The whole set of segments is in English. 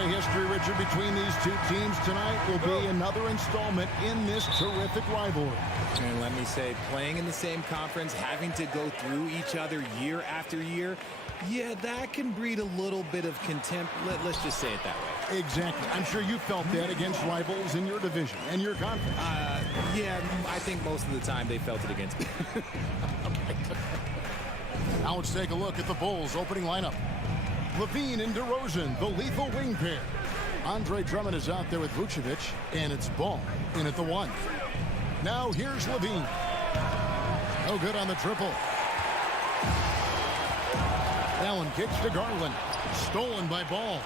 lot of history, Richard, between these two teams. Tonight will be another installment in this terrific rivalry. And let me say, playing in the same conference, having to go through each other year after year, yeah, that can breed a little bit of contempt. Let's just say it that way. Exactly. I'm sure you felt that against rivals in your division and your conference. Yeah, I think most of the time they felt it against me. Now let's take a look at the Bulls' opening lineup. Levine and DeRozan, the lethal wing pair. Andre Drummond is out there with Vucevic, and it's Ball in at the 1. Now here's Levine. No good on the triple. Allen kicks to Garland. Stolen by Ball.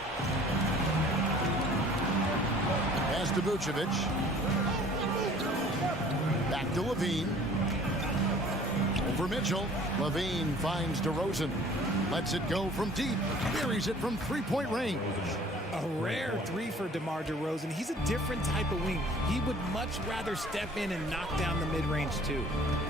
Pass to Vucevic. Back to Levine. Over Mitchell. Levine finds DeRozan. Lets it go from deep. Buries it from three-point range. A rare 3 for DeMar DeRozan. He's a different type of wing. He would much rather step in and knock down the mid-range too.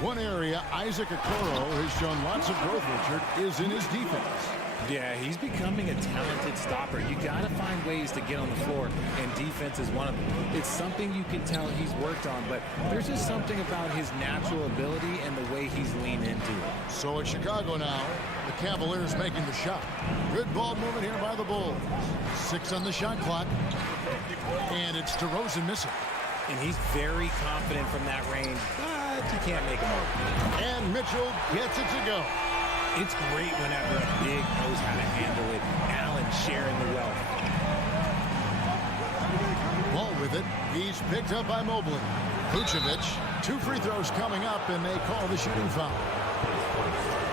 One area Isaac Okoro has shown lots of growth, Richard, is in his defense. Yeah, he's becoming a talented stopper. You got to find ways to get on the floor, and defense is one of them. It's something you can tell he's worked on, but there's just something about his natural ability and the way he's leaned into it. So it's Chicago now. The Cavaliers making the shot. Good ball movement here by the Bulls. 6 on the shot clock. And it's DeRozan missing. And he's very confident from that range, but you can't make him open. And Mitchell gets it to go. It's great whenever a big knows how to handle it. Allen sharing the wealth. Ball with it. He's picked up by Mobley. Vucevic. 2 free throws coming up, and they call the shooting foul.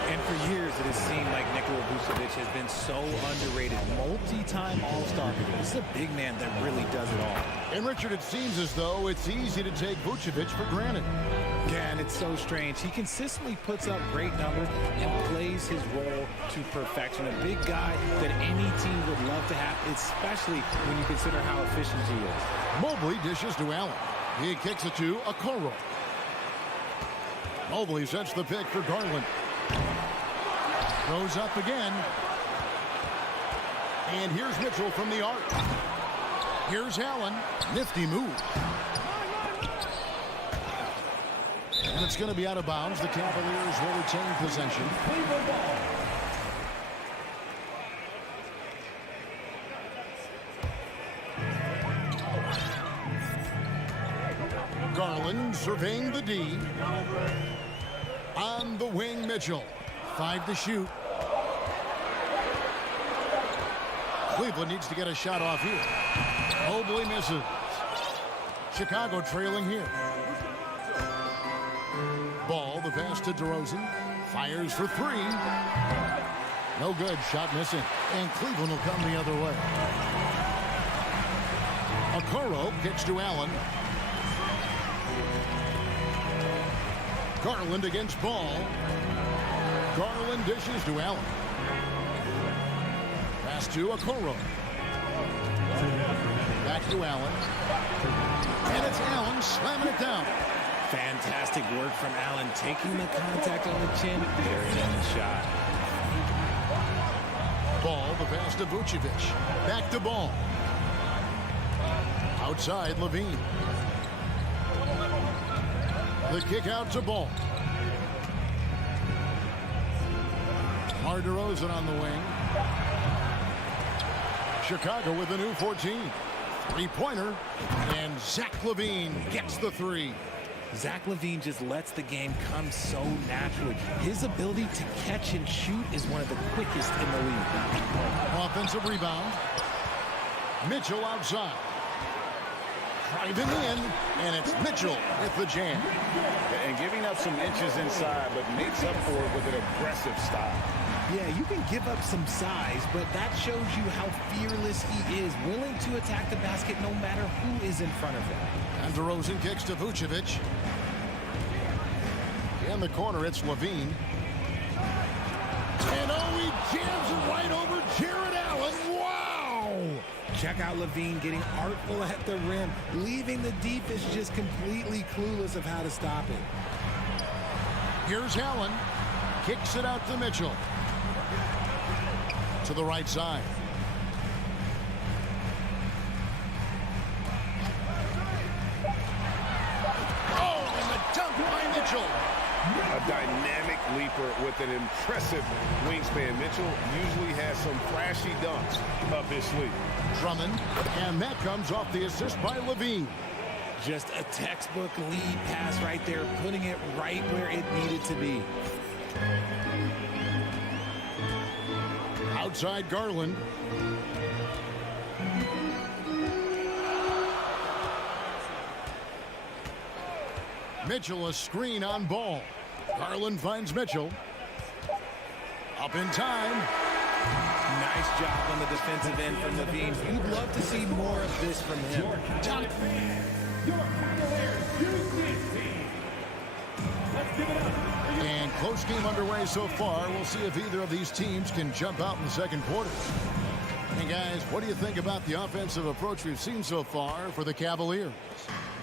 And for years, it has seemed like Nikola Vucevic has been so underrated. Multi-time All-Star. This is a big man that really does it all. And, Richard, it seems as though it's easy to take Vucevic for granted. Yeah, and it's so strange. He consistently puts up great numbers and plays his role to perfection. A big guy that any team would love to have, especially when you consider how efficient he is. Mobley dishes to Allen. He kicks it to Okoro. Mobley sets the pick for Garland. Throws up again. And here's Mitchell from the arc. Here's Allen. Nifty move. And it's going to be out of bounds. The Cavaliers will retain possession. Garland surveying the D. On the wing, Mitchell. 5 to shoot. Cleveland needs to get a shot off here. Mobley misses. Chicago trailing here. Ball, the pass to DeRozan. Fires for 3. No good. Shot missing. And Cleveland will come the other way. Okoro kicks to Allen. Garland against Ball. Garland dishes to Allen. Pass to Okoro. Back to Allen. And it's Allen slamming it down. Fantastic work from Allen, taking the contact on the chin, burying the shot. Ball, the pass to Vucevic. Back to Ball. Outside, Levine. The kick out to Ball. DeRozan on the wing. Chicago with a new 14. 3-pointer. And Zach LaVine gets the 3. Zach LaVine just lets the game come so naturally. His ability to catch and shoot is one of the quickest in the league. Offensive rebound. Mitchell outside. Driving in, and it's Mitchell with the jam. And giving up some inches inside, but makes up for it with an aggressive style. Yeah, you can give up some size, but that shows you how fearless he is, willing to attack the basket no matter who is in front of him. And DeRozan kicks to Vucevic. In the corner, it's Levine. And oh, he jams it right over Jared Allen. Wow! Check out Levine getting artful at the rim, leaving the defense just completely clueless of how to stop it. Here's Allen. Kicks it out to Mitchell. To the right side. Mitchell. A dynamic leaper with an impressive wingspan. Mitchell usually has some flashy dunks up his sleeve. Drummond, and that comes off the assist by Levine. Just a textbook lead pass right there, putting it right where it needed to be. Outside Garland. Mitchell a screen on Ball. Garland finds Mitchell. Up in time. Nice job on the defensive end from Levine. You'd love to see more of this from him. And close game underway so far. We'll see if either of these teams can jump out in the second quarter. Hey guys, what do you think about the offensive approach we've seen so far for the Cavaliers?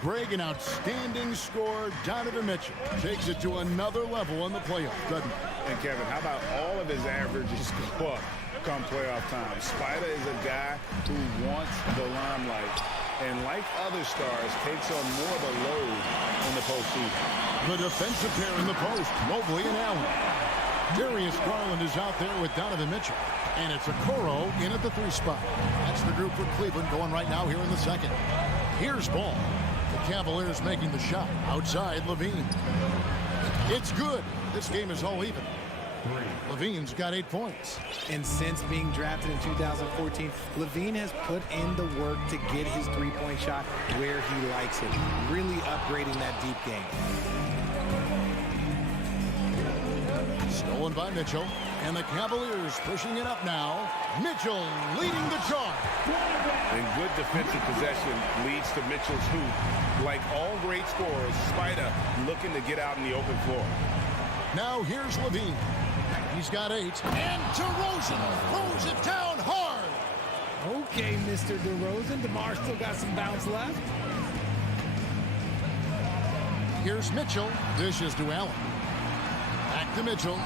Greg, an outstanding scorer. Donovan Mitchell takes it to another level in the playoff, doesn't he? And Kevin, how about all of his averages go up come playoff time? Spider is a guy who wants the limelight, and like other stars, takes on more of the load in the postseason. The defensive pair in the post, Mobley and Allen. Darius Garland is out there with Donovan Mitchell. And it's Okoro in at the 3 spot. That's the group for Cleveland going right now here in the second. Here's Ball. The Cavaliers making the shot. Outside, Levine. It's good. This game is all even. Levine's got 8 points. And since being drafted in 2014, Levine has put in the work to get his three-point shot where he likes it, really upgrading that deep game. Stolen by Mitchell, and the Cavaliers pushing it up now. Mitchell leading the charge. And good defensive possession leads to Mitchell's hoop. Like all great scorers, Spider looking to get out in the open floor. Now here's Levine. He's got 8. And DeRozan throws it down hard. Okay, Mr. DeRozan. DeMar still got some bounce left. Here's Mitchell. Dishes to Allen. Back to Mitchell.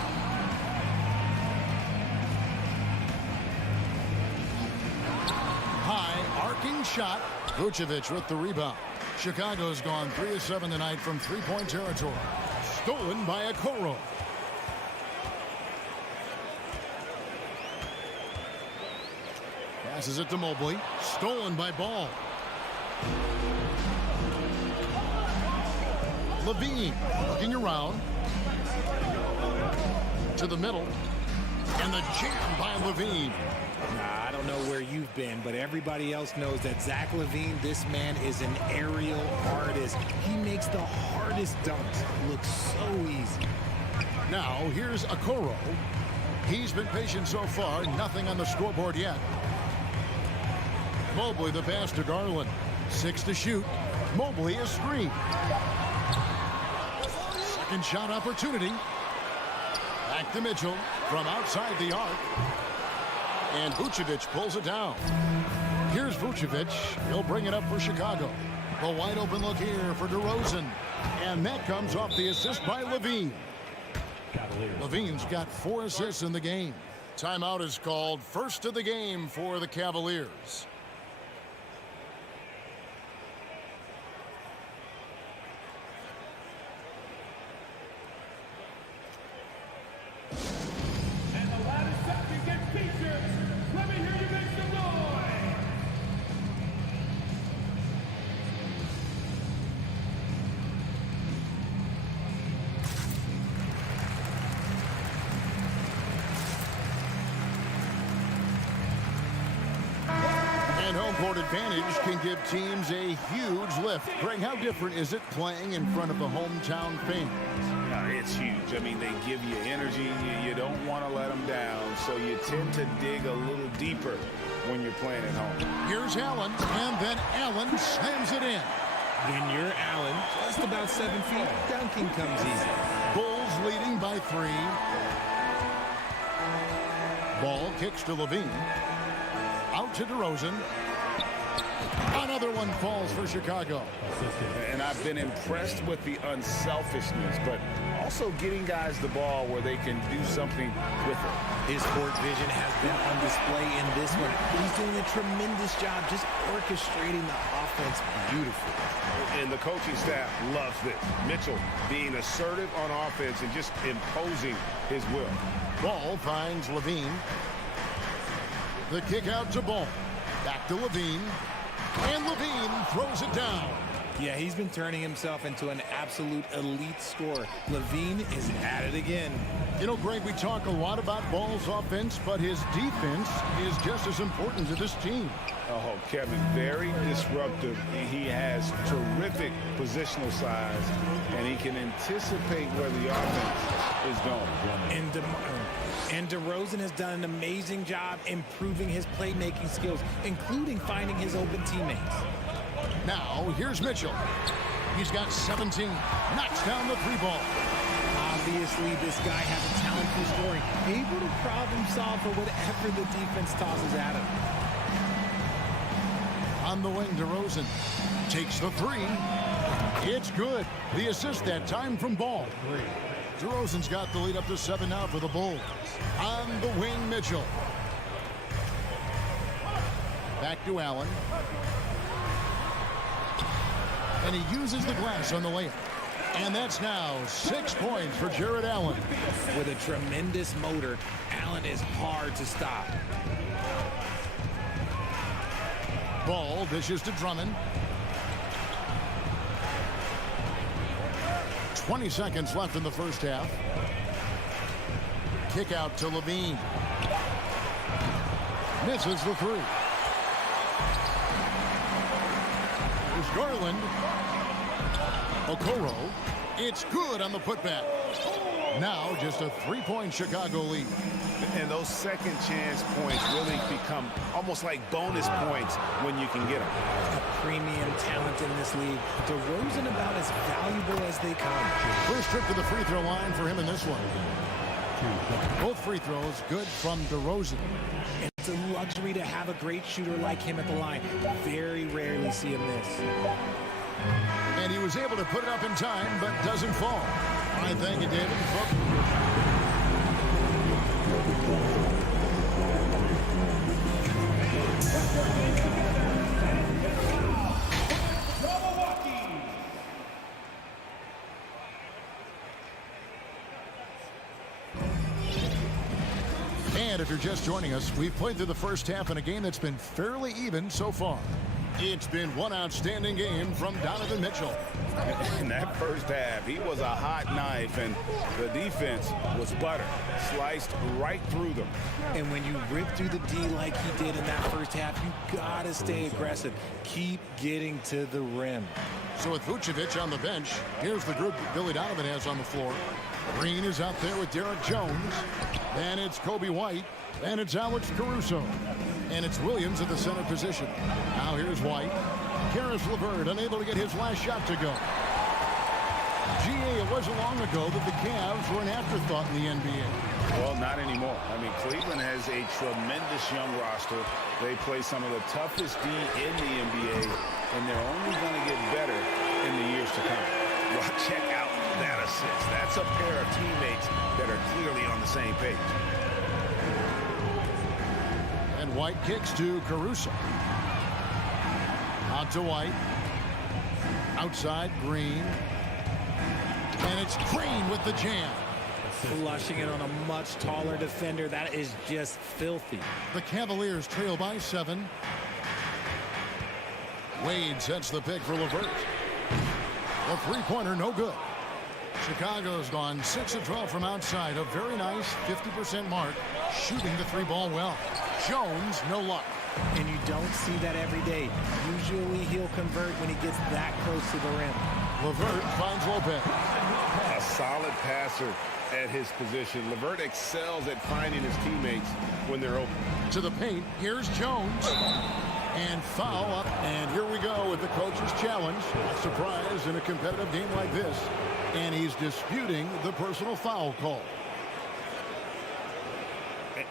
High arcing shot. Vucevic with the rebound. Chicago's gone 3 of 7 tonight from three-point territory. Stolen by Okoro. Passes it to Mobley. Stolen by Ball. Levine looking around. To the middle. And the jam by Levine. Nah, I don't know where you've been, but everybody else knows that Zach LaVine, this man is an aerial artist. He makes the hardest dunks look so easy. Now, here's Okoro. He's been patient so far. Nothing on the scoreboard yet. Mobley the pass to Garland. 6 to shoot. Mobley a screen. Second shot opportunity. Back to Mitchell from outside the arc. And Vucevic pulls it down. Here's Vucevic. He'll bring it up for Chicago. The wide open look here for DeRozan. And that comes off the assist by Levine. Levine's got 4 assists in the game. Timeout is called. First of the game for the Cavaliers. Home court advantage can give teams a huge lift. Greg, how different is it playing in front of the hometown fans? It's huge. I mean, they give you energy. You don't want to let them down, so you tend to dig a little deeper when you're playing at home. Here's Allen, and then Allen slams it in. When you're Allen, just about 7 feet, dunking comes easy. Bulls leading by 3. Ball kicks to Levine. Out to DeRozan. Another one falls for Chicago. And I've been impressed with the unselfishness, but also getting guys the ball where they can do something with it. His court vision has been on display in this one. He's doing a tremendous job just orchestrating the offense beautifully. And the coaching staff loves this. Mitchell being assertive on offense and just imposing his will. Ball finds Levine. The kick out to Ball. Back to Levine. And Levine throws it down. Yeah, he's been turning himself into an absolute elite scorer. Levine is at it again. You know, Greg, we talk a lot about Ball's offense, but his defense is just as important to this team. Oh, Kevin, very disruptive. He has terrific positional size, and he can anticipate where the offense is going. And DeRozan has done an amazing job improving his playmaking skills, including finding his open teammates. Now, here's Mitchell. He's got 17. Knocks down the three ball. Obviously, this guy has a talent for scoring, able to problem solve for whatever the defense tosses at him. On the wing, DeRozan takes the three. It's good. The assist that time from Ball. DeRozan's got the lead up to 7 now for the Bulls. On the wing, Mitchell. Back to Allen. And he uses the glass on the layup. And that's now 6 points for Jared Allen. With a tremendous motor, Allen is hard to stop. Ball dishes to Drummond. 20 seconds left in the first half. Kick out to Levine. Misses the three. Here's Garland. Okoro. It's good on the putback. Now just a 3-point Chicago lead. And those second chance points really become almost like bonus points when you can get them. A premium talent in this league. DeRozan about as valuable as they come. First trip to the free throw line for him in this one. Both free throws good from DeRozan. It's a luxury to have a great shooter like him at the line. Very rarely see him miss. And he was able to put it up in time, but doesn't fall. All right, thank you, David. And if you're just joining us, we've played through the first half in a game that's been fairly even so far. It's been one outstanding game from Donovan Mitchell. In that first half, he was a hot knife, and the defense was butter. Sliced right through them. And when you rip through the D like he did in that first half, you gotta stay aggressive. Keep getting to the rim. So with Vucevic on the bench, here's the group that Billy Donovan has on the floor. Green is out there with Derek Jones. Then it's Kobe White. Then it's Alex Caruso. And it's Williams at the center position. Now here's White. Karis LeVert unable to get his last shot to go. It wasn't long ago that the Cavs were an afterthought in the NBA. Well, not anymore. I mean, Cleveland has a tremendous young roster. They play some of the toughest D in the NBA, and they're only going to get better in the years to come. Well, check out that assist. That's a pair of teammates that are clearly on the same page. And White kicks to Caruso. Out to White. Outside, Green. And it's Green with the jam. Flushing it on a much taller defender. That is just filthy. The Cavaliers trail by 7. Wade sets the pick for LeVert. The three-pointer, no good. Chicago's gone 6 of 12 from outside. A very nice 50% mark. Shooting the three ball well. Jones, no luck. And you don't see that every day. Usually he'll convert when he gets that close to the rim. LeVert finds Lopez. A solid passer at his position. LeVert excels at finding his teammates when they're open. To the paint, here's Jones. And foul up. And here we go with the coach's challenge. A surprise in a competitive game like this. And he's disputing the personal foul call.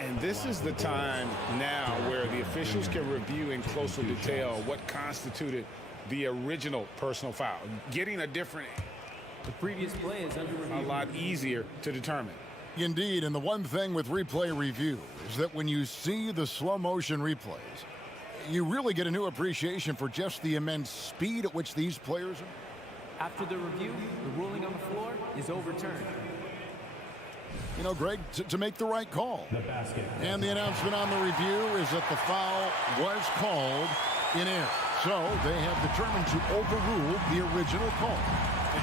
And this is the time now where the officials can review in closer detail what constituted the original personal foul. Getting a different, the previous play is under review. A lot easier to determine. Indeed, and the one thing with replay review is that when you see the slow motion replays, you really get a new appreciation for just the immense speed at which these players are. After the review, the ruling on the floor is overturned. You know, Greg, to make the right call. And the announcement on the review is that the foul was called in air. So they have determined to overrule the original call.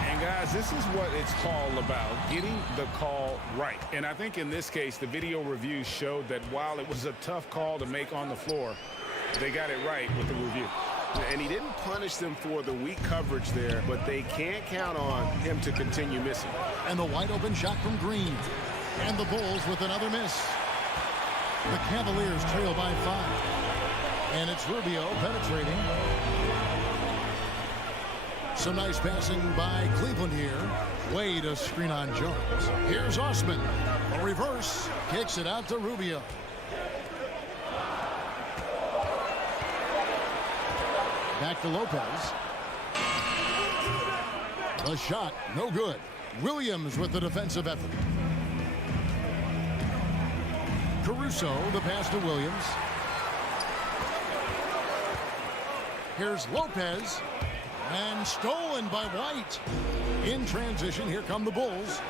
And guys, this is what it's all about, getting the call right. And I think in this case, the video review showed that while it was a tough call to make on the floor, they got it right with the review. And he didn't punish them for the weak coverage there, but they can't count on him to continue missing. And the wide open shot from Green. And the Bulls with another miss. The Cavaliers trail by 5. And it's Rubio penetrating. Some nice passing by Cleveland here. Way to screen on Jones. Here's Osman. A reverse. Kicks it out to Rubio. Back to Lopez. The shot, no good. Williams with the defensive effort. Caruso, the pass to Williams. Here's Lopez. And stolen by White. In transition, here come the Bulls.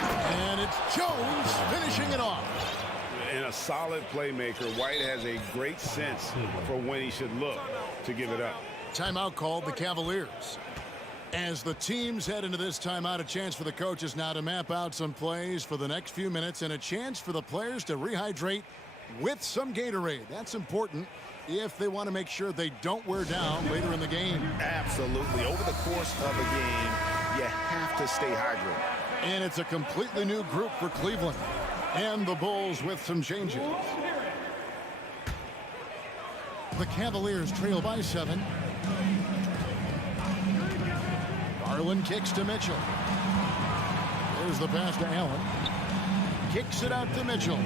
And it's Jones finishing it off. And a solid playmaker, White has a great sense for when he should look to give it up. Timeout called the Cavaliers. As the teams head into this timeout, a chance for the coaches now to map out some plays for the next few minutes and a chance for the players to rehydrate with some Gatorade. That's important if they want to make sure they don't wear down later in the game. Absolutely. Over the course of a game, you have to stay hydrated. And it's a completely new group for Cleveland. And the Bulls with some changes. The Cavaliers trail by 7. Garland kicks to Mitchell. There's the pass to Allen. Kicks it out to Mitchell.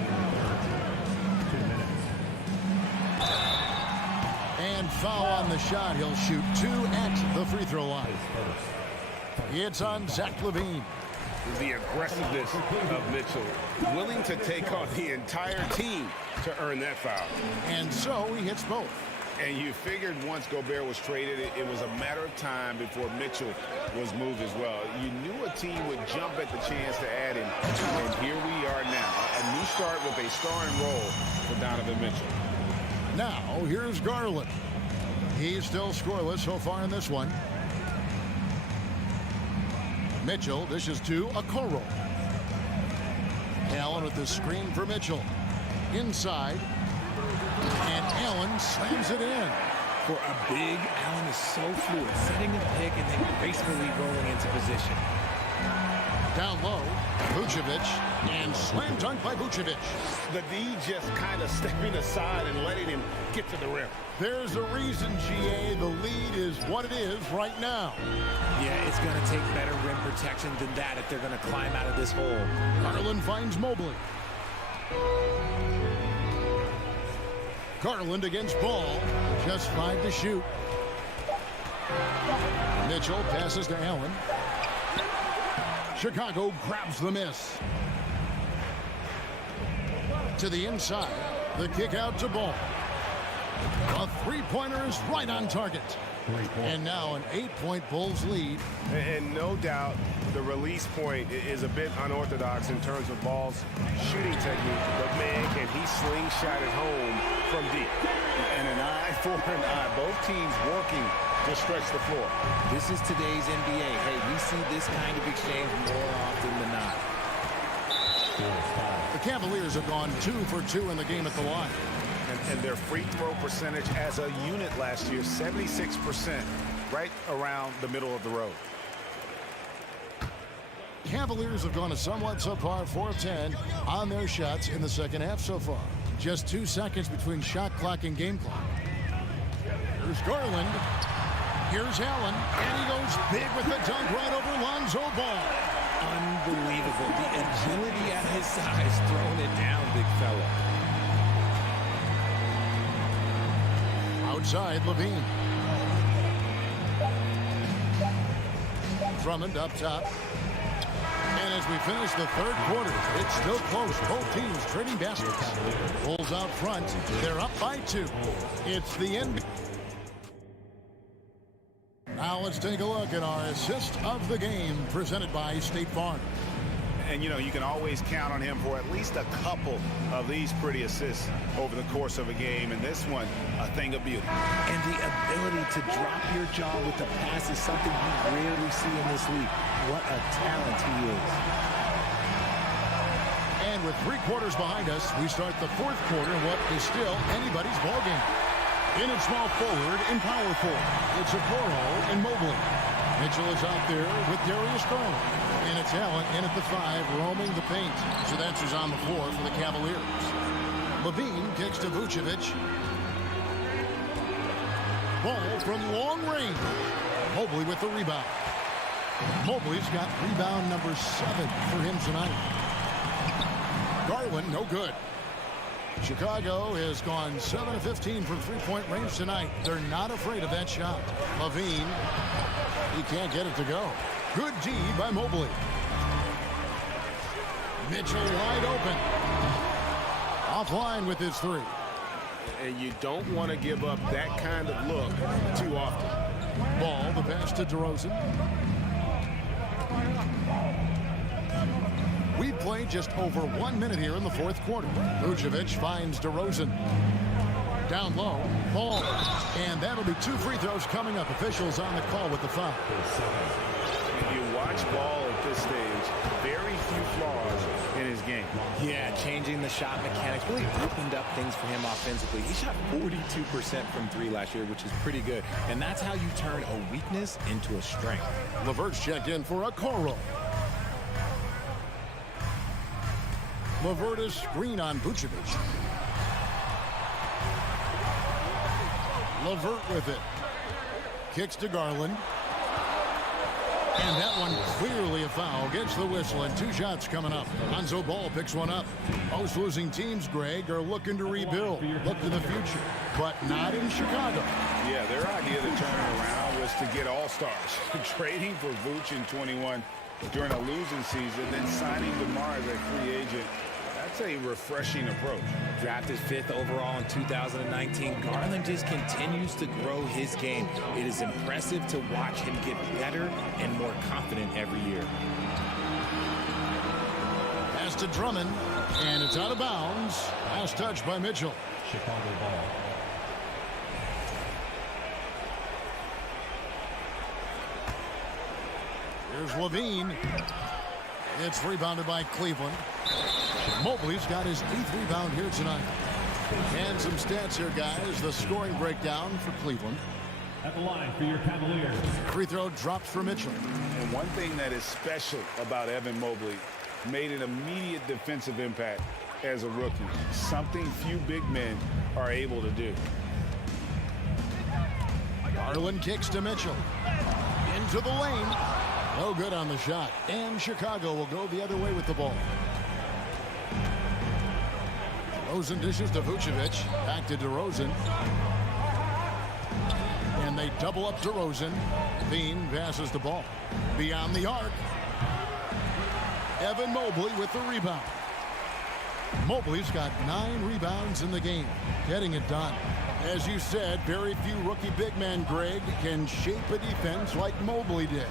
And foul on the shot. He'll shoot 2 at the free throw line. It's on Zach LaVine. The aggressiveness of Mitchell, willing to take on the entire team to earn that foul. And so he hits both. And you figured once Gobert was traded, it was a matter of time before Mitchell was moved as well. You knew a team would jump at the chance to add him. And here we are now. A new start with a starring role for Donovan Mitchell. Now, here's Garland. He's still scoreless so far in this one. Mitchell dishes to Okoro. Allen with the screen for Mitchell. Inside. And Allen slams it in. For a big, Allen is so fluid, setting the pick and then gracefully rolling into position. Down low, Vucevic, and slam dunk by Vucevic. The D just kind of stepping aside and letting him get to the rim. There's a reason, GA, the lead is what it is right now. Yeah, it's going to take better rim protection than that if they're going to climb out of this hole. Garland finds Mobley. Garland against Ball. Just 5 to shoot. Mitchell passes to Allen. Chicago grabs the miss. To the inside. The kick out to Ball. A three-pointer is right on target. And now an 8-point Bulls lead. And no doubt the release point is a bit unorthodox in terms of Ball's shooting technique. But man, can he slingshot it home from deep. And an eye for an eye. Both teams working to stretch the floor. This is today's NBA. Hey, we see this kind of exchange more often than not. The Cavaliers have gone 2 for 2 in the game at the line. And their free throw percentage as a unit last year, 76%, right around the middle of the road. Cavaliers have gone a somewhat subpar 4 of 10 on their shots in the second half so far. Just 2 seconds between shot clock and game clock. Here's Garland. Here's Allen. And he goes big with the dunk right over Lonzo Ball. Unbelievable. The agility at his size, throwing it down, big fella. outside Levine. Drummond up top. And as we finish the third quarter, it's still close. Both teams trading baskets. Bulls out front. They're up by 2. It's the end. Now let's take a look at our assist of the game presented by State Farm. And, you know, you can always count on him for at least a couple of these pretty assists over the course of a game. And this one, a thing of beauty. And the ability to drop your jaw with the pass is something you rarely see in this league. What a talent he is. And with 3 quarters behind us, we start the fourth quarter in what is still anybody's ballgame. In at small forward and power forward, it's Okoro and Mobley. Mitchell is out there with Darius Garland. And it's Allen in at the 5, roaming the paint. So that's who's on the floor for the Cavaliers. Levine kicks to Vucevic. Ball from long range. Mobley with the rebound. Mobley's got rebound number 7 for him tonight. Garland, no good. Chicago has gone 7 of 15 from three-point range tonight. They're not afraid of that shot. Levine, he can't get it to go. Good D by Mobley. Mitchell wide open. Offline with his 3. And you don't want to give up that kind of look too often. Ball, the pass to DeRozan. We've played just over 1 minute here in the fourth quarter. Vucevic finds DeRozan. Down low, ball. And that'll be 2 free throws coming up. Officials on the call with the foul. If you watch Ball at this stage, very few flaws in his game. Yeah, changing the shot mechanics really opened up things for him offensively. He shot 42% from 3 last year, which is pretty good. And that's how you turn a weakness into a strength. LeVert's checked in for Okoro. LeVert is screen on Vucevic. LeVert with it. Kicks to Garland. And that one clearly a foul. Gets the whistle and 2 shots coming up. Lonzo Ball picks one up. Most losing teams, Greg, are looking to rebuild. Look to the future. But not in Chicago. Yeah, their idea to turn it around was to get all-stars. Trading for Vooch in 21 during a losing season, then signing DeMar as a free agent. That's a refreshing approach. Drafted 5th overall in 2019, Garland just continues to grow his game. It is impressive to watch him get better and more confident every year. Pass to Drummond, and it's out of bounds. Last touch by Mitchell. Chicago ball. Here's Levine. It's rebounded by Cleveland. Mobley's got his 8th rebound here tonight. And some stats here, guys. The scoring breakdown for Cleveland. At the line for your Cavaliers. Free throw dropped for Mitchell. And one thing that is special about Evan Mobley, made an immediate defensive impact as a rookie. Something few big men are able to do. Garland kicks to Mitchell. Into the lane. No good on the shot. And Chicago will go the other way with the ball. DeRozan dishes to Vucevic. Back to DeRozan. And they double up DeRozan. Levine passes the ball. Beyond the arc. Evan Mobley with the rebound. Mobley's got 9 rebounds in the game. Getting it done. As you said, very few rookie big men, Greg, can shape a defense like Mobley did.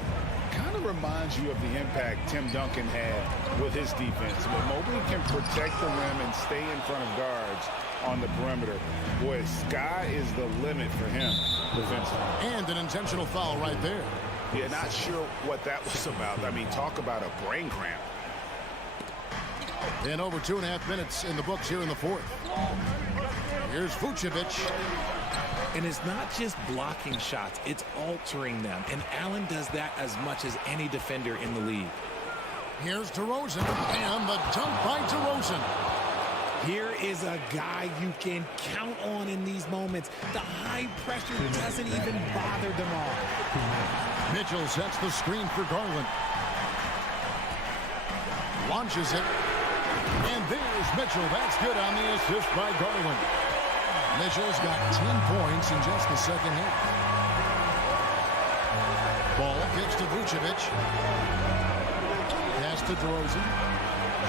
Kind of reminds you of the impact Tim Duncan had with his defense. But Mobley can protect the rim and stay in front of guards on the perimeter. Boy, sky is the limit for him defensively. And an intentional foul right there. Yeah, not sure what that was about. I mean, talk about a brain cramp. And over 2.5 minutes in the books here in the fourth. Here's Vucevic. And it's not just blocking shots, it's altering them. And Allen does that as much as any defender in the league. Here's DeRozan, and the dunk by DeRozan. Here is a guy you can count on in these moments. The high pressure doesn't even bother them all. Mitchell sets the screen for Garland. Launches it. And there's Mitchell. That's good on the assist by Garland. Mitchell's got 10 points in just the second half. Ball gets to Vucevic. Pass to DeRozan.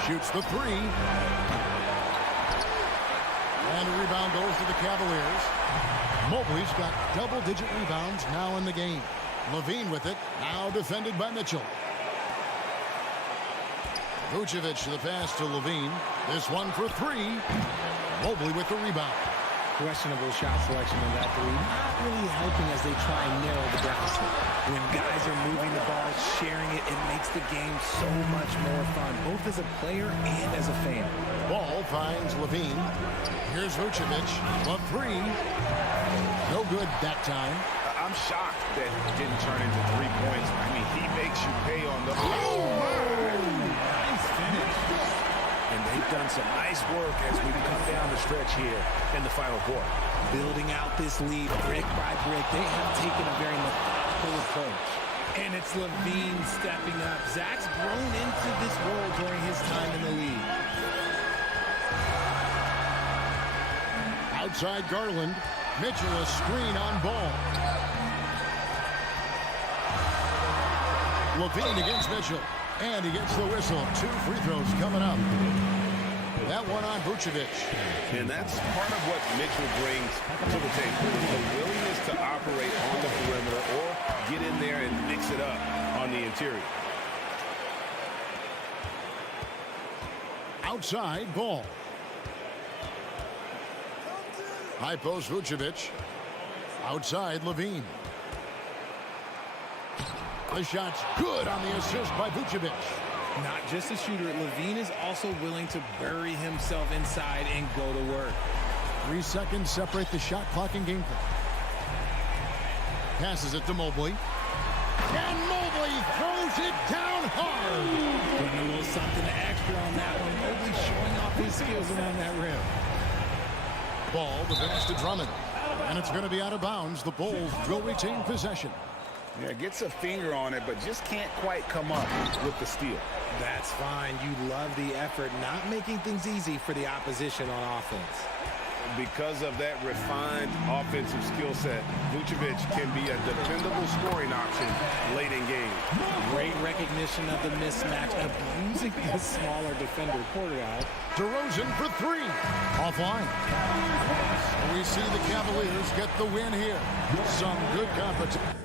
Shoots the three. And a rebound goes to the Cavaliers. Mobley's got double-digit rebounds now in the game. Levine with it. Now defended by Mitchell. Vucevic the pass to Levine. This one for three. Mobley with the rebound. Questionable shot selection in that three. Not really helping as they try and narrow the deficit. When guys are moving the ball, sharing it, it makes the game so much more fun, both as a player and as a fan. Ball finds Levine. Here's Vucevic. The three. No good that time. I'm shocked that it didn't turn into 3 points. I mean, he makes you pay on the... Oh, my! Nice finish. And they've done some nice work as we come down the stretch here in the final quarter. Building out this lead brick by brick. They have taken a very methodical approach. And it's Levine stepping up. Zach's grown into this role during his time in the league. Outside Garland. Mitchell a screen on Ball. Levine against Mitchell. And he gets the whistle. 2 free throws coming up. That one on Vucevic. And that's part of what Mitchell brings to the table. The willingness to operate on the perimeter or get in there and mix it up on the interior. Outside Ball. High post Vucevic. Outside Levine. The shot's good on the assist by Vucevic. Not just a shooter, Levine is also willing to bury himself inside and go to work. 3 seconds separate the shot clock and game clock. Passes it to Mobley. And Mobley throws it down hard. Putting a little something extra on that one. Mobley showing off his skills around that rim. Ball, the pass to Drummond. And it's going to be out of bounds. The Bulls will retain possession. Yeah, gets a finger on it, but just can't quite come up with the steal. That's fine. You love the effort, not making things easy for the opposition on offense. Because of that refined offensive skill set, Vucevic can be a dependable scoring option late in games. Great recognition of the mismatch, abusing the smaller defender. Poor guy. DeRozan for three. Offline. We see the Cavaliers get the win here. Some good competition.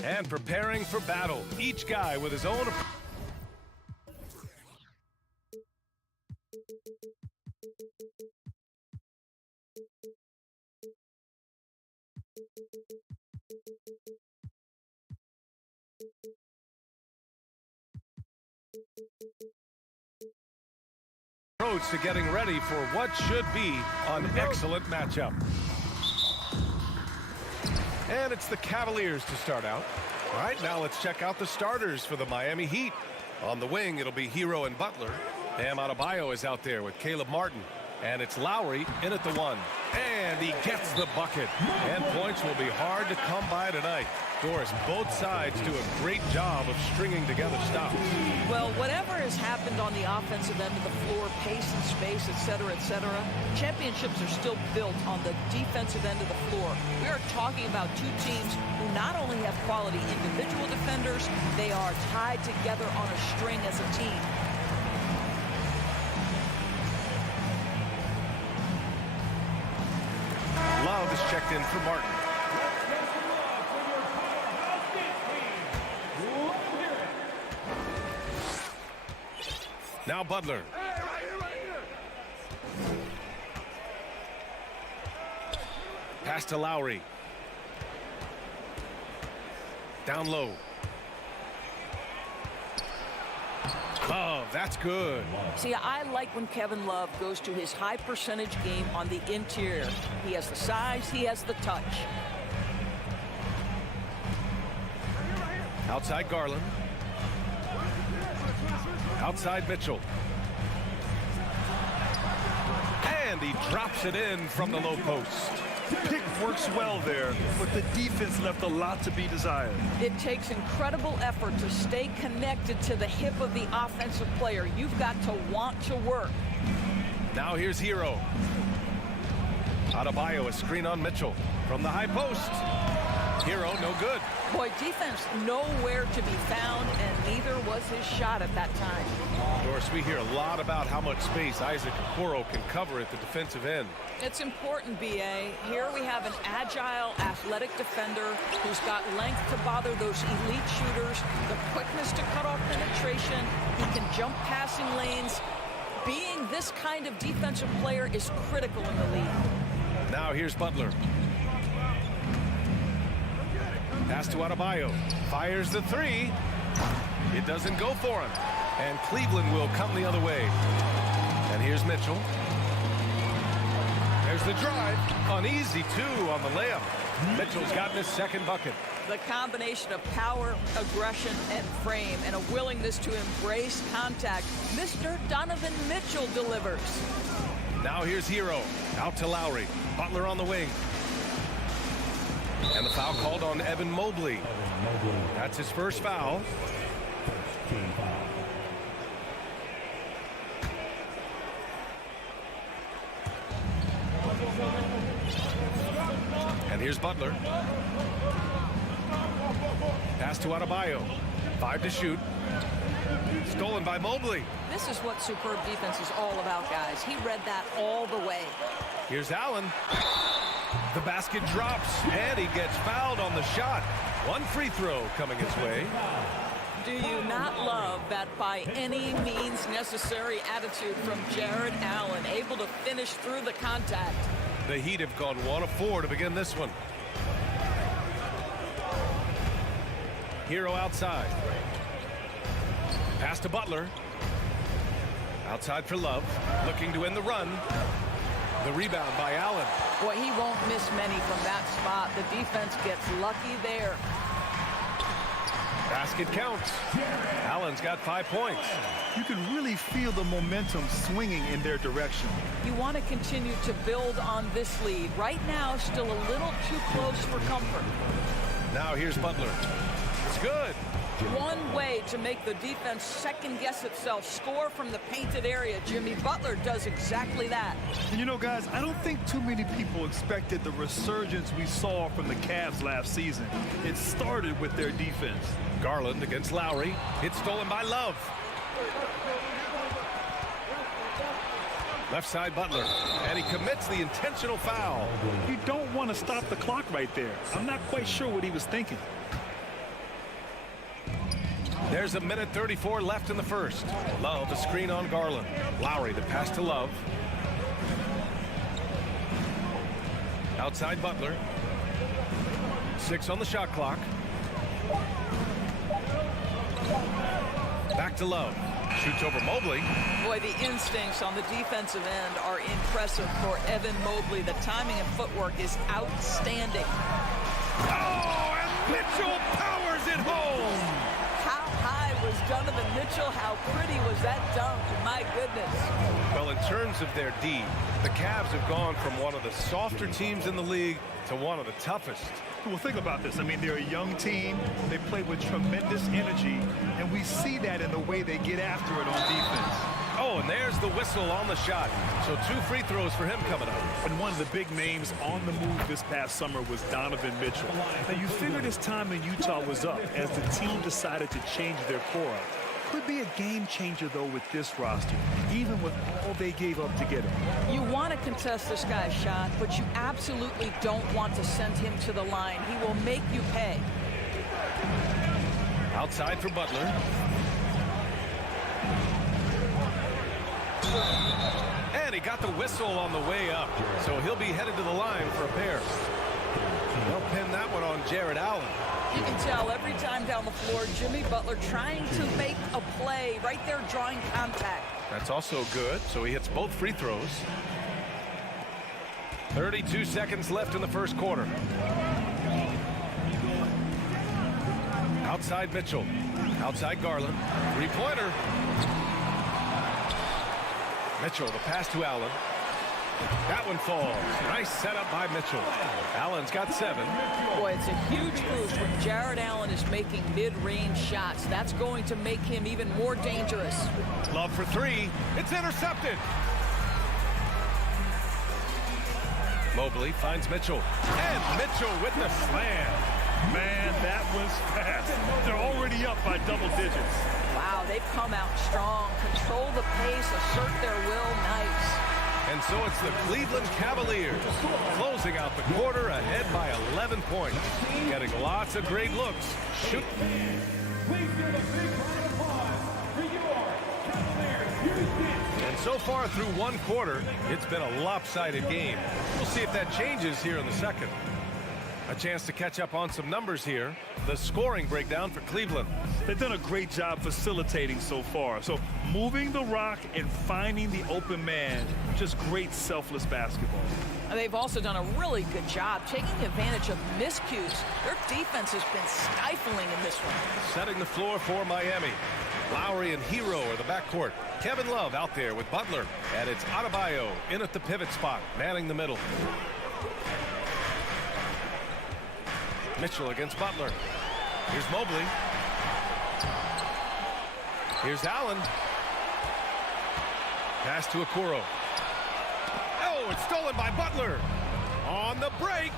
And preparing for battle, each guy with his own approach to getting ready for what should be an excellent matchup. And it's the Cavaliers to start out. All right, now let's check out the starters for the Miami Heat. On the wing, it'll be Hero and Butler. Bam Adebayo is out there with Caleb Martin. And it's Lowry in at the one. And he gets the bucket. And points will be hard to come by tonight. Doris, both sides do a great job of stringing together stops. Well, whatever has happened on the offensive end of the floor, pace and space, et cetera, championships are still built on the defensive end of the floor. We are talking about two teams who not only have quality individual defenders, they are tied together on a string as a team. Love is checked in for Martin. Now Butler. Pass to Lowry. Down low. Love, that's good. See, I like when Kevin Love goes to his high percentage game on the interior. He has the size, he has the touch. Outside Garland. Outside Mitchell. And he drops it in from the low post. Pick works well there, but the defense left a lot to be desired. It takes incredible effort to stay connected to the hip of the offensive player. You've got to want to work. Now here's Hero. Adebayo, a screen on Mitchell from the high post. Hero, no good. Boy, defense nowhere to be found, and neither was his shot at that time. Doris, we hear a lot about how much space Isaac Okoro can cover at the defensive end. It's important, B.A. Here we have an agile, athletic defender who's got length to bother those elite shooters, the quickness to cut off penetration. He can jump passing lanes. Being this kind of defensive player is critical in the league. Now here's Butler. Pass to Adebayo. Fires the three. It doesn't go for him. And Cleveland will come the other way. And here's Mitchell. There's the drive. An easy two on the layup. Mitchell's gotten his second bucket. The combination of power, aggression, and frame, and a willingness to embrace contact. Mr. Donovan Mitchell delivers. Now here's Hero. Out to Lowry. Butler on the wing. And the foul called on Evan Mobley. That's his first foul. And here's Butler. Pass to Adebayo. 5 to shoot. Stolen by Mobley. This is what superb defense is all about, guys. He read that all the way. Here's Allen. The basket drops, and he gets fouled on the shot. One free throw coming his way. Do you not love that by any means necessary attitude from Jared Allen, able to finish through the contact? The Heat have gone 1 of 4 to begin this one. Hero outside. Pass to Butler. Outside for Love. Looking to end the run. The rebound by Allen. Boy, he won't miss many from that spot. The defense gets lucky there. Basket counts. Allen's got 5 points. You can really feel the momentum swinging in their direction. You want to continue to build on this lead. Right now, still a little too close for comfort. Now here's Butler. It's good. One way to make the defense second-guess itself, score from the painted area. Jimmy Butler does exactly that. And you know, guys, I don't think too many people expected the resurgence we saw from the Cavs last season. It started with their defense. Garland against Lowry. It's stolen by Love. Left side Butler. And he commits the intentional foul. You don't want to stop the clock right there. I'm not quite sure what he was thinking. There's a minute 34 left in the first. Love, a screen on Garland. Lowry, the pass to Love. Outside Butler. 6 on the shot clock. Back to Love. Shoots over Mobley. Boy, the instincts on the defensive end are impressive for Evan Mobley. The timing and footwork is outstanding. Oh, and Mitchell powers it home. How high was Donovan Mitchell? How pretty was that dunk? My goodness. Well, in terms of their D, the Cavs have gone from one of the softer teams in the league to one of the toughest. Well, think about this. I mean, they're a young team. They play with tremendous energy, and we see that in the way they get after it on defense. Oh, and there's the whistle on the shot. So 2 free throws for him coming up. And one of the big names on the move this past summer was Donovan Mitchell. Now, you figured his time in Utah was up as the team decided to change their core up. Could be a game changer, though, with this roster, even with all they gave up to get him. You want to contest this guy's shot, but you absolutely don't want to send him to the line. He will make you pay. Outside for Butler. And he got the whistle on the way up, so he'll be headed to the line for a pair. They'll pin that one on Jared Allen. You can tell every time down the floor, Jimmy Butler trying to make a play right there, drawing contact. That's also good, so he hits both free throws. 32 seconds left in the first quarter. Outside Mitchell. Outside Garland. Three-pointer. Mitchell, the pass to Allen. That one falls. Nice setup by Mitchell. Allen's got 7. Boy, it's a huge boost when Jared Allen is making mid-range shots. That's going to make him even more dangerous. Love for 3. It's intercepted. Mobley finds Mitchell. And Mitchell with the slam. Man, that was fast. They're already up by double digits. Wow, they've come out strong. Control the pace, assert their will. Nice. And so it's the Cleveland Cavaliers closing out the quarter ahead by 11 points. Getting lots of great looks. Shoot. Please give a big round of applause for your Cavaliers. And so far through one quarter, it's been a lopsided game. We'll see if that changes here in the second. A chance to catch up on some numbers here. The scoring breakdown for Cleveland. They've done a great job facilitating so far. So moving the rock and finding the open man, just great selfless basketball. They've also done a really good job taking advantage of miscues. Their defense has been stifling in this one. Setting the floor for Miami. Lowry and Hero are the backcourt. Kevin Love out there with Butler. And it's Adebayo in at the pivot spot, manning the middle. Mitchell against Butler. Here's Mobley. Here's Allen. Pass to Okoro. Oh, it's stolen by Butler. On the break.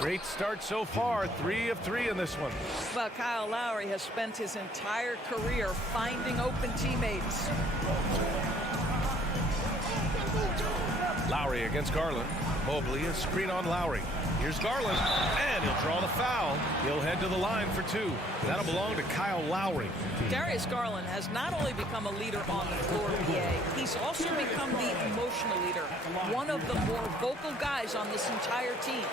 Great start so far. 3 of 3 in this one. Well, Kyle Lowry has spent his entire career finding open teammates. Lowry against Garland. Mobley, a screen on Lowry. Here's Garland, and he'll draw the foul. He'll head to the line for 2. That'll belong to Kyle Lowry. Darius Garland has not only become a leader on the floor, PA, he's also become the emotional leader. One of the more vocal guys on this entire team.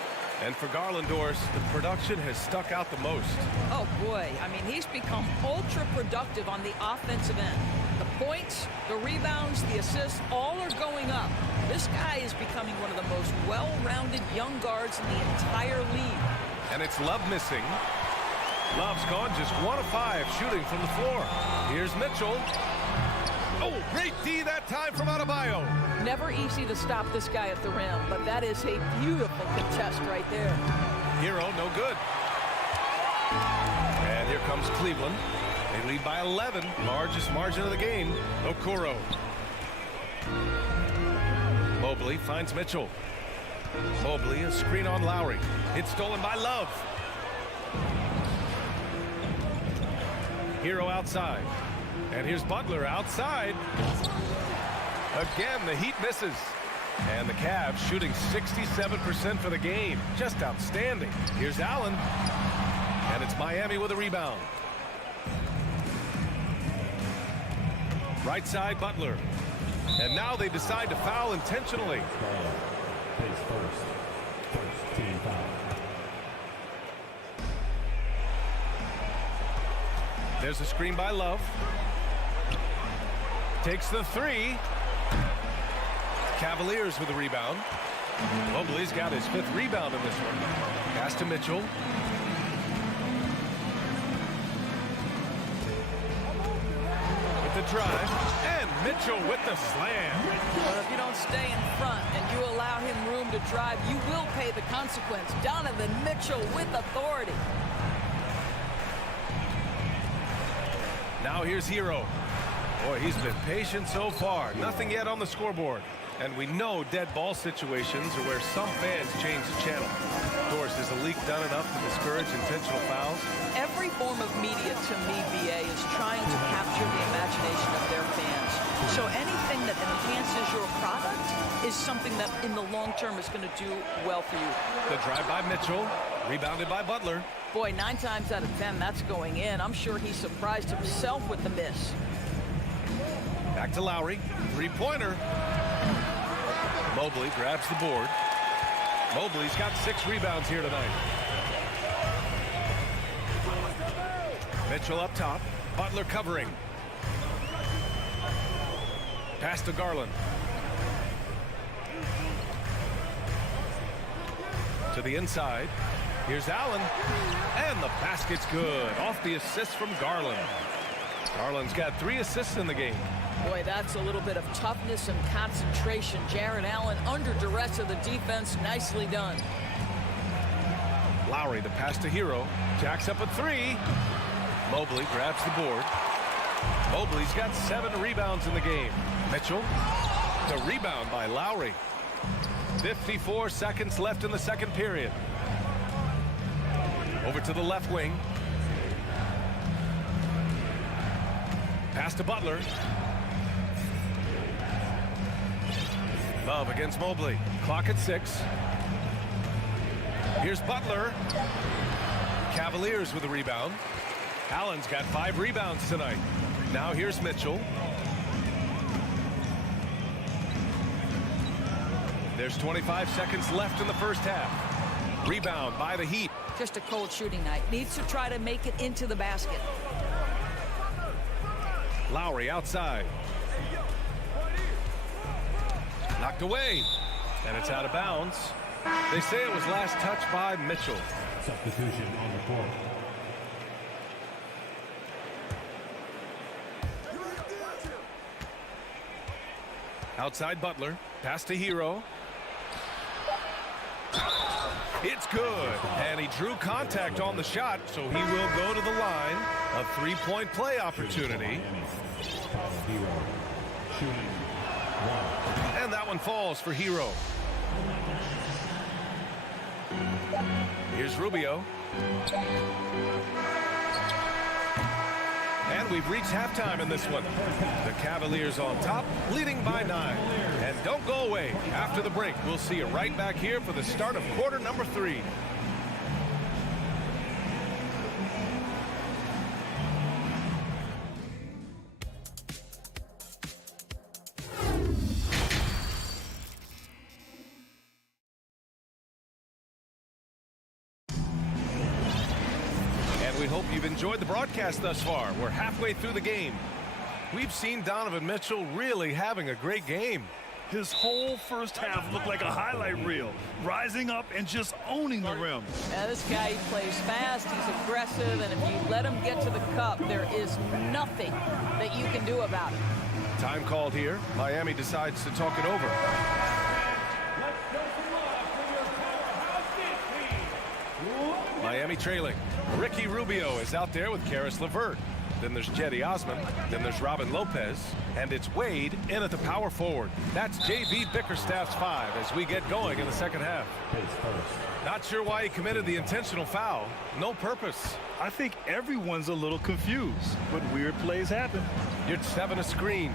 And for Garlandors, the production has stuck out the most. Oh, boy. I mean, he's become ultra productive on the offensive end. The points, the rebounds, the assists, all are going up. This guy is becoming one of the most well-rounded young guards in the entire league. And it's Love missing. Love's gone just 1 of 5 shooting from the floor. Here's Mitchell. Oh, great D that time from Adebayo. Never easy to stop this guy at the rim, but that is a beautiful contest right there. Hero, no good. And here comes Cleveland. They lead by 11, largest margin of the game. Okoro. Mobley finds Mitchell. Mobley, a screen on Lowry. It's stolen by Love. Hero outside. And here's Butler outside. Again, the Heat misses. And the Cavs shooting 67% for the game. Just outstanding. Here's Allen. And it's Miami with a rebound. Right side, Butler. And now they decide to foul intentionally. There's a screen by Love. Takes the 3. Cavaliers with a rebound. Mobley's got his 5th rebound in this one. Pass to Mitchell. With the drive. And Mitchell with the slam. But if you don't stay in front and you allow him room to drive, you will pay the consequence. Donovan Mitchell with authority. Now here's Hero. Boy, he's been patient so far. Nothing yet on the scoreboard. And we know dead ball situations are where some fans change the channel. Of course, is the league done enough to discourage intentional fouls? Every form of media, to me, BA, is trying to capture the imagination of their fans. So anything that enhances your product is something that in the long term is going to do well for you. The drive by Mitchell, rebounded by Butler. Boy, 9 times out of 10, that's going in. I'm sure he surprised himself with the miss. Back to Lowry, 3-pointer. Mobley grabs the board. Mobley's got 6 rebounds here tonight. Mitchell up top. Butler covering. Pass to Garland. To the inside. Here's Allen. And the basket's good. Off the assist from Garland. Garland's got 3 assists in the game. Boy, that's a little bit of toughness and concentration. Jared Allen under duress of the defense. Nicely done. Lowry, the pass to Hero. Jacks up a 3. Mobley grabs the board. Mobley's got 7 rebounds in the game. Mitchell, the rebound by Lowry. 54 seconds left in the second period. Over to the left wing. Pass to Butler. Love against Mobley. Clock at 6. Here's Butler. Cavaliers with a rebound. Allen's got 5 rebounds tonight. Now here's Mitchell. There's 25 seconds left in the first half. Rebound by the Heat. Just a cold shooting night. Needs to try to make it into the basket. Lowry outside. Knocked away. And it's out of bounds. They say it was last touched by Mitchell. Substitution on the court. Outside Butler. Pass to Hero. It's good. And he drew contact on the shot, so he will go to the line. A 3-point play opportunity. And that one falls for Hero. Here's Rubio. And we've reached halftime in this one. The Cavaliers on top, leading by 9. And don't go away. After the break, we'll see you right back here for the start of quarter number 3. We hope you've enjoyed the broadcast thus far. We're halfway through the game. We've seen Donovan Mitchell really having a great game. His whole first half looked like a highlight reel, rising up and just owning the rim. Yeah, this guy, he plays fast, he's aggressive, and if you let him get to the cup, there is nothing that you can do about it. Time called here. Miami decides to talk it over. Miami trailing. Ricky Rubio is out there with Karis LeVert. Then there's Jetty Osman. Then there's Robin Lopez. And it's Wade in at the power forward. That's J.B. Bickerstaff's 5 as we get going in the second half. Not sure why he committed the intentional foul. No purpose. I think everyone's a little confused, but weird plays happen. Yurtseven a screen.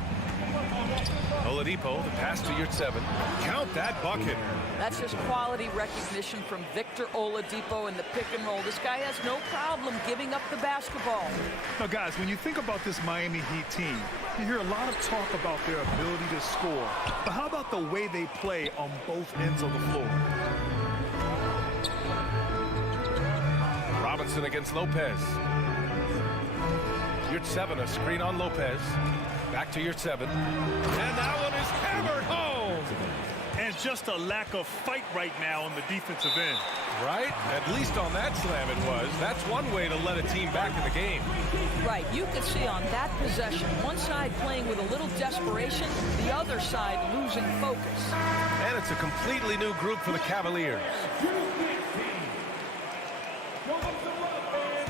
Oladipo, the pass to Yurtseven. Count that bucket. That's just quality recognition from Victor Oladipo in the pick and roll. This guy has no problem giving up the basketball. Now, guys, when you think about this Miami Heat team, you hear a lot of talk about their ability to score. But how about the way they play on both ends of the floor? Robinson against Lopez. Yurtseven, a screen on Lopez. Back to Yurtseven. And that one is hammered home. And just a lack of fight right now on the defensive end. Right? At least on that slam it was. That's one way to let a team back in the game. Right. You could see on that possession, one side playing with a little desperation, the other side losing focus. And it's a completely new group for the Cavaliers.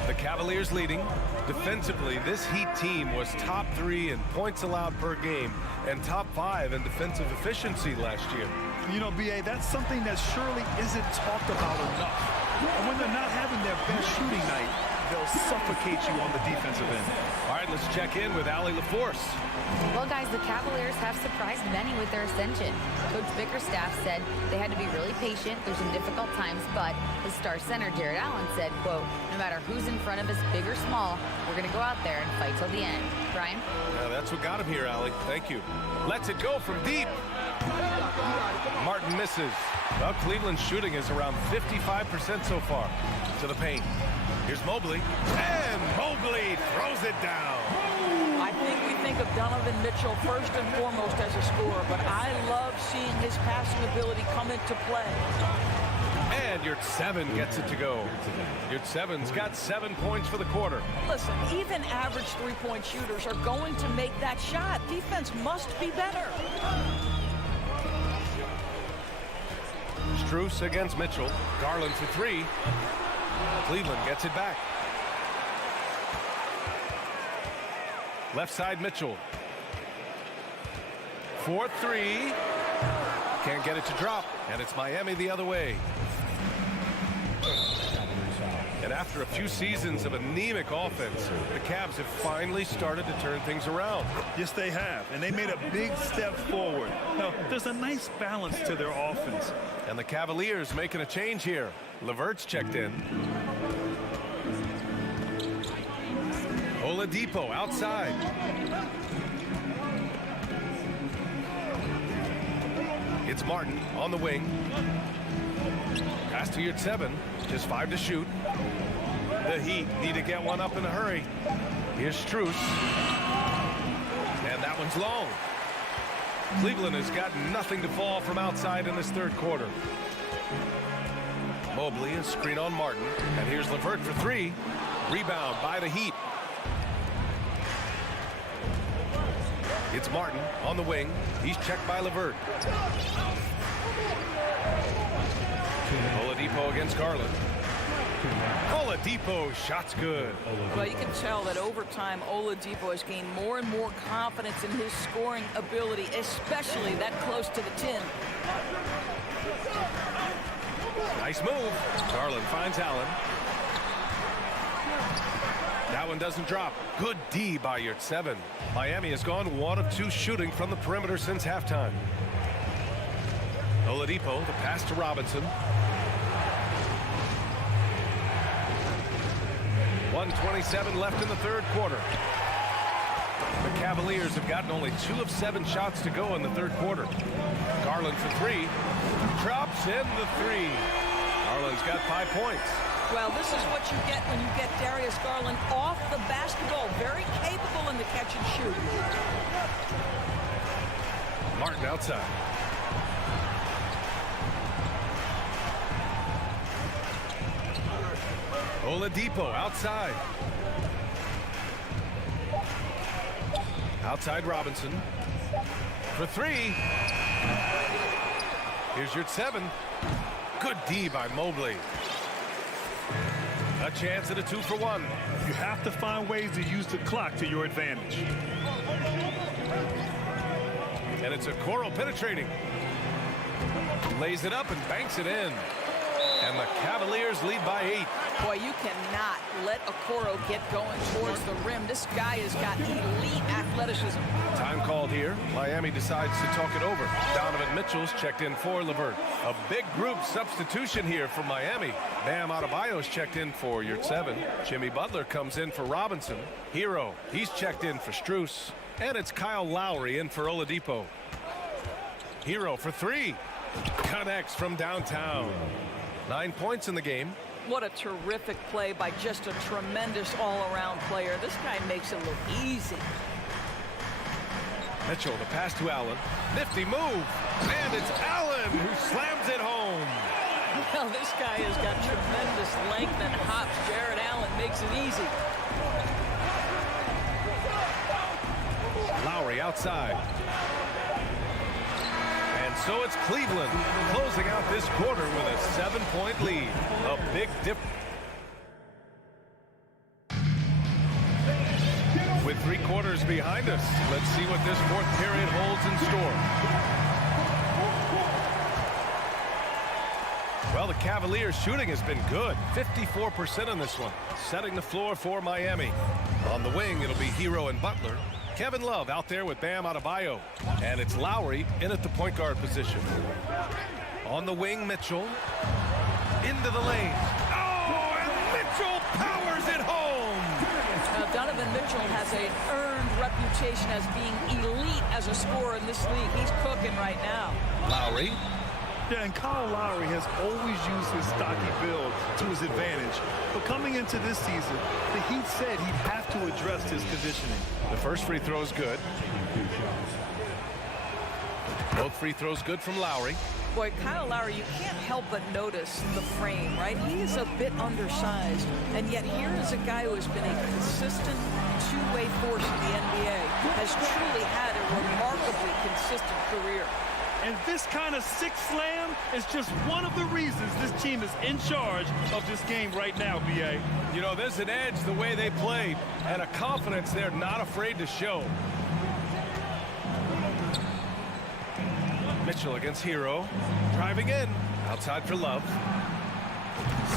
The Cavaliers leading. Defensively, this Heat team was top 3 in points allowed per game and top 5 in defensive efficiency last year. You know, B.A., that's something that surely isn't talked about enough. And when they're not having their best shooting night, they'll suffocate you on the defensive end. All right, let's check in with Allie LaForce. Well, guys, the Cavaliers have surprised many with their ascension. Coach Bickerstaff said they had to be really patient through some difficult times, but his star center, Jared Allen, said, quote, no matter who's in front of us, big or small, we're going to go out there and fight till the end. Brian? Yeah, that's what got him here, Allie. Thank you. Lets it go from deep. Martin misses. Well, Cleveland's shooting is around 55% so far. To the paint. Here's Mobley. And Mobley throws it down. I think we think of Donovan Mitchell first and foremost as a scorer, but I love seeing his passing ability come into play. And Yurtseven gets it to go. Yurtseven's got 7 points for the quarter. Listen, even average three-point shooters are going to make that shot. Defense must be better. Strus against Mitchell. Garland for 3. Cleveland gets it back. Left side Mitchell. 4-3. Can't get it to drop. And it's Miami the other way. And after a few seasons of anemic offense, the Cavs have finally started to turn things around. Yes, they have. And they made a big step forward. Now, there's a nice balance to their offense. And the Cavaliers making a change here. LeVert's checked in. Oladipo outside. It's Martin on the wing. Pass to Yurtseven. Just 5 to shoot. The Heat need to get one up in a hurry. Here's Strus. And that one's long. Cleveland has got nothing to fall from outside in this third quarter. Mobley, a screen on Martin. And here's LeVert for 3. Rebound by the Heat. It's Martin on the wing. He's checked by LeVert. Oladipo against Garland. Oladipo, shot's good. Well, you can tell that over time, Oladipo has gained more and more confidence in his scoring ability, especially that close to the 10. Nice move. Garland finds Allen. That one doesn't drop. Good D by Yurtseven. Miami has gone 1 of 2 shooting from the perimeter since halftime. Oladipo, the pass to Robinson. 1:27 left in the third quarter. The Cavaliers have gotten only 2 of 7 shots to go in the third quarter. Garland for 3. Drops in the 3. Garland's got 5 points. Well, this is what you get when you get Darius Garland off the basketball. Very capable in the catch and shoot. Martin outside. Oladipo outside. Outside Robinson. For three. Here's your 7. Good D by Mobley. A chance at a 2-for-1. You have to find ways to use the clock to your advantage. And it's a Okoro penetrating. Lays it up and banks it in. And the Cavaliers lead by 8. Boy, you cannot let Okoro get going towards the rim. This guy has got elite athleticism. Time called here. Miami decides to talk it over. Donovan Mitchell's checked in for Levert. A big group substitution here for Miami. Bam Adebayo's checked in for your 7. Jimmy Butler comes in for Robinson. Hero, he's checked in for Strus. And it's Kyle Lowry in for Oladipo. Hero for 3. Connects from downtown. 9 points in the game. What a terrific play by just a tremendous all-around player. This guy makes it look easy. Mitchell, the pass to Allen. Nifty move. And it's Allen who slams it home. Well, this guy has got tremendous length and hops. Jared Allen makes it easy. Lowry outside. And so it's Cleveland closing out this quarter with a 7-point lead. A big dip. With 3 quarters behind us, let's see what this 4th period holds in store. Well, the Cavaliers' shooting has been good. 54% on this one. Setting the floor for Miami. On the wing, it'll be Hero and Butler. Kevin Love out there with Bam Adebayo. And it's Lowry in at the point guard position. On the wing, Mitchell. Into the lane. Oh, and Mitchell powers it home. Now, Donovan Mitchell has an earned reputation as being elite as a scorer in this league. He's cooking right now. Lowry. Yeah, and Kyle Lowry has always used his stocky build to his advantage. But coming into this season, the Heat said he'd have to address his conditioning. The first free throw is good. Both free throws good from Lowry. Boy, Kyle Lowry, you can't help but notice the frame, right? He is a bit undersized, and yet here is a guy who has been a consistent two-way force in the NBA, has truly had a remarkably consistent career. And this kind of sick slam is just one of the reasons this team is in charge of this game right now, B.A. You know, there's an edge the way they played and a confidence they're not afraid to show. Mitchell against Hero. Driving in. Outside for Love.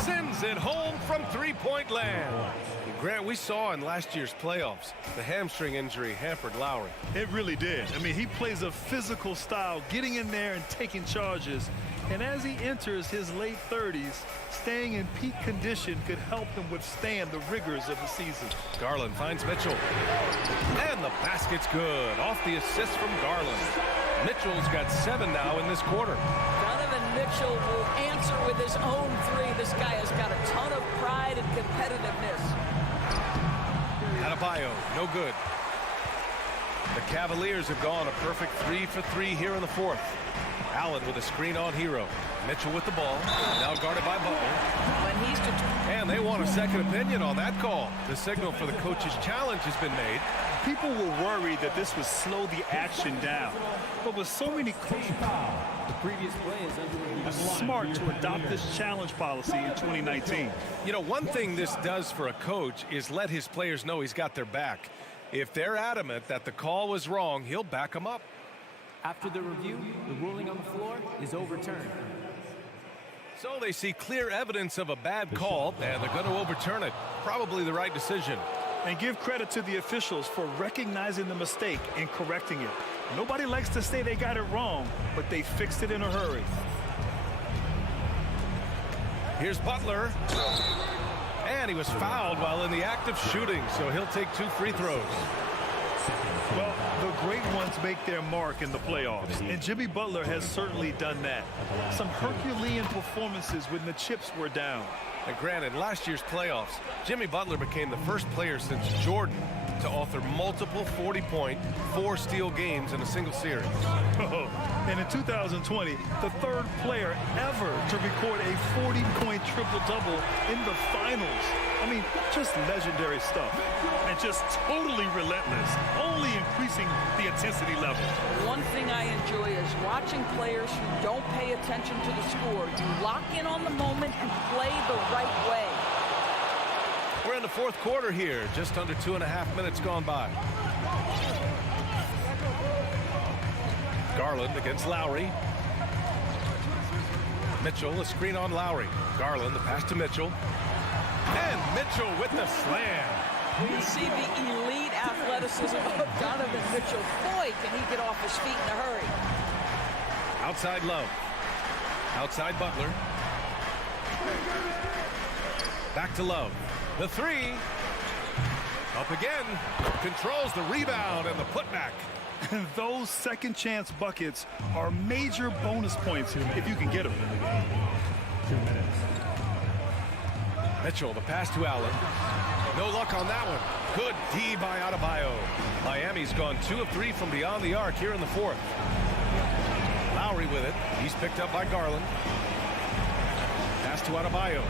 Sends it home from three-point land. Grant, we saw in last year's playoffs, the hamstring injury hampered Lowry. It really did. I mean, he plays a physical style, getting in there and taking charges. And as he enters his late 30s, staying in peak condition could help him withstand the rigors of the season. Garland finds Mitchell. And the basket's good. Off the assist from Garland. Mitchell's got 7 now in this quarter. Donovan Mitchell will answer with his own 3. This guy has got a ton of pride and competitiveness. Adebayo, no good. The Cavaliers have gone a perfect 3 for 3 here in the 4th. Allen with a screen on Hero. Mitchell with the ball. Now guarded by Butler. And they want a second opinion on that call. The signal for the coach's challenge has been made. People were worried that this would slow the action down. But with so many coaches, The previous play is under review. smart to adopt this challenge policy in 2019. You know, one thing this does for a coach is let his players know he's got their back. If they're adamant that the call was wrong, he'll back them up. After the review, the ruling on the floor is overturned. So they see clear evidence of a bad call, and they're going to overturn it. Probably the right decision. And give credit to the officials for recognizing the mistake and correcting it. Nobody likes to say they got it wrong, but they fixed it in a hurry. Here's Butler. And he was fouled while in the act of shooting, so he'll take 2 free throws. Well, the great ones make their mark in the playoffs, and Jimmy Butler has certainly done that. Some Herculean performances when the chips were down. And granted, last year's playoffs, Jimmy Butler became the first player since Jordan to author multiple 40-point, 4-steal games in a single series. And in 2020, the third player ever to record a 40-point triple-double in the finals. I mean, just legendary stuff. And just totally relentless, only increasing the intensity level. One thing I enjoy is watching players who don't pay attention to the score. You lock in on the moment and play the right way. We're in the fourth quarter here, just under 2.5 minutes gone by. Garland against Lowry. Mitchell, a screen on Lowry. Garland, the pass to Mitchell. And Mitchell with the slam. You see the elite athleticism of Donovan Mitchell. Boy, can he get off his feet in a hurry. Outside Love. Outside Butler. Back to Love. The three. Up again. Controls the rebound and the putback. Those second chance buckets are major bonus points if you can get them. 2 minutes. Mitchell, the pass to Allen. No luck on that one. Good D by Adebayo. Miami's gone 2 of 3 from beyond the arc here in the fourth. Lowry with it. He's picked up by Garland. Pass to Adebayo.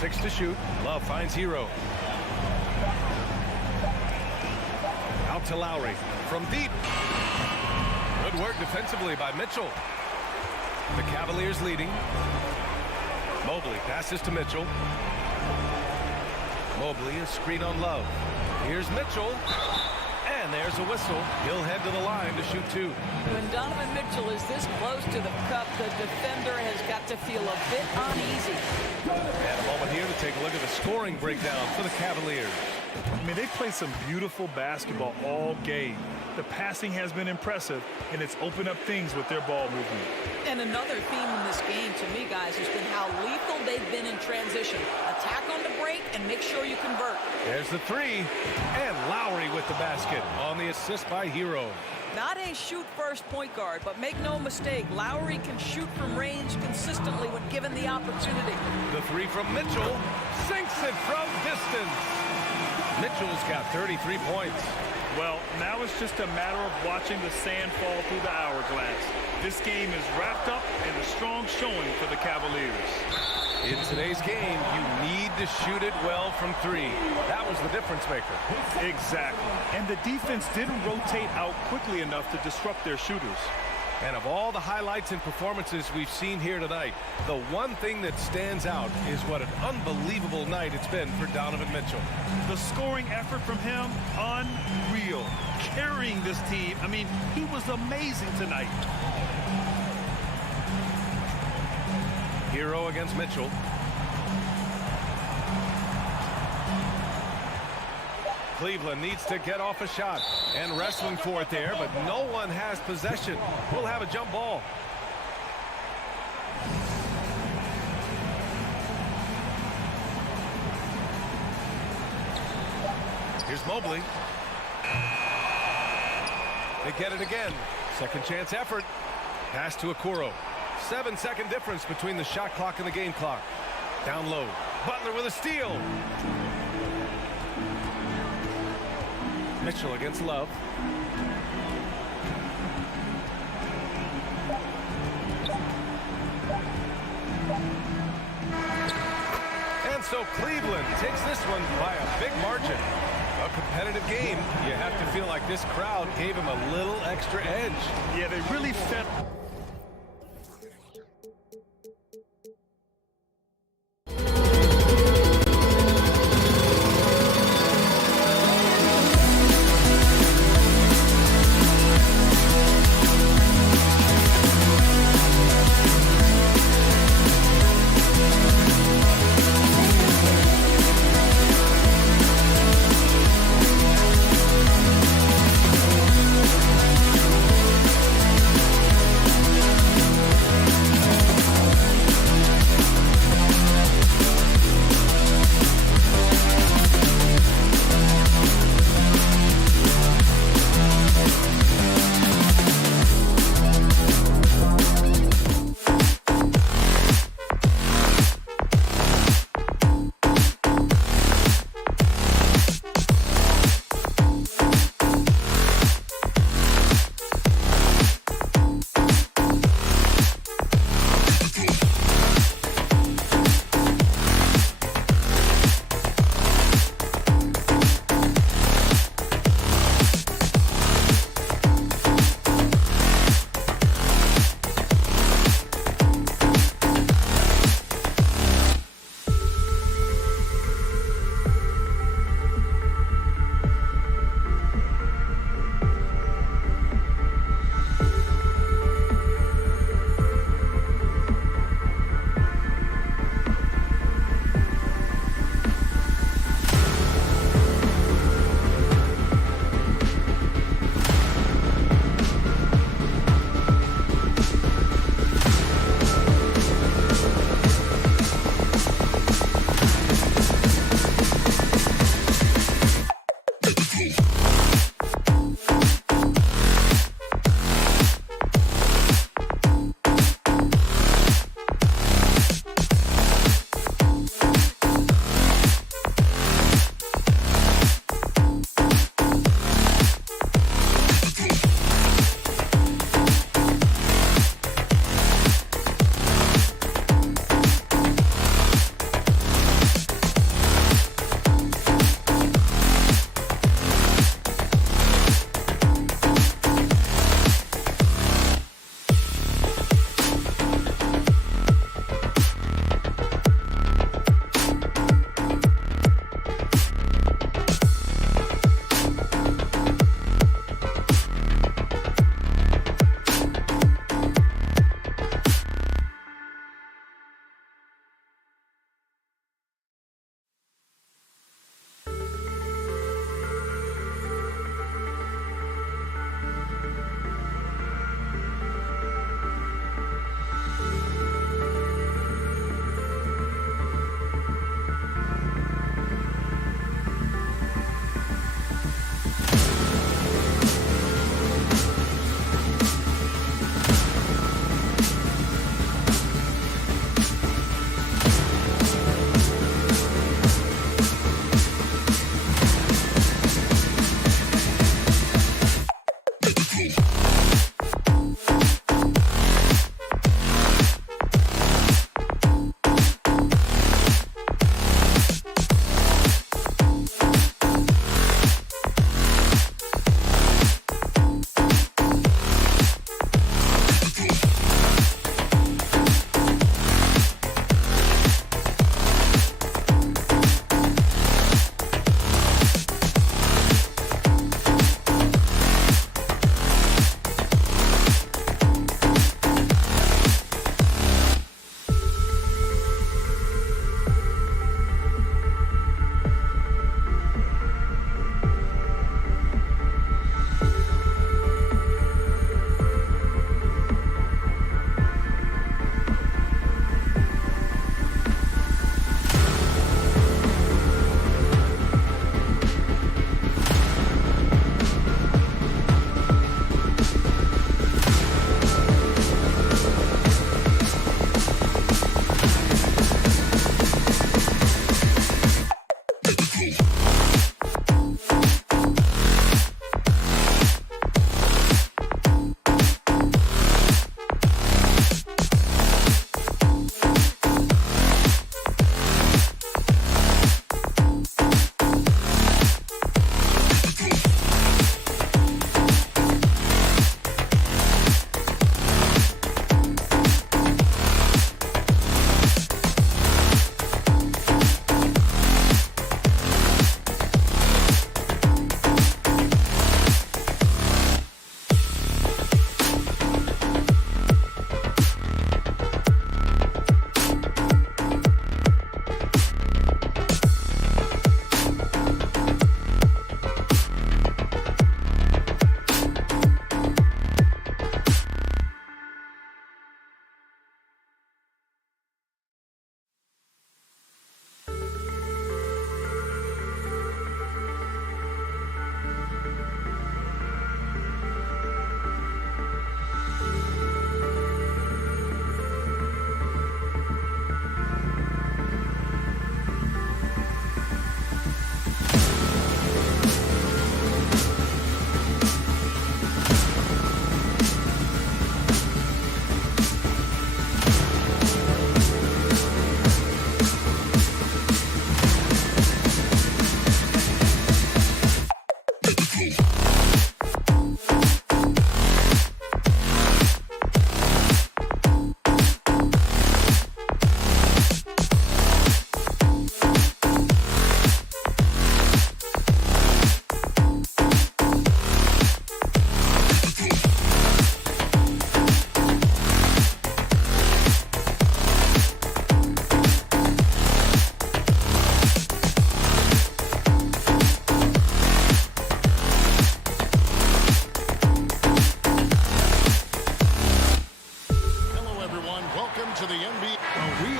Six to shoot. Love finds Hero. Out to Lowry from deep. Good work defensively by Mitchell. The Cavaliers leading. Mobley passes to Mitchell. Mobley, a screen on Love. Here's Mitchell. And there's a whistle. He'll head to the line to shoot 2. When Donovan Mitchell is this close to the cup, the defender has got to feel a bit uneasy. And a moment here to take a look at the scoring breakdown for the Cavaliers. I mean, they play some beautiful basketball all game. The passing has been impressive, and it's opened up things with their ball movement. And another theme in this game, to me, guys, has been how lethal they've been in transition. Attack on the break and make sure you convert. There's the three. And Lowry with the basket on the assist by Hero. Not a shoot-first point guard, but make no mistake, Lowry can shoot from range consistently when given the opportunity. The three from Mitchell. Sinks it from distance. Mitchell's got 33 points. Well, now it's just a matter of watching the sand fall through the hourglass. This game is wrapped up in a strong showing for the Cavaliers. In today's game, you need to shoot it well from 3. That was the difference maker. Exactly. And the defense didn't rotate out quickly enough to disrupt their shooters. And of all the highlights and performances we've seen here tonight, the one thing that stands out is what an unbelievable night it's been for Donovan Mitchell. The scoring effort from him, unreal. Carrying this team, I mean, he was amazing tonight. Hero against Mitchell. Cleveland needs to get off a shot and wrestling for it there, but no one has possession. We'll have a jump ball. Here's Mobley. They get it again. Second chance effort. Pass to Okoro. 7-second difference between the shot clock and the game clock. Down low. Butler with a steal. Mitchell against Love. And so Cleveland takes this one by a big margin. A competitive game. You have to feel like this crowd gave him a little extra edge. Yeah, they really fed.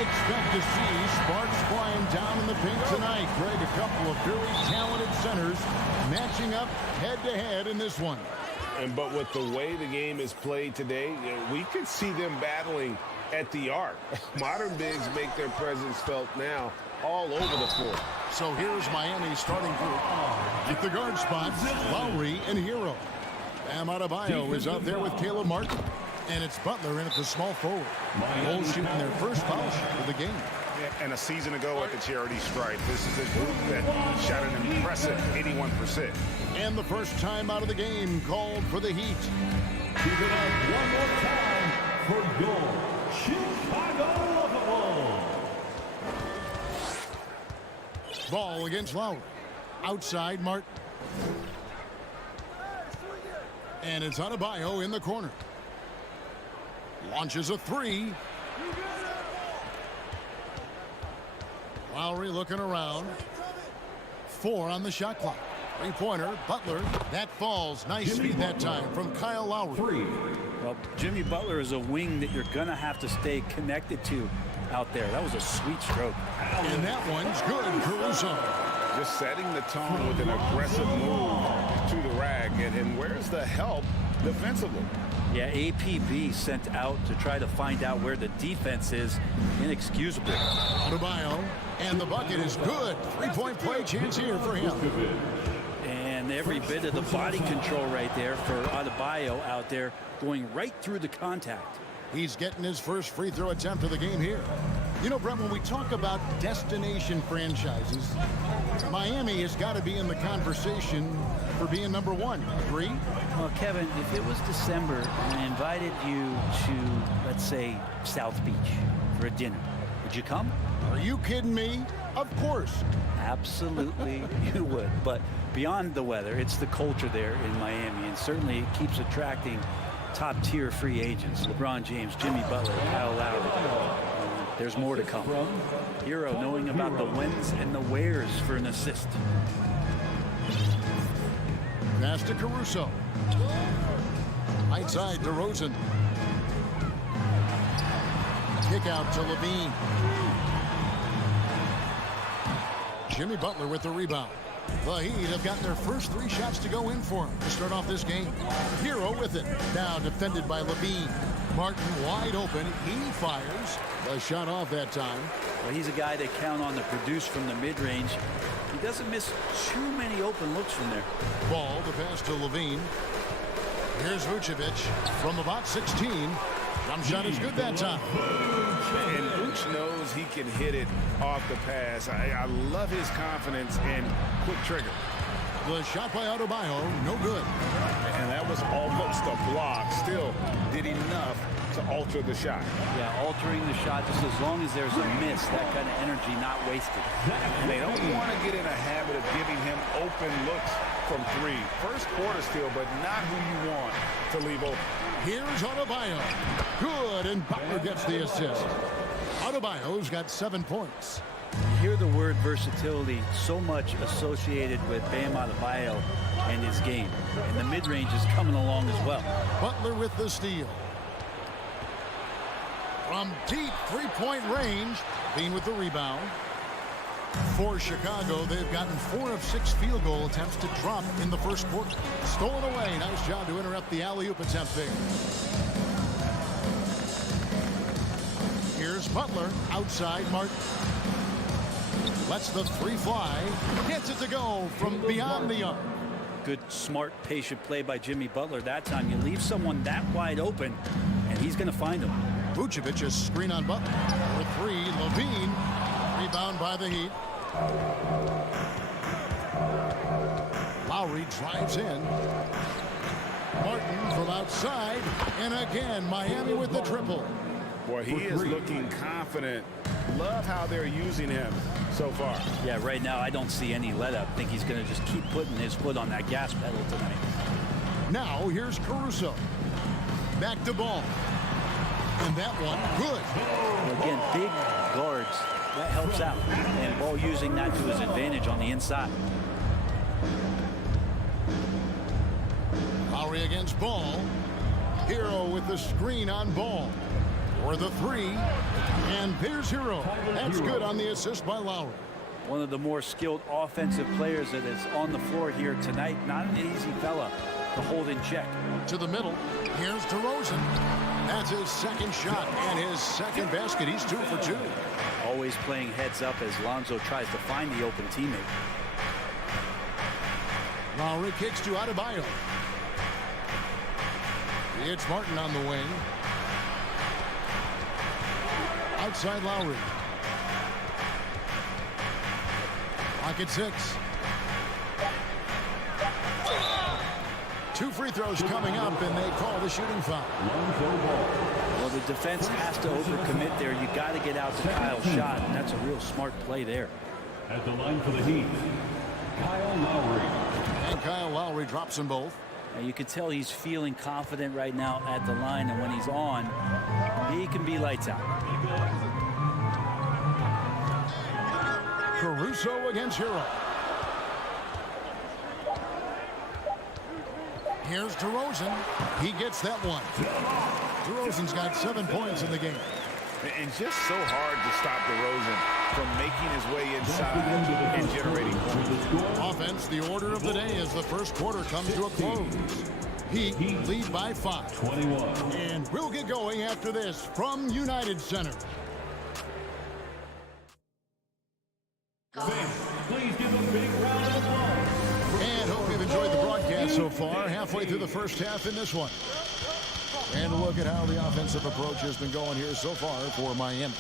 expect to see sparks flying down in the paint tonight. Greg, a couple of very talented centers matching up head-to-head in this one. But with the way the game is played today, we could see them battling at the arc. Modern bigs make their presence felt now all over the floor. So here's Miami's starting group. At the guard spots, Lowry and Hero. Bam Adebayo is out there with Caleb Martin. And it's Butler in at the small forward. Bulls shooting their first foul shot of the game. And a season ago at the charity stripe, this is a group that shot an impressive 81%. And the first time out of the game called for the Heat. Keep it up one more time for your Chicago Bulls. Ball against Lowry. Outside Martin. And it's Adebayo in the corner. Launches a three. Lowry looking around. 4 on the shot clock. Three-pointer, Butler. That falls. Nice feed that time from Kyle Lowry. Well, Jimmy Butler is a wing that you're going to have to stay connected to out there. That was a sweet stroke. And that one's good, Caruso. Just setting the tone with an aggressive move to the rack. And where's the help defensively? Yeah, APB sent out to try to find out where the defense is. Inexcusable. Adebayo, and the bucket is good. Three-point play chance here for him. And every bit of the body control right there for Adebayo out there, going right through the contact. He's getting his first free throw attempt of the game here. You know, Brent, when we talk about destination franchises, Miami has got to be in the conversation for being number one. Agree? Well, Kevin, if it was December and I invited you to, let's say, South Beach for a dinner, would you come? Are you kidding me? Of course. Absolutely you would. But beyond the weather, it's the culture there in Miami, and certainly it keeps attracting top-tier free agents. LeBron James, Jimmy Butler, Kyle Lowry. There's more to come. Hero knowing about the whens and the wheres for an assist. Pass to Caruso. Right side to DeRozan. Kick out to Levine. Jimmy Butler with the rebound. The Heat have gotten their first 3 shots to go in for him to start off this game. Hero with it. Now defended by Levine. Martin wide open. He fires. The shot off that time. Well, he's a guy they count on to produce from the mid-range. He doesn't miss too many open looks from there. Ball to pass to Levine. Here's Vucevic from about 16. Jump shot is good that time. And Vooch knows he can hit it off the pass. I love his confidence and quick trigger. The shot by Adebayo, no good. And that was almost a block. Still did enough to alter the shot. Yeah, altering the shot just as long as there's a miss, that kind of energy not wasted. And they don't want to get in a habit of giving him open looks from 3. First quarter still, but not who you want to leave open. Here's Adebayo. Good, and Butler gets the assist. Adebayo's got 7 points. You hear the word versatility so much associated with Bam Adebayo and his game. And the mid-range is coming along as well. Butler with the steal. From deep three-point range, Bean with the rebound. For Chicago, they've gotten 4 of 6 field goal attempts to drop in the first quarter. Stolen away. Nice job to interrupt the alley-oop attempt there. Here's Butler outside Martin. Lets the 3 fly. Gets it to go from beyond the arc. Good, smart, patient play by Jimmy Butler that time. You leave someone that wide open, and he's going to find him. Vucevic a screen on Butler. For 3, Levine. Rebound by the Heat. Lowry drives in. Martin from outside. And again, Miami with the triple. Boy, he is looking confident. Love how they're using him so far. Yeah, right now I don't see any let up. I think he's going to just keep putting his foot on that gas pedal tonight. Now here's Caruso. Back to Ball. And that one, good. Again, big guards. That helps out. And Ball using that to his advantage on the inside. Lowry against Ball. Hero with the screen on Ball. for the three. And there's Hero. That's good on the assist by Lowry. One of the more skilled offensive players that is on the floor here tonight. Not an easy fella to hold in check. To the middle. Here's DeRozan. That's his second shot and his second basket. He's 2 for 2. Always playing heads up as Lonzo tries to find the open teammate. Lowry kicks to Adebayo. It's Martin on the wing. Outside Lowry. Clock at 6. 2 free throws coming up, and they call the shooting foul. Well, the defense has to overcommit there. You got to get out to Kyle's shot, and that's a real smart play there. At the line for the Heat, Kyle Lowry. And Kyle Lowry drops them both. And you can tell he's feeling confident right now at the line, and when he's on, he can be lights out. Caruso against Hero. Here's DeRozan. He gets that one. DeRozan's got 7 points in the game. And just so hard to stop DeRozan from making his way inside and generating points. Offense, the order of the day as the first quarter comes to a close. Heat lead by 5. 21. And we'll get going after this from United Center. Please give a big round of applause. And hope you've enjoyed the broadcast so far. Halfway through the first half in this one. And look at how the offensive approach has been going here so far for Miami.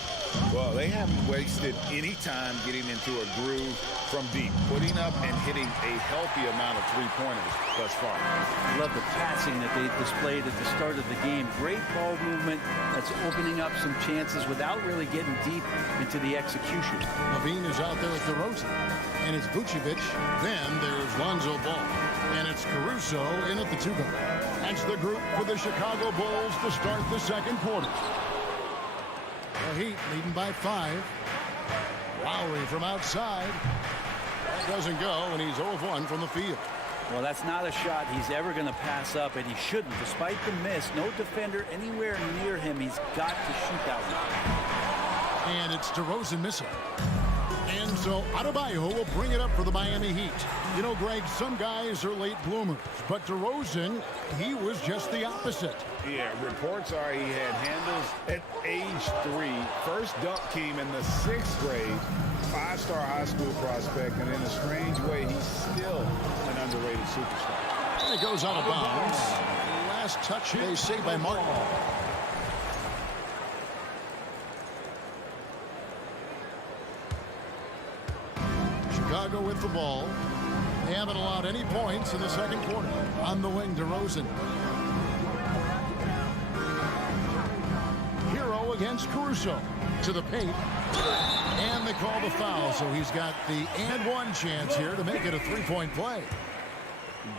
Well, they haven't wasted any time getting into a groove from deep, putting up and hitting a healthy amount of three-pointers thus far. I love the passing that they displayed at the start of the game. Great ball movement that's opening up some chances without really getting deep into the execution. Levine is out there with DeRozan. And it's Vucevic. Then there's Lonzo Ball. And it's Caruso in at the 2-guard. That's the group for the Chicago Bulls to start the second quarter. The Heat leading by 5. Lowry from outside. That doesn't go, and he's 0 of 1 from the field. Well, that's not a shot he's ever going to pass up, and he shouldn't. Despite the miss, no defender anywhere near him. He's got to shoot that one. And it's DeRozan missing. And so Adebayo will bring it up for the Miami Heat. You know, Greg, some guys are late bloomers, but DeRozan, he was just the opposite. Yeah, reports are he had handles at age 3. First dunk came in the 6th grade. 5-star high school prospect, and in a strange way, he's still an underrated superstar. And it goes out of bounds. Last touch, they say, by Martin. Chicago with the ball. They haven't allowed any points in the second quarter. On the wing, DeRozan. Hero against Caruso. To the paint. And they call the foul, so he's got the and-one chance here to make it a three-point play.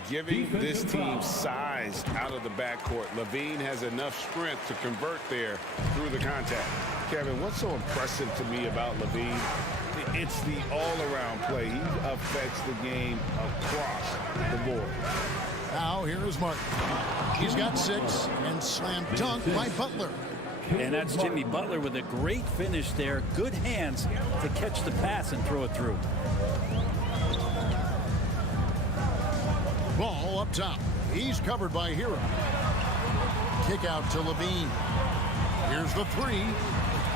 Giving this team size out of the backcourt. Levine has enough strength to convert there through the contact. Kevin, what's so impressive to me about Levine? It's the all-around play. He affects the game across the board. Now, here is Martin. He's got 6 and slam dunk by Butler. And that's Jimmy Butler with a great finish there. Good hands to catch the pass and throw it through. Ball up top. He's covered by Hero. Kick out to Levine. Here's the 3.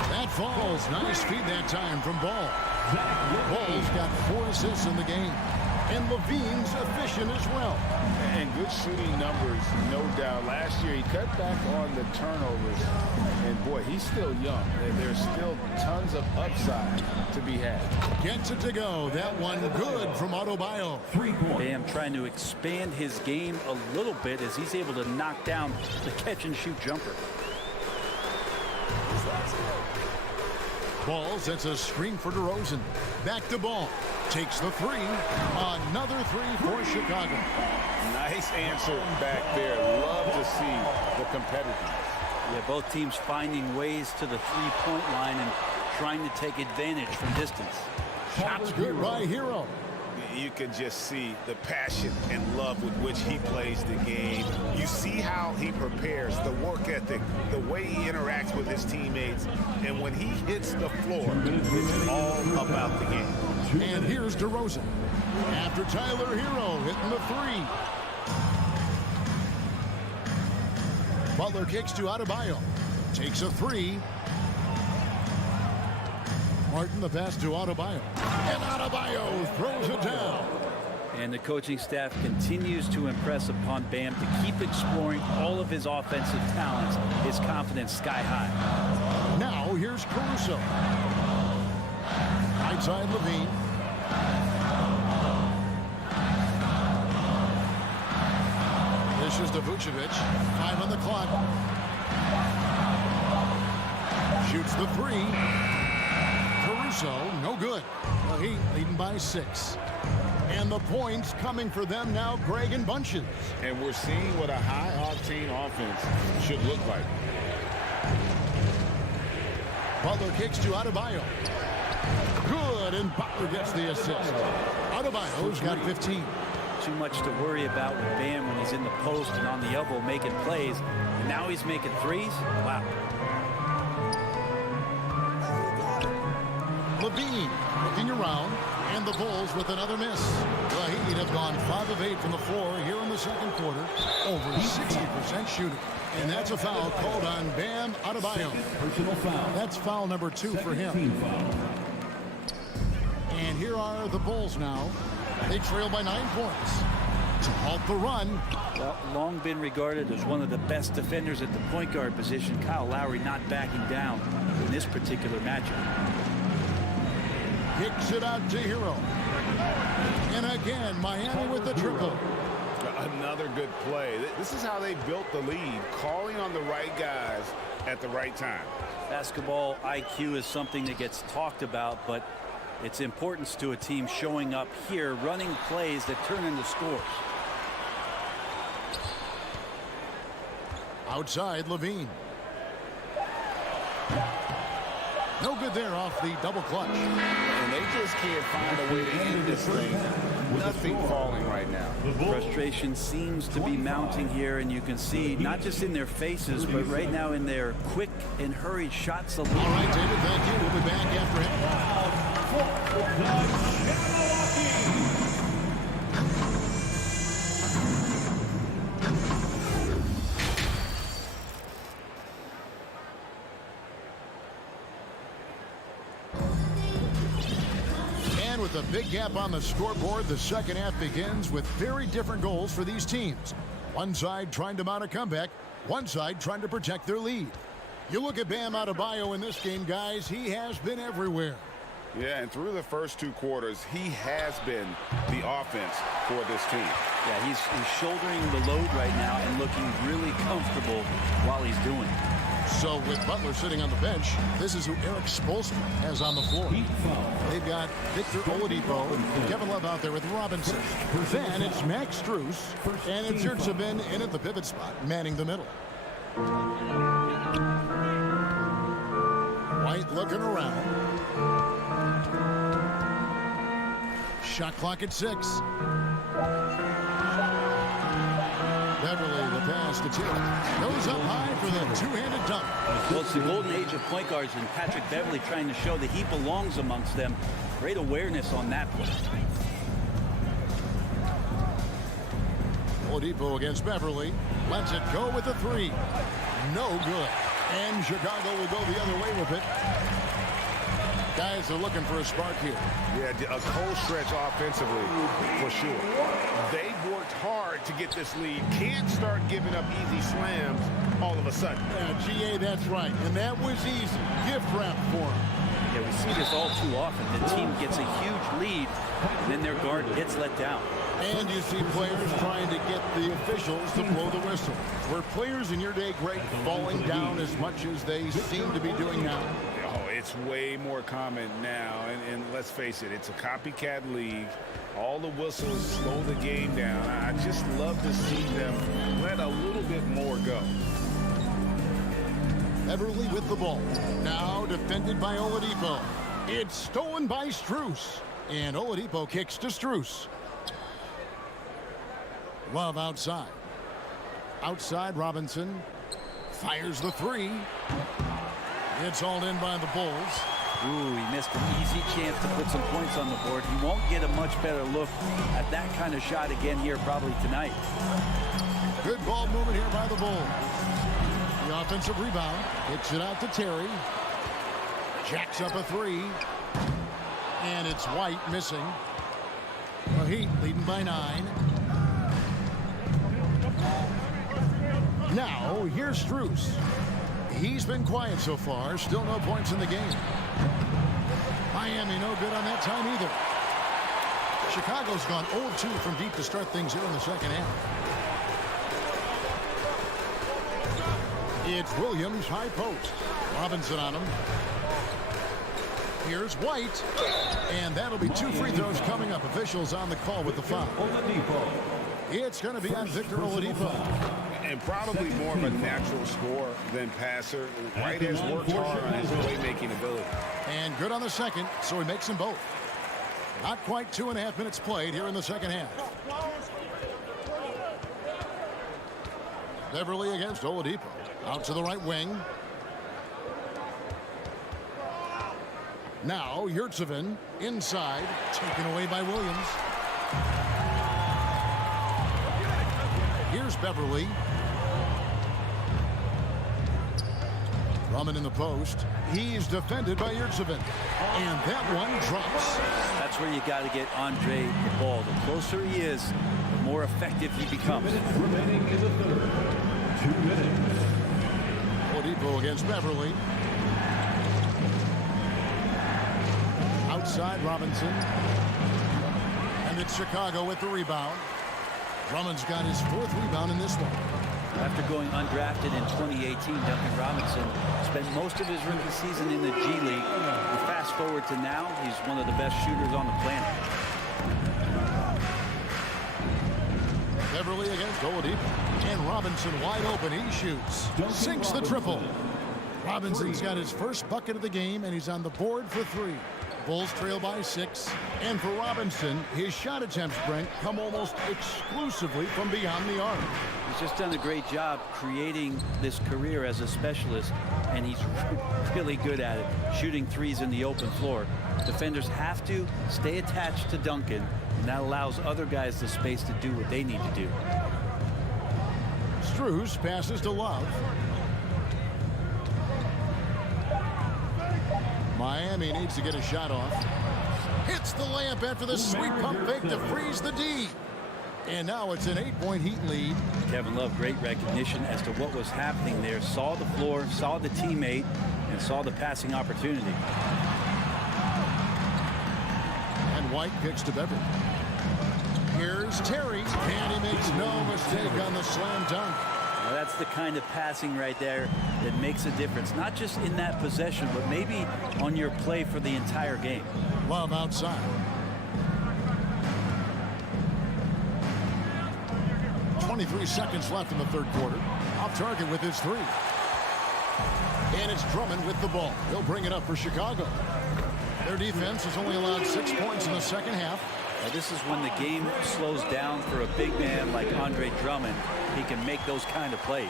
That falls. Nice feed that time from Ball. Ball's got 4 assists in the game. And Levine's efficient as well. And good shooting numbers, no doubt. Last year, he cut back on the turnovers. And, boy, he's still young. There's still tons of upside to be had. Gets it to go. That one good from Adebayo. Bam trying to expand his game a little bit as he's able to knock down the catch-and-shoot jumper. Ball sets a screen for DeRozan. Back to Ball. Takes the 3. Another 3 for Chicago. Nice answer back there. Love to see the competitiveness. Yeah, both teams finding ways to the three-point line and trying to take advantage from distance. Shots good by Hero. you can just see the passion and love with which he plays the game. You see how he prepares, the work ethic, the way he interacts with his teammates. And when he hits the floor, it's all about the game. And here's DeRozan. After Tyler Hero hitting the three. Butler kicks to Adebayo. Takes a three. Martin the pass to Adebayo. And Adebayo throws it down. And the coaching staff continues to impress upon Bam to keep exploring all of his offensive talents. His confidence sky high. Now here's Caruso. Right side Levine. This is to Vucevic. 5 on the clock. Shoots the three. Caruso, no good. The Heat leading by 6. And the points coming for them now, Greg and Bunches. And we're seeing what a high-octane offense should look like. Butler kicks to Adebayo. Good, and Butler gets the assist. Adebayo's got 15. Too much to worry about with Bam when he's in the post and on the elbow making plays. And now he's making threes? Wow. Levine looking around, and the Bulls with another miss. The Heat have gone 5 of 8 from the floor here in the second quarter. Over 60% shooting. And that's a foul called on Bam Adebayo. Personal foul. That's foul number 2 for him. Team foul. And here are the Bulls now. They trail by 9 points. To halt the run. Well, long been regarded as one of the best defenders at the point guard position. Kyle Lowry not backing down in this particular matchup. Kicks it out to Hero. And again, Miami with the triple. Another good play. This is how they built the lead, calling on the right guys at the right time. Basketball IQ is something that gets talked about, but its importance to a team showing up here, running plays that turn into scores. Outside, Levine. No good there off the double clutch. And they just can't find a way to end this thing. Nothing falling right now. Frustration seems to be mounting here, and you can see not just in their faces, but right now in their quick and hurried shot selection. All right, David, thank you. We'll be back after half. With a big gap on the scoreboard, the second half begins with very different goals for these teams. One side trying to mount a comeback, one side trying to protect their lead. You look at Bam Adebayo in this game, guys, he has been everywhere. Yeah, and through the first 2 quarters, he has been the offense for this team. Yeah, he's shouldering the load right now and looking really comfortable while he's doing it. So with Butler sitting on the bench, this is who Eric Spoelstra has on the floor. They've got Victor Oladipo and Kevin Love out there with Robinson. Then it's Max Strus and it's Yurtseven in at the pivot spot, manning the middle. White looking around. Shot clock at 6. Beverly, the pass to Taylor. Goes up high for the two-handed dunk. Well, it's the golden age of point guards, and Patrick Beverly trying to show that he belongs amongst them. Great awareness on that play. Oladipo against Beverly. Lets it go with the 3. No good. And Chicago will go the other way with it. Guys are looking for a spark here. Yeah, a cold stretch offensively, for sure. They've worked hard to get this lead. Can't start giving up easy slams all of a sudden. Yeah, GA, that's right. And that was easy. Gift wrap for them. Yeah, we see this all too often. The team gets a huge lead, and then their guard gets let down. And you see players trying to get the officials to blow the whistle. Were players in your day, Greg, falling down as much as they seem to be doing now? Oh, it's way more common now. And let's face it, it's a copycat league. All the whistles slow the game down. I just love to see them let a little bit more go. Beverly with the ball. Now defended by Oladipo. It's stolen by Strus. And Oladipo kicks to Strus. Love outside. Outside, Robinson fires the three. It's hauled in by the Bulls. Ooh, he missed an easy chance to put some points on the board. He won't get a much better look at that kind of shot again here probably tonight. Good ball movement here by the Bulls. The offensive rebound. Hits it out to Terry. Jacks up a three. And it's White missing. The Heat leading by 9. Now, here's Strus. He's been quiet so far. Still no points in the game. Miami no good on that time either. Chicago's gone 0-2 from deep to start things here in the second half. It's Williams, high post. Robinson on him. Here's White. And that'll be 2 free throws coming up. Officials on the call with the foul. It's going to be on Victor Oladipo. And probably more of a natural scorer than passer. White has worked hard on his playmaking ability. And good on the second, so he makes them both. Not quite 2.5 minutes played here in the second half. Beverly against Oladipo. Out to the right wing. Now, Yurtseven inside, taken away by Williams. Here's Beverly. Drummond in the post. He's defended by Yurtseven. And that one drops. That's where you got to get Andre the ball. The closer he is, the more effective he becomes. Remaining in the third. 2 minutes. Oladipo against Beverly. Outside Robinson. And it's Chicago with the rebound. Drummond's got his 4th rebound in this one. After going undrafted in 2018, Duncan Robinson spent most of his rookie season in the G League. And fast forward to now, he's one of the best shooters on the planet. Beverly against Oladipo. And Robinson wide open. He shoots. Sinks the triple. Robinson's got his first bucket of the game, and he's on the board for 3. Bulls trail by 6. And for Robinson, his shot attempts, Brent, come almost exclusively from beyond the arc. He's just done a great job creating this career as a specialist, and he's really good at it, shooting threes in the open floor. Defenders have to stay attached to Duncan, and that allows other guys the space to do what they need to do. Strus passes to Love. Miami needs to get a shot off. Hits the layup after the sweet pump fake to freeze the D. And now it's an 8-point Heat lead. Kevin Love, great recognition as to what was happening there. Saw the floor, saw the teammate, and saw the passing opportunity. And White kicks to Beverly. Here's Terry, and he makes no mistake on the slam dunk. Now that's the kind of passing right there that makes a difference, not just in that possession, but maybe on your play for the entire game. Love outside. 23 seconds left in the third quarter. Off target with his 3. And it's Drummond with the ball. He'll bring it up for Chicago. Their defense has only allowed 6 points in the second half. Now this is when the game slows down for a big man like Andre Drummond. He can make those kind of plays.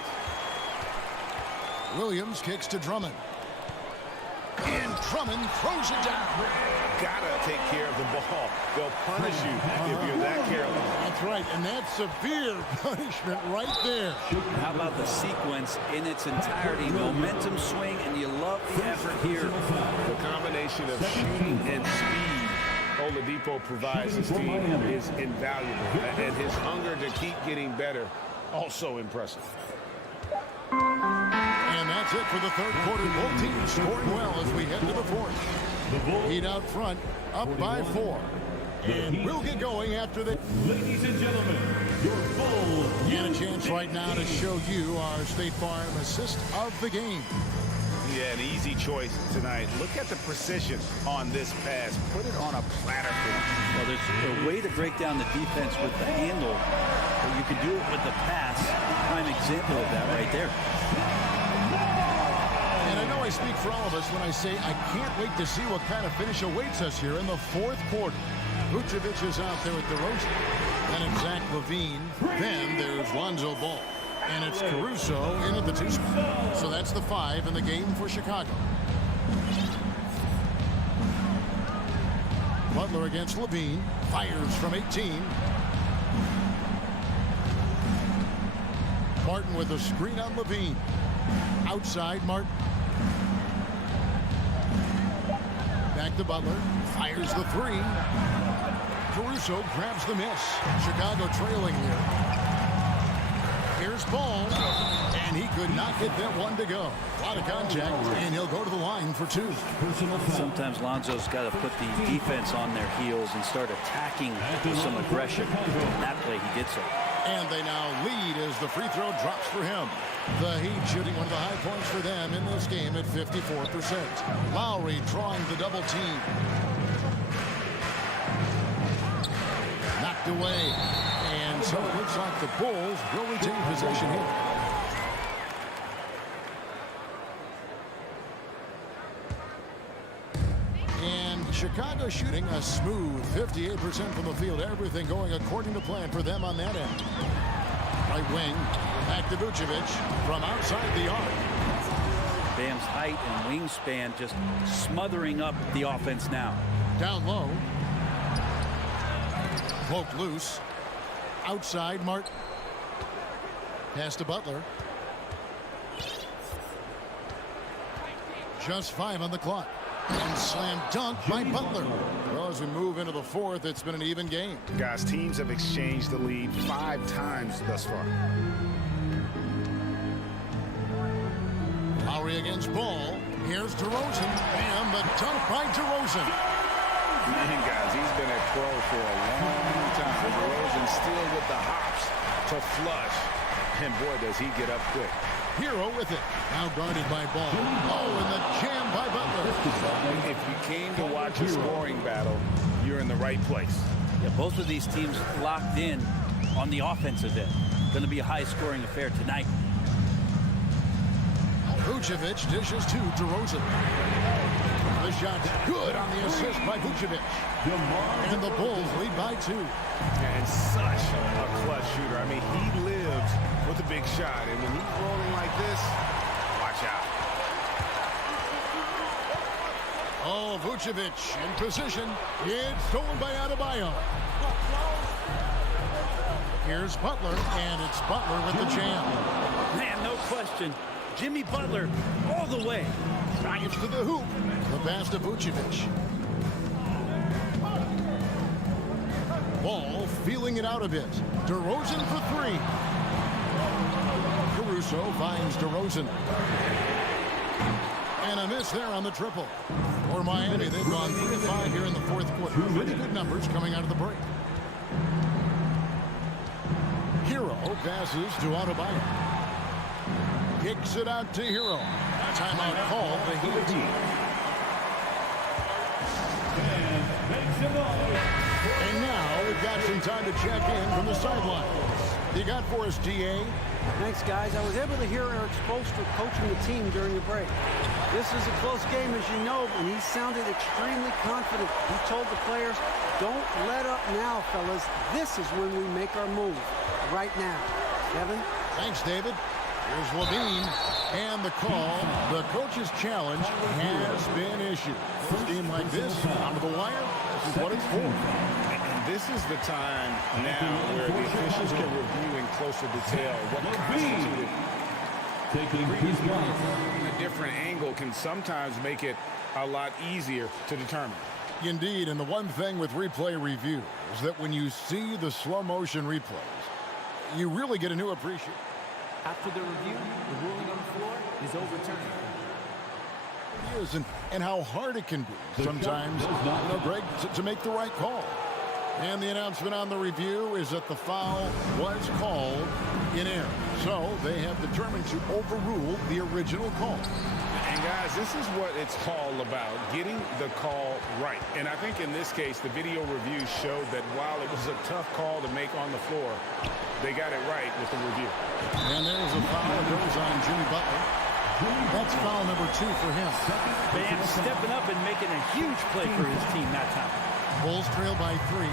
Williams kicks to Drummond. And Drummond throws it down. Gotta take care of the ball. They'll punish you if you're that careless. That's right, and that's severe punishment right there. How about the sequence in its entirety? Momentum swing, and you love the effort here. The combination of shooting and speed Oladipo provides his team is invaluable. And his hunger to keep getting better, also impressive. And that's it for the third quarter. Both teams scoring well as we head to the fourth. Heat out front, up by 4. And we'll get going after the... Ladies and gentlemen, your Bulls. And a chance right now to show you our State Farm assist of the game. Yeah, an easy choice tonight. Look at the precision on this pass. Put it on a platter for him. Well, there's a way to break down the defense with the handle, but you can do it with the pass. Prime example of that right there. And I know I I speak for all of us when I say I can't wait to see what kind of finish awaits us here in the fourth quarter. Vucevic is out there with DeRozan. Then it's Zach LaVine. Then there's Lonzo Ball. And it's Caruso in at the 2 spot. So that's the 5 in the game for Chicago. Butler against LaVine. Fires from 18. Martin with a screen on LaVine. Outside Martin. Back to Butler. Fires the 3. Caruso grabs the miss. Chicago trailing here. Here's Ball. And he could not get that one to go. A lot of contact. And he'll go to the line for 2. Sometimes Lonzo's got to put the defense on their heels and start attacking with some aggression. In that play, he did so. And they now lead as the free throw drops for him. The Heat shooting one of the high points for them in this game at 54%. Lowry drawing the double team. Knocked away. And so it looks like the Bulls will retain possession here. And Chicago shooting a smooth 58% from the field. Everything going according to plan for them on that end. Right wing. Back to Vucevic from outside the arc. Bam's height and wingspan just smothering up the offense now. Down low. Poked loose. Outside Martin. Pass to Butler. Just 5 on the clock. And slam dunk by Butler. Well, as we move into the fourth, it's been an even game. Guys, teams have exchanged the lead 5 times thus far. Lowry against Ball. Here's DeRozan. And the dunk by DeRozan. Man, guys, he's been a pro for a long time. DeRozan still with the hops to flush. And boy, does he get up quick. Hero with it. Now guarded by Ball. Oh, and the jam by Butler. If you came to watch a scoring battle, you're in the right place. Yeah, both of these teams locked in on the offensive end. Going to be a high-scoring affair tonight. Vucevic dishes to DeRozan. The shot good on the assist by Vucevic. And the Bulls lead by 2. And such a clutch shooter. I mean, he lives with a big shot. And when he's rolling like this, watch out. Oh, Vucevic in position. It's stolen by Adebayo. Here's Butler, and it's Butler with the jam. Man, no question. Jimmy Butler all the way. Drives to the hoop. The pass to Vucevic. Ball feeling it out a bit. DeRozan for 3. Caruso finds DeRozan. And a miss there on the triple. For Miami, they've gone 3 of 5 here in the fourth quarter. Pretty good numbers coming out of the break. Hero passes to Adebayo. Kicks it out to Hero. Timeout called the Heat. And now we've got some time to check in from the sideline. You got for us, DA? Thanks, guys. I was able to hear Eric Spoelstra coaching the team during the break. This is a close game, as you know, and he sounded extremely confident. He told the players, don't let up now, fellas. This is when we make our move. Right now. Kevin? Thanks, David. Here's LaVine, and the call. The coach's challenge has been issued. A game like this, out of the wire, this is what it's for. And this is the time now where the officials can review in closer detail what constituted. A different angle can sometimes make it a lot easier to determine. Indeed, and the one thing with replay review is that when you see the slow motion replays, you really get a new appreciation. After the review, the ruling on the floor is overturned. And how hard it can be sometimes, Greg, to make the right call. And the announcement on the review is that the foul was called in error. So they have determined to overrule the original call. And guys, this is what it's all about, getting the call right. And I think in this case, the video review showed that while it was a tough call to make on the floor, they got it right with the review. And there's a foul that goes on Jimmy Butler. That's foul number 2 for him. Bam stepping up and making a huge play for his team that time. Bulls trail by 3.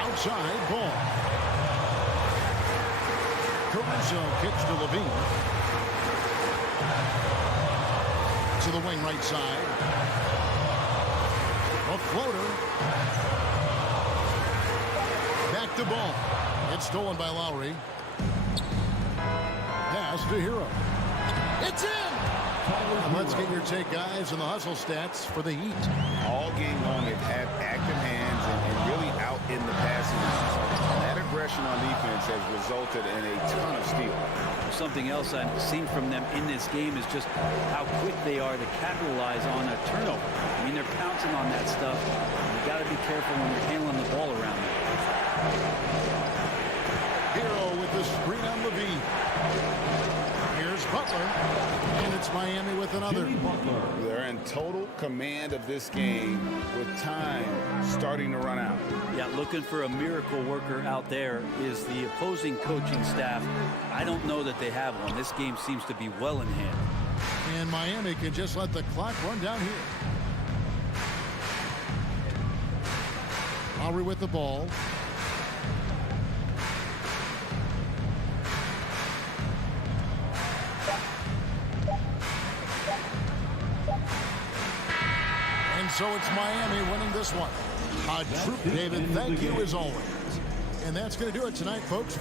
Outside ball. Caruso kicks to Levine. To the wing right side. A floater. Back to ball. It's stolen by Lowry. Pass to Hero. It's in! And let's get your take, guys, on the hustle stats for the Heat. All game long, they've had active hands and really out in the passing. That aggression on defense has resulted in a ton of steals. Something else I've seen from them in this game is just how quick they are to capitalize on a turnover. I mean, they're pouncing on that stuff. You got to be careful when you're handling the ball around them. Hero with the screen on Levine. Here's Butler. And it's Miami with another. They're in total command of this game with time starting to run out. Yeah, looking for a miracle worker out there is the opposing coaching staff. I don't know that they have one. This game seems to be well in hand. And Miami can just let the clock run down here. Lowry with the ball. And so it's Miami winning this one. David, thank you as always. And that's going to do it tonight, folks.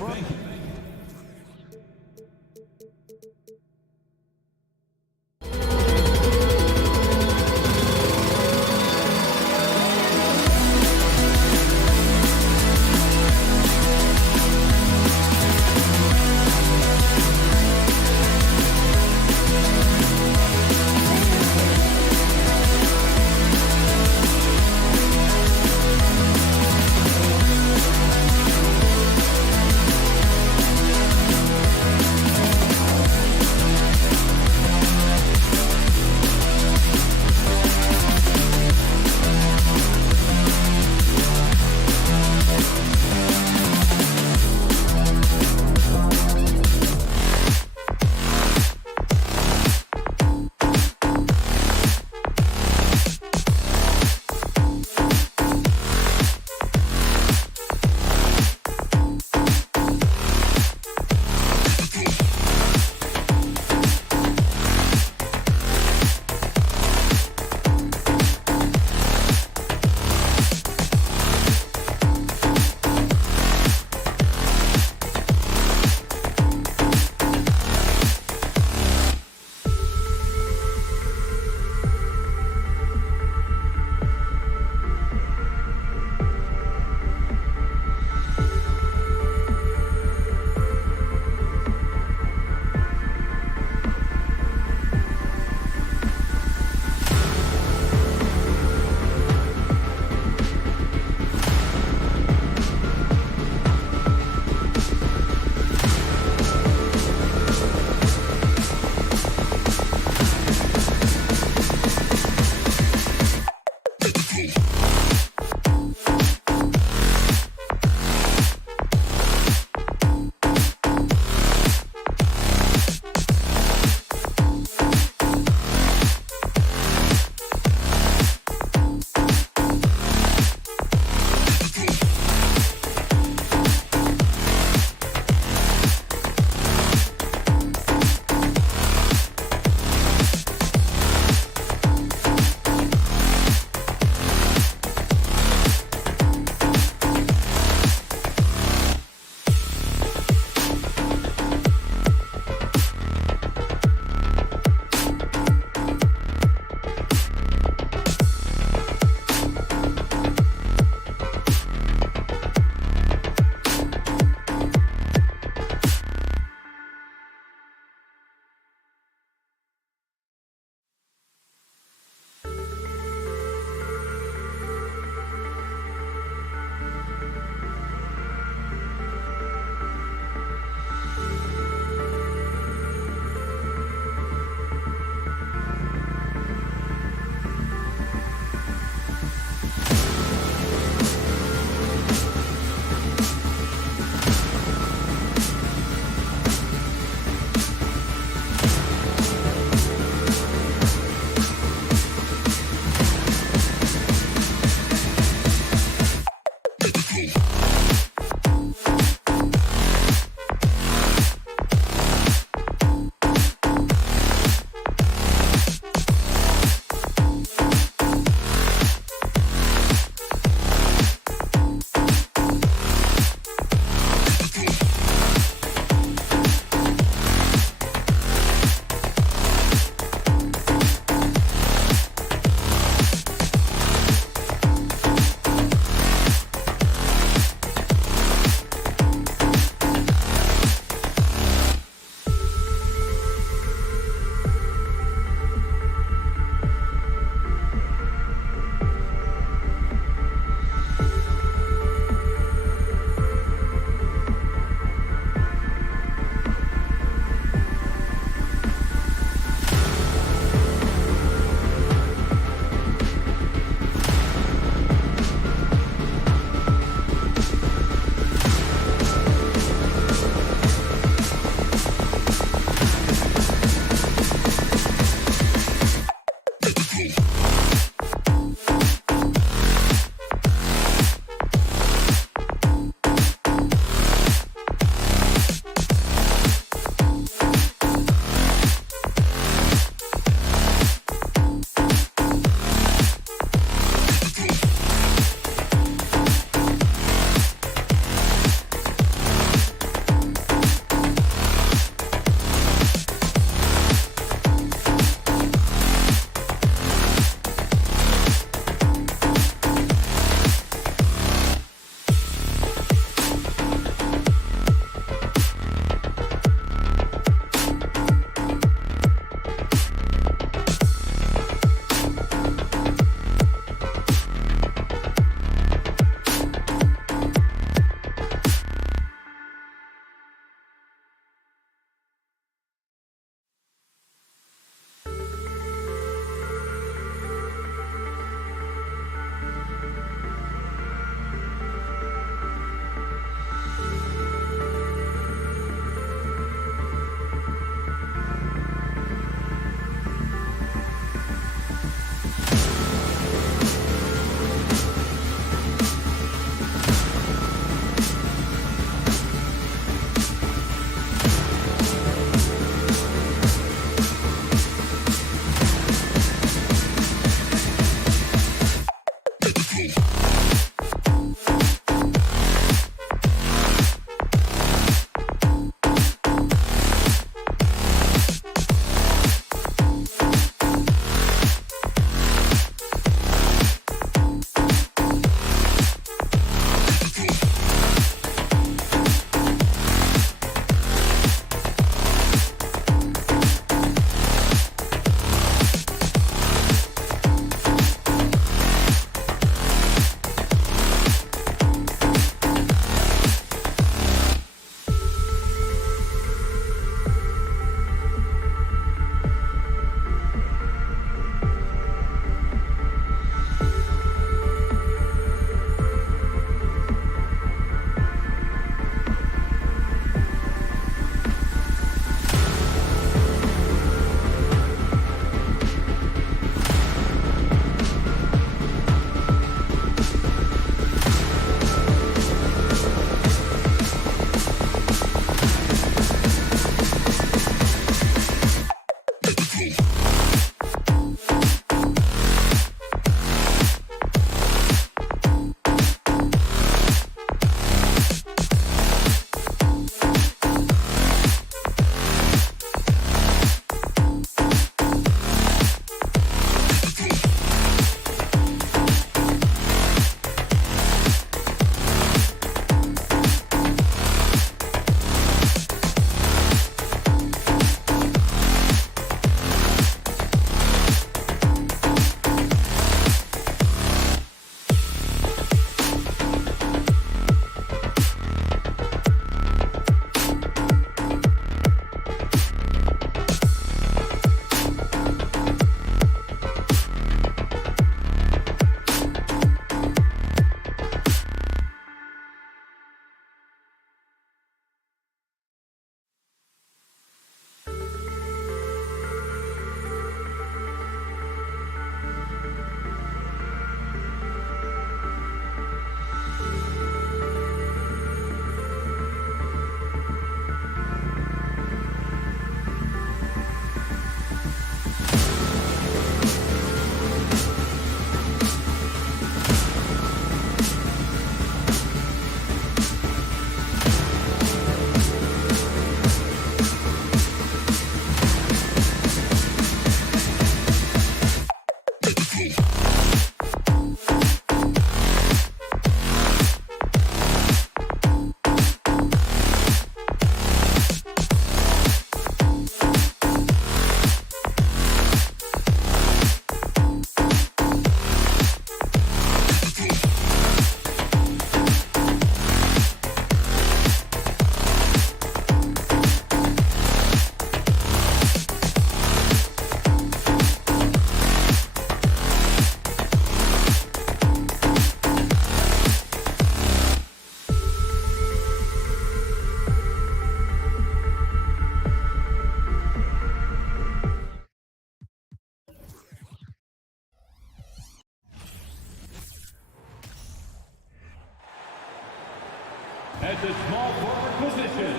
At the small forward position.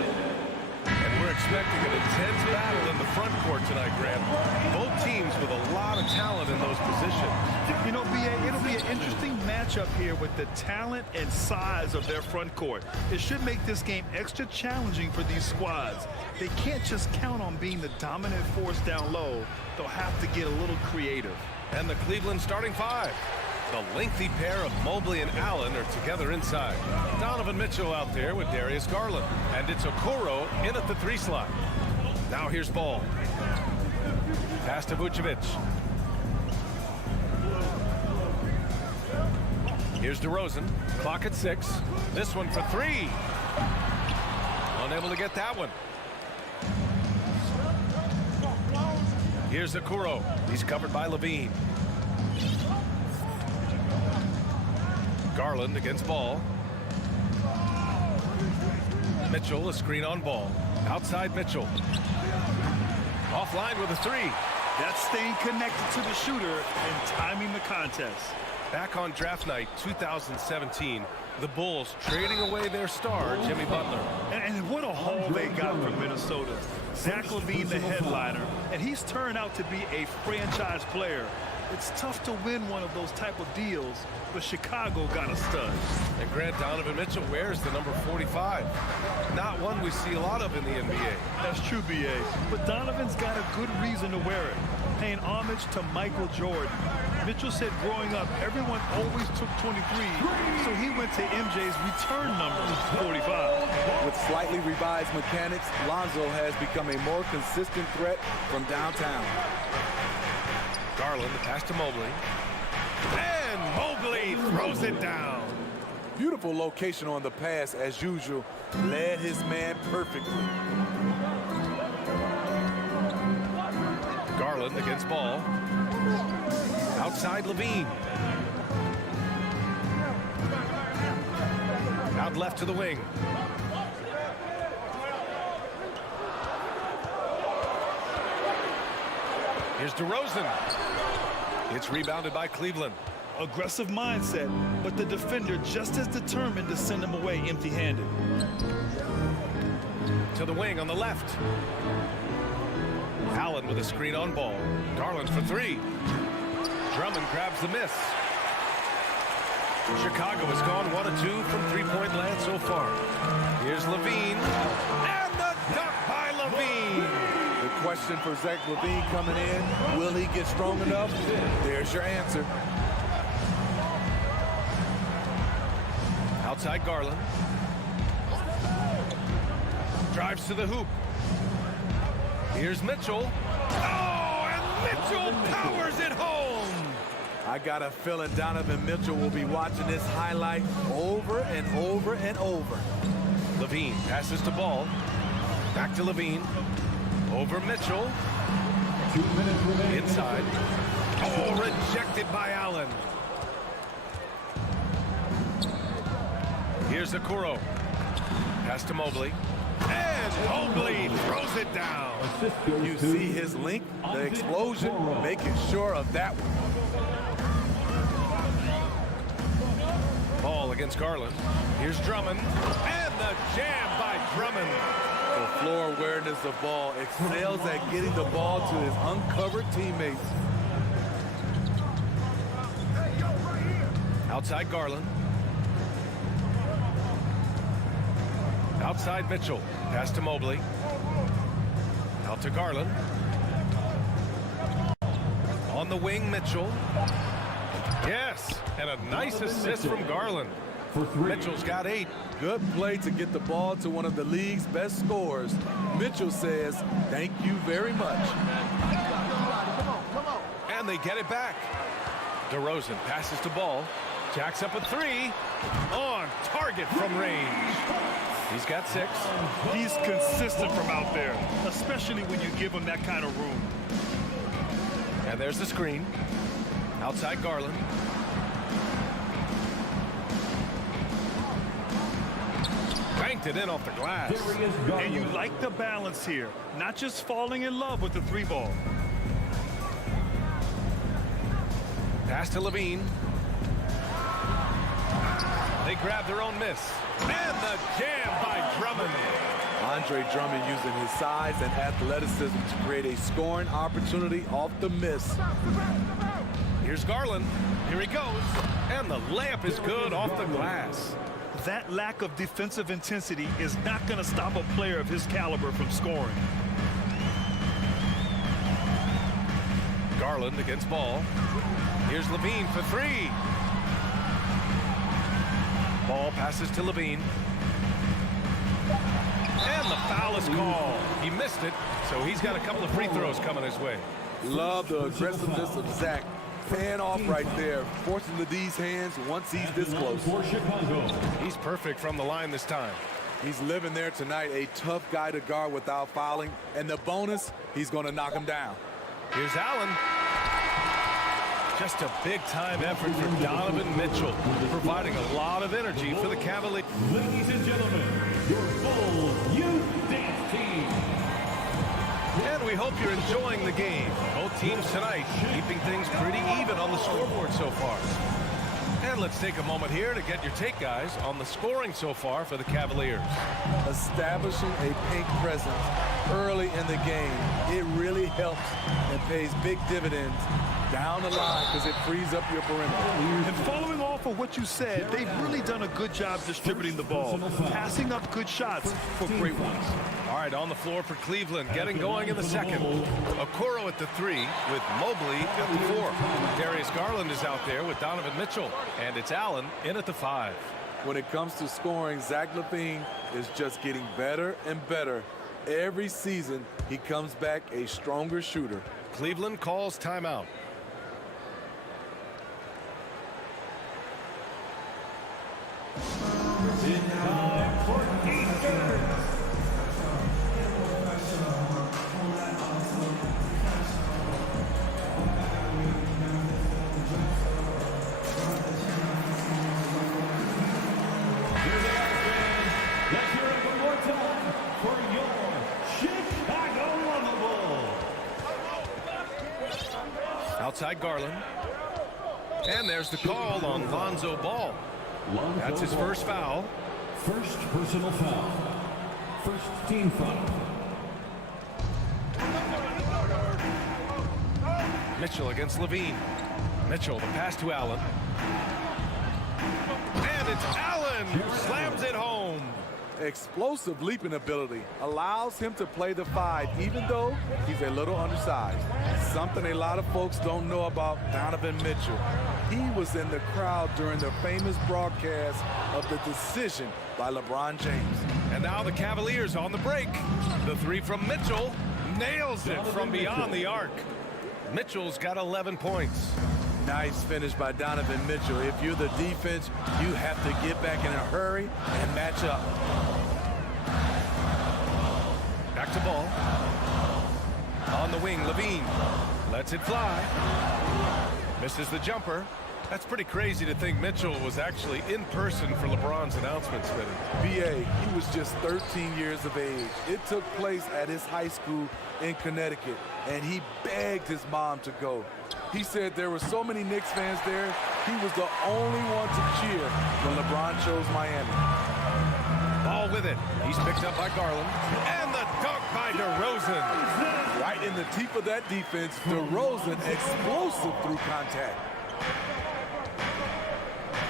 And we're expecting an intense battle in the front court tonight, Grant. Both teams with a lot of talent in those positions. You know, B.A., it'll be an interesting matchup here with the talent and size of their front court. It should make this game extra challenging for these squads. They can't just count on being the dominant force down low. They'll have to get a little creative. And the Cleveland starting five. The lengthy pair of Mobley and Allen are together inside. Donovan Mitchell out there with Darius Garland. And it's Okoro in at the 3 slot. Now here's Ball. Pass to Vucevic. Here's DeRozan. Clock at 6. This one for 3. Unable to get that one. Here's Okoro. He's covered by Levine. Garland against Ball. Mitchell, a screen on Ball. Outside Mitchell. Offline with a 3. That's staying connected to the shooter and timing the contest. Back on draft night 2017, the Bulls trading away their star, Jimmy Butler. And what a haul they got from Minnesota. Zach LaVine, the headliner, and he's turned out to be a franchise player. It's tough to win one of those type of deals, but Chicago got a stud. And Grant, Donovan Mitchell wears the number 45. Not one we see a lot of in the NBA. That's true, B.A., but Donovan's got a good reason to wear it, paying homage to Michael Jordan. Mitchell said growing up, everyone always took 23, so he went to MJ's return number, 45. With slightly revised mechanics, Lonzo has become a more consistent threat from downtown. Garland, the pass to Mobley. And Mobley throws it down. Beautiful location on the pass, as usual. Led his man perfectly. Garland against Ball. Outside Levine. Out left to the wing. Here's DeRozan. It's rebounded by Cleveland. Aggressive mindset, but the defender just as determined to send him away empty-handed. To the wing on the left. Allen with a screen on Ball. Garland for 3. Drummond grabs the miss. Chicago has gone 1 of 2 from three-point land so far. Here's Levine. And the dunk by Levine. The question for Zach LaVine coming in, will he get strong enough? There's your answer. Outside Garland. Drives to the hoop. Here's Mitchell. Oh, and Mitchell powers it home. I got a feeling Donovan Mitchell will be watching this highlight over and over and over. Levine passes to Ball. Back to Levine. Over Mitchell. 2 minutes remaining. Inside. Oh, rejected by Allen. Here's Okoro. Pass to Mobley. And Mobley throws it down. You see his link, the explosion, making sure of that one. Ball against Garland. Here's Drummond. And the jam by Drummond. The floor awareness of Ball excels at getting the ball to his uncovered teammates. Outside Garland. Outside Mitchell. Pass to Mobley. Out to Garland. On On the wing, Mitchell. Yes, and a nice assist from Garland. Mitchell's got 8. Good play to get the ball to one of the league's best scorers. Mitchell says, thank you very much. And they get it back. DeRozan passes to Ball. Jacks up a 3. On target from range. He's got 6. He's consistent from out there, especially when you give him that kind of room. And there's the screen. Outside Garland. Banked it in off the glass. And you like the balance here, not just falling in love with the 3 ball. Pass to Levine. They grab their own miss. And the jam by Drummond. Andre Drummond using his size and athleticism to create a scoring opportunity off the miss. Here's Garland. Here he goes. And the layup is good off the glass. That lack of defensive intensity is not going to stop a player of his caliber from scoring. Garland against Ball. Here's Levine for 3. Ball passes to Levine. And the foul is called. He missed it, so he's got a couple of free throws coming his way. Love the aggressiveness of Zach. Fan off right there, forcing the D's hands once he's this close. He's perfect from the line this time. He's living there tonight, a tough guy to guard without fouling. And the bonus, he's going to knock him down. Here's Allen. Just a big-time effort for Donovan Mitchell, providing a lot of energy for the Cavaliers. Ladies and gentlemen, your Bulls Youth Dance Team. And we hope you're enjoying the game. Both teams tonight keeping things pretty even on the scoreboard so far. And let's take a moment here to get your take, guys, on the scoring so far for the Cavaliers. Establishing a pink presence early in the game, it really helps and pays big dividends down the line because it frees up your perimeter. And following off of what you said, they've really done a good job distributing the ball, passing up good shots for great ones. All right, on the floor for Cleveland, getting going in the second. Okoro at the 3 with Mobley at the 4. Darius Garland is out there with Donovan Mitchell, and it's Allen in at the 5. When it comes to scoring, Zach LaVine is just getting better and better. Every season, he comes back a stronger shooter. Cleveland calls timeout. Let's hear it one more time for your Chicago Bulls. Outside Garland. And there's the call on Lonzo Ball. That's his first foul. First personal foul. First team foul. Mitchell against Levine. Mitchell, the pass to Allen. And it's Allen who slams it home. Explosive leaping ability allows him to play the 5, even though he's a little undersized. Something a lot of folks don't know about Donovan Mitchell. He was in the crowd during the famous broadcast of the decision by LeBron James. And now the Cavaliers on the break. The 3 from Mitchell nails it from beyond the arc. Mitchell's got 11 points. Nice finish by Donovan Mitchell. If you're the defense, you have to get back in a hurry and match up. Back to Ball. On the wing, Levine lets it fly. Misses the jumper. That's pretty crazy to think Mitchell was actually in person for LeBron's announcement, Smitty. BA, he was just 13 years of age. It took place at his high school in Connecticut, and he begged his mom to go. He said there were so many Knicks fans there, he was the only one to cheer when LeBron chose Miami. Ball with it. He's picked up by Garland. And the dunk by DeRozan. Right in the teeth of that defense, DeRozan explosive through contact.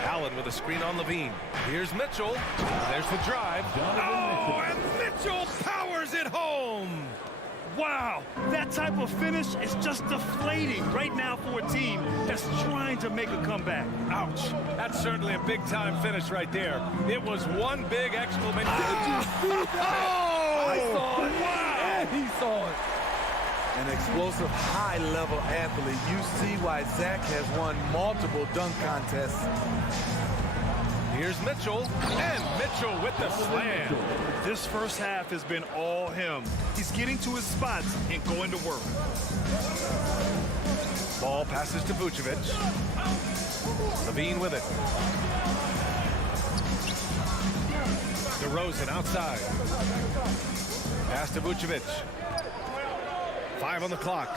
Allen with a screen on Levine. Here's Mitchell. There's the drive. Oh, and Mitchell powers it home. Wow, that type of finish is just deflating right now for a team that's trying to make a comeback. Ouch. That's certainly a big-time finish right there. It was one big exclamation. Did you see that? I saw it. Wow. And he saw it. An explosive, high-level athlete. You see why Zach has won multiple dunk contests. Here's Mitchell, and Mitchell with the slam. This first half has been all him. He's getting to his spots and going to work. Ball passes to Vucevic. Levine with it. DeRozan outside. Pass to Vucevic. 5 on the clock.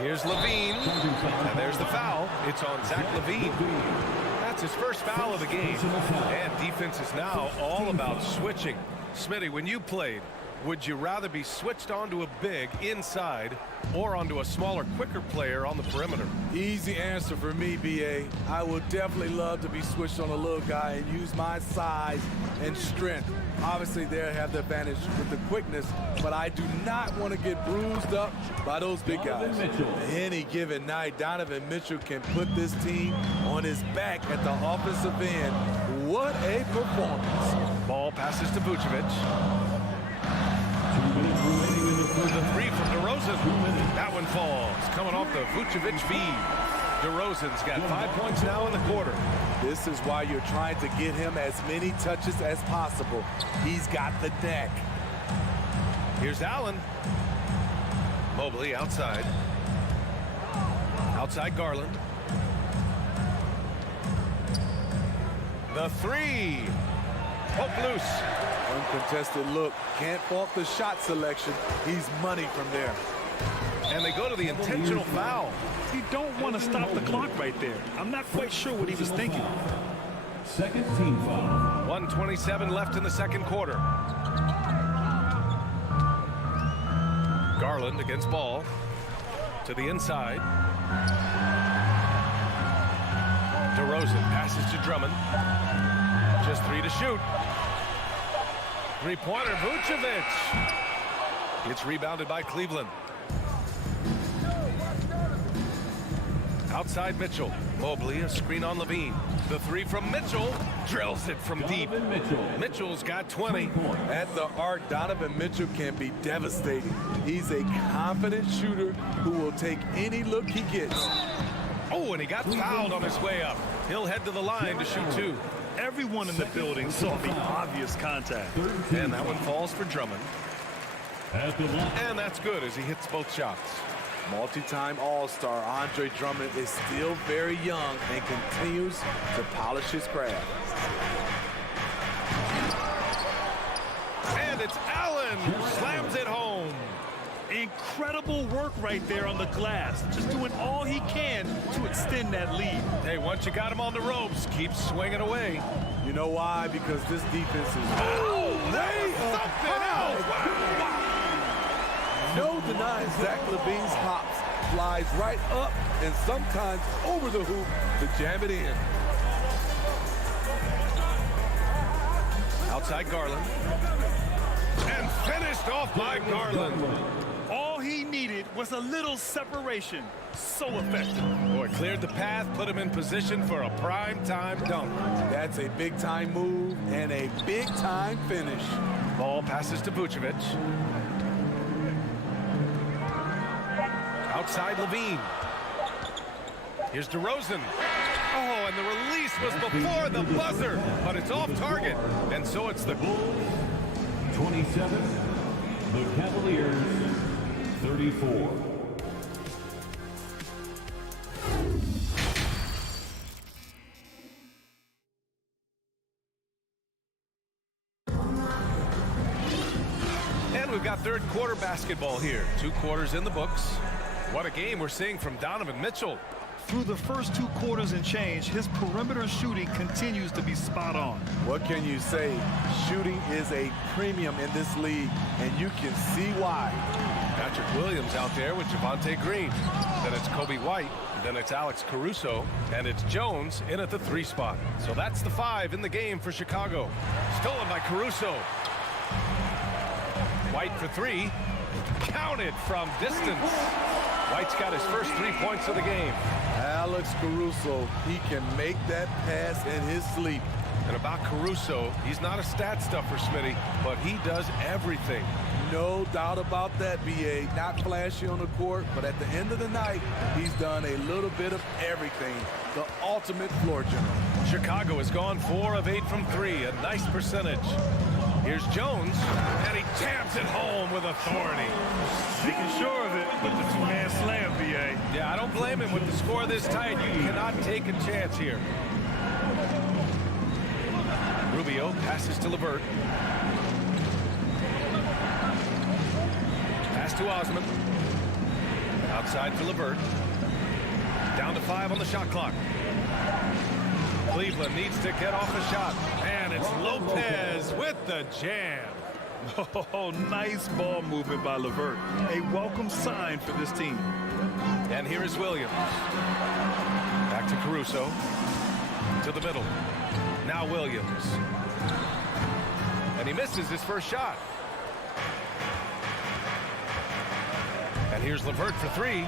Here's Levine, and there's the foul. It's on Zach Levine. That's his first foul of the game. And defense is now all about switching. Smitty, when you played, would you rather be switched onto a big inside or onto a smaller, quicker player on the perimeter? Easy answer for me, B.A. I would definitely love to be switched on a little guy and use my size and strength. Obviously, they'll have the advantage with the quickness, but I do not want to get bruised up by those big guys. Any given night, Donovan Mitchell can put this team on his back at the offensive end. What a performance. Ball passes to Vucevic. The three from DeRozan. That one falls. Coming off the Vucevic feed. DeRozan's got 5 points now in the quarter. This is why you're trying to get him as many touches as possible. He's got the neck. Here's Allen. Mobley outside. Outside Garland. The three. Poke loose. Uncontested look. Can't fault the shot selection. He's money from there. And they go to the intentional foul. You don't want to stop the clock right there. I'm not quite sure what he was thinking. Second team foul. 1:27 left in the second quarter. Garland against Ball. To the inside. DeRozan passes to Drummond. Just 3 to shoot. Three-pointer, Vucevic. It's rebounded by Cleveland. Outside Mitchell. Mobley, a screen on Levine. The three from Mitchell. Drills it from deep. Mitchell's got 20. At the arc, Donovan Mitchell can be devastating. He's a confident shooter who will take any look he gets. Oh, and he got fouled on his way up. He'll head to the line to shoot 2. Everyone in the building saw the obvious contact. And that one falls for Drummond. And that's good as he hits both shots. Multi-time All-Star Andre Drummond is still very young and continues to polish his craft. And it's Allen who slams it home. Incredible work right there on the glass. Just doing all he can to extend that lead. Hey, once you got him on the ropes, keep swinging away. You know why? Because this defense is way something else. Wow. No denying Zach Levine's hops. Flies right up and sometimes over the hoop to jam it in. Outside Garland. And finished off by Garland. All he needed was a little separation. So effective. Boy, cleared the path, put him in position for a prime-time dunk. That's a big-time move and a big-time finish. Ball passes to Vucevic. Outside Levine. Here's DeRozan. Oh, and the release was before the buzzer, but it's off target. And so it's the 27, the Cavaliers, 34. And we've got third quarter basketball here. 2 quarters in the books. What a game we're seeing from Donovan Mitchell. Through the first 2 quarters and change, his perimeter shooting continues to be spot on. What can you say? Shooting is a premium in this league, and you can see why. Patrick Williams out there with Javonte Green. Then it's Kobe White. Then it's Alex Caruso. And it's Jones in at the 3 spot. So that's the 5 in the game for Chicago. Stolen by Caruso. White for 3. Counted from distance. White's got his first 3 points of the game. Alex Caruso, he can make that pass in his sleep. And about Caruso, he's not a stat stuffer, Smitty, but he does everything. No doubt about that, B.A. Not flashy on the court, but at the end of the night, he's done a little bit of everything. The ultimate floor general. Chicago has gone 4 of 8 from 3, a nice percentage. Here's Jones, and he jams it home with authority. Making sure of it with the two-man slam, B.A. Yeah, I don't blame him with the score this tight. You cannot take a chance here. Rubio passes to LeVert. Pass to Osman. Outside to LeVert. Down to 5 on the shot clock. Cleveland needs to get off a shot. And it's Lopez with the jam. Oh, nice ball movement by LeVert. A welcome sign for this team. And here is Williams. Back to Caruso. To the middle. Now Williams. And he misses his first shot. And here's LeVert for 3.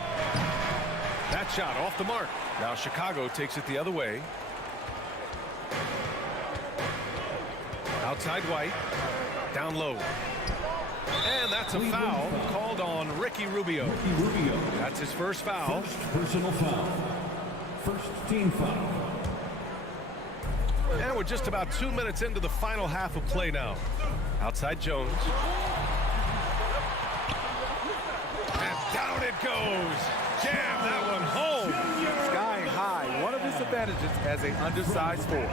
That shot off the mark. Now Chicago takes it the other way. Outside White. Down low. And that's a foul called on Ricky Rubio. That's his first foul. Personal foul. First team foul. And we're just about 2 minutes into the final half of play now. Outside Jones. And down it goes. Jam that one home. Sky high. One of his advantages as an undersized forward.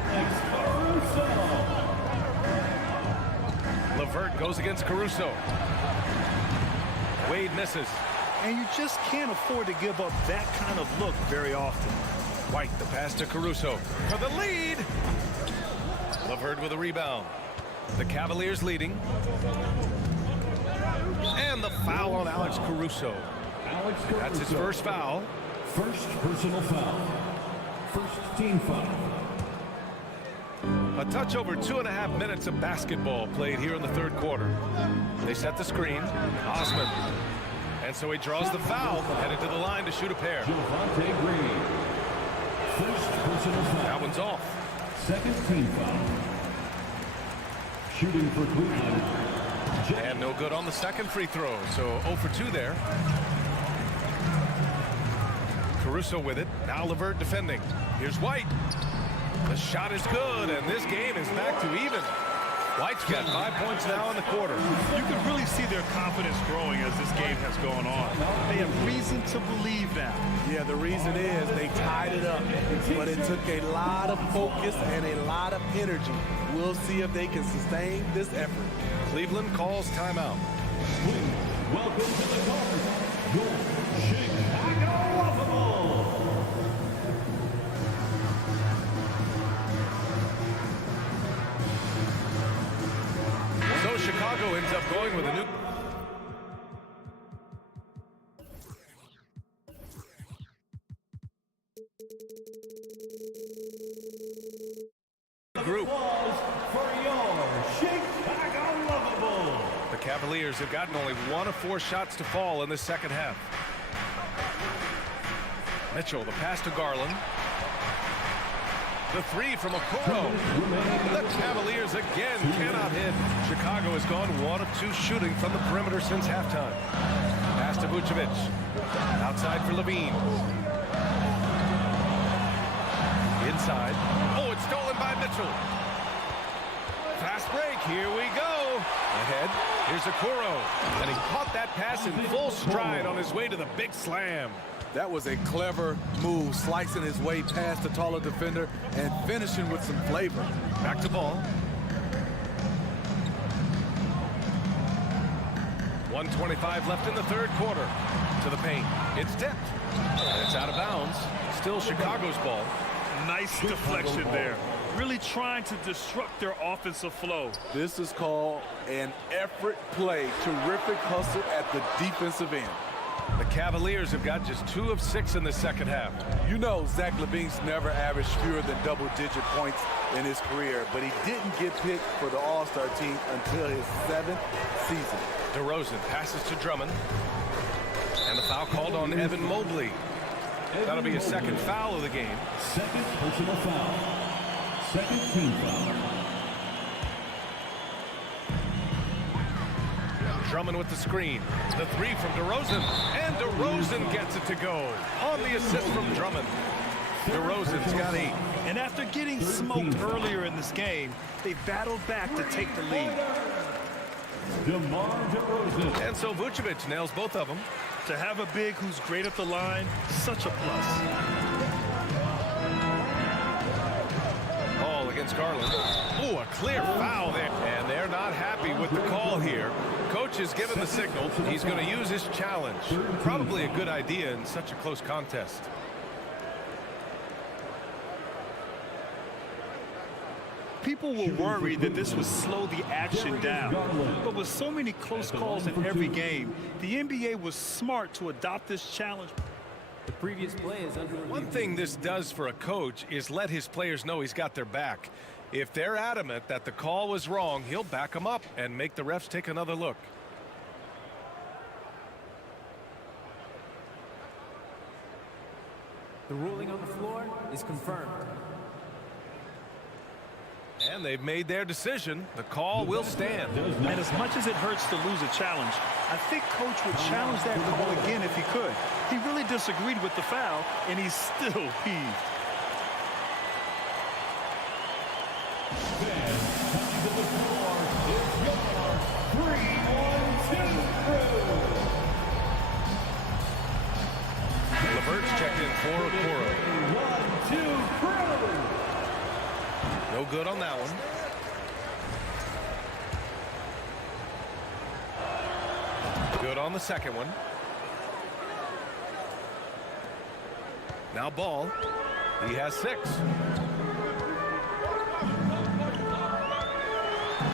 LeVert goes against Caruso. Wade misses. And you just can't afford to give up that kind of look very often. White, the pass to Caruso for the lead. LeVert with a rebound. The Cavaliers leading. And the foul on Alex Caruso. That's his first foul. First personal foul. First team foul. A touch over 2.5 minutes of basketball played here in the third quarter. They set the screen. Osman. And so he draws the foul, headed to the line to shoot a pair. Javonte Green. First personal foul. That one's off. Second team foul. Shooting for Cleveland. And no good on the second free throw, so 0 for 2 there. Caruso with it. Now LeVert defending. Here's White. The shot is good, and this game is back to even. White's got 5 points now in the quarter. You can really see their confidence growing as this game has gone on. They have reason to believe now. Yeah, the reason is they tied it up, but it took a lot of focus and a lot of energy. We'll see if they can sustain this effort. Cleveland calls timeout. Welcome to the court, your Chicago Lovable. So Chicago ends up going with a new group. For your Chicago Lovable. The Cavaliers have gotten only 1 of 4 shots to fall in the second half. Mitchell, the pass to Garland. The 3 from Okoro. The Cavaliers again cannot hit. Chicago has gone 1 of 2 shooting from the perimeter since halftime. Pass to Vucevic. Outside for Levine. Inside. Oh, it's stolen by Mitchell. Fast break. Here we go. Ahead. Here's Okoro. And he caught that pass in full stride on his way to the big slam. That was a clever move, slicing his way past the taller defender and finishing with some flavor. Back to ball. 1:25 left in the third quarter. To the paint. It's tipped. It's out of bounds. Still Chicago's ball. Nice deflection there. Really trying to disrupt their offensive flow. This is called an effort play. Terrific hustle at the defensive end. The Cavaliers have got just 2 of 6 in the second half. You know Zach LaVine's never averaged fewer than double-digit points in his career, but he didn't get picked for the All-Star team until his 7th season. DeRozan passes to Drummond. And the foul called on Evan Mobley. That'll be a second foul of the game. Second personal foul. Second team foul. Drummond with the screen. The three from DeRozan. And DeRozan gets it to go. On the assist from Drummond. DeRozan's got 8. And after getting smoked earlier in this game, they battled back to take the lead. And so Vucevic nails both of them. To have a big who's great at the line, such a plus. Ball against Garland. Ooh, a clear foul there. And they're not happy with the call here. Coach is given the signal. He's going to use his challenge. Probably a good idea in such a close contest. People were worried that this would slow the action down. But with so many close calls in every game, the NBA was smart to adopt this challenge. The previous play is under review. One thing this does for a coach is let his players know he's got their back. If they're adamant that the call was wrong, he'll back them up and make the refs take another look. The ruling on the floor is confirmed. And they've made their decision. The call will stand. And as much as it hurts to lose a challenge, I think Coach would challenge that call again if he could. He really disagreed with the foul, and he's still peeved. LeVert's checked in for Okoro. 1-2 crew. No good on that one. Good on the second one. Now Ball. He has 6.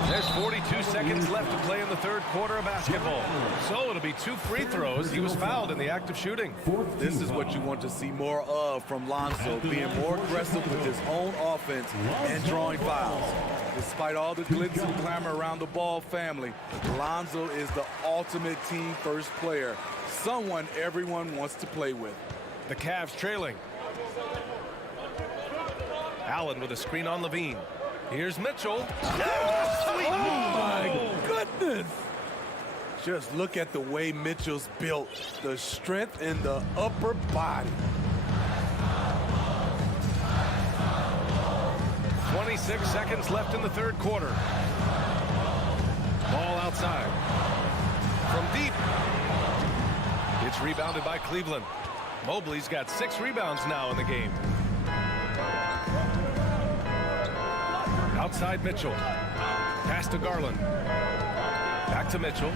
There's 42 seconds left to play in the third quarter of basketball. So it'll be 2 free throws. He was fouled in the act of shooting. This is what you want to see more of from Lonzo, being more aggressive with his own offense and drawing fouls. Despite all the glitz and glamour around the Ball family, Lonzo is the ultimate team first player, someone everyone wants to play with. The Cavs trailing. Allen with a screen on Levine. Here's Mitchell. Oh my goodness! Just look at the way Mitchell's built. The strength in the upper body. 26 seconds left in the third quarter. Ball outside. From deep. It's rebounded by Cleveland. Mobley's got 6 rebounds now in the game. Outside Mitchell. Pass to Garland. Back to Mitchell.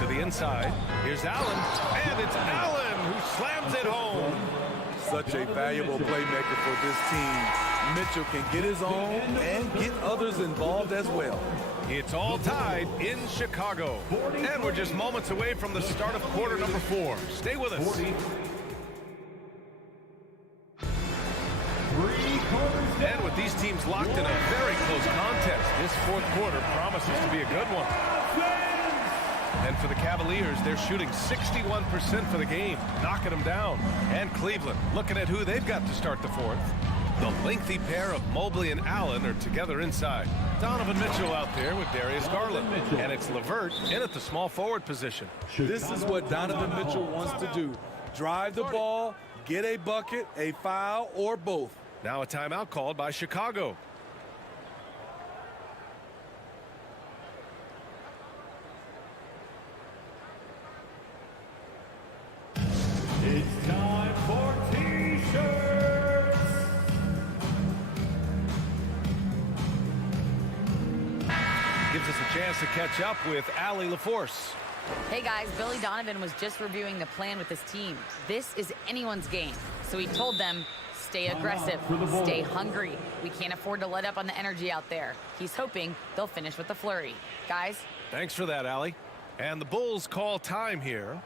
To the inside. Here's Allen. And it's Allen who slams it home. Such a valuable playmaker for this team. Mitchell can get his own and get others involved as well. It's all tied in Chicago. And we're just moments away from the start of quarter number 4. Stay with us. And with these teams locked in a very close contest, this fourth quarter promises to be a good one. And for the Cavaliers, they're shooting 61% for the game, knocking them down. And Cleveland, looking at who they've got to start the fourth. The lengthy pair of Mobley and Allen are together inside. Donovan Mitchell out there with Darius Garland. And it's LeVert in at the small forward position. This is what Donovan Mitchell wants to do. Drive the ball, get a bucket, a foul, or both. Now a timeout called by Chicago. It's time for T-shirts. Gives us a chance to catch up with Allie LaForce. Hey guys, Billy Donovan was just reviewing the plan with his team. This is anyone's game. So he told them, stay aggressive, stay hungry. We can't afford to let up on the energy out there. He's hoping they'll finish with a flurry. Guys? Thanks for that, Allie. And the Bulls call time here.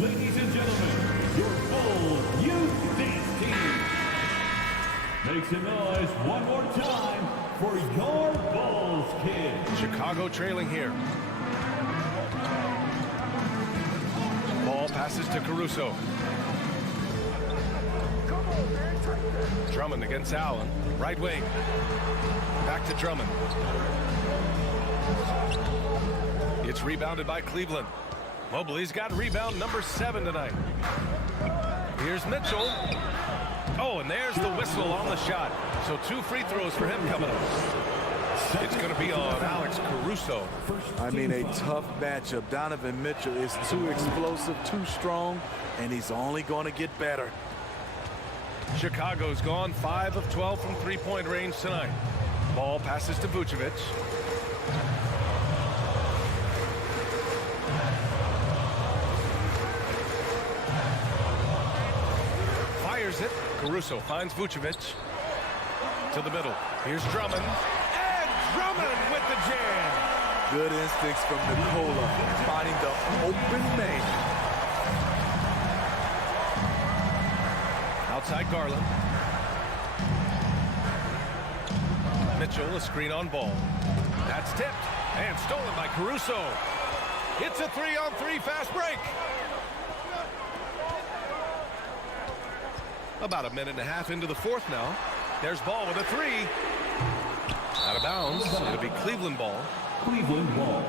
Ladies and gentlemen, some noise one more time for your Bulls, kids. Chicago trailing here. Ball passes to Caruso. Drummond against Allen. Right wing. Back to Drummond. It's rebounded by Cleveland. Mobley's got rebound number 7 tonight. Here's Mitchell. Oh, and there's the whistle on the shot. So 2 free throws for him coming up. It's going to be on Alex Caruso. I mean, a tough matchup. Donovan Mitchell is too explosive, too strong, and he's only going to get better. Chicago's gone 5 of 12 from three-point range tonight. Ball passes to Vucevic. Fires it. Caruso finds Vucevic. To the middle. Here's Drummond. And Drummond with the jam. Good instincts from Nikola, finding the open man. Outside Garland. Mitchell, a screen on ball. That's tipped and stolen by Caruso. It's a 3-on-3 fast break. About a minute and a half into the fourth now. There's Ball with a 3. Out of bounds. It'll be Cleveland ball. Cleveland ball.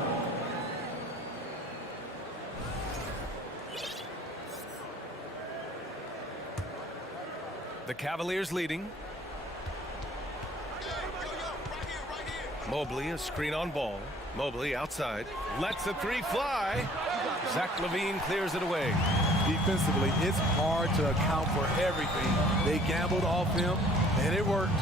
The Cavaliers leading. Mobley, a screen on ball. Mobley outside. Lets the 3 fly. Zach LaVine clears it away. Defensively, it's hard to account for everything. They gambled off him, and it worked.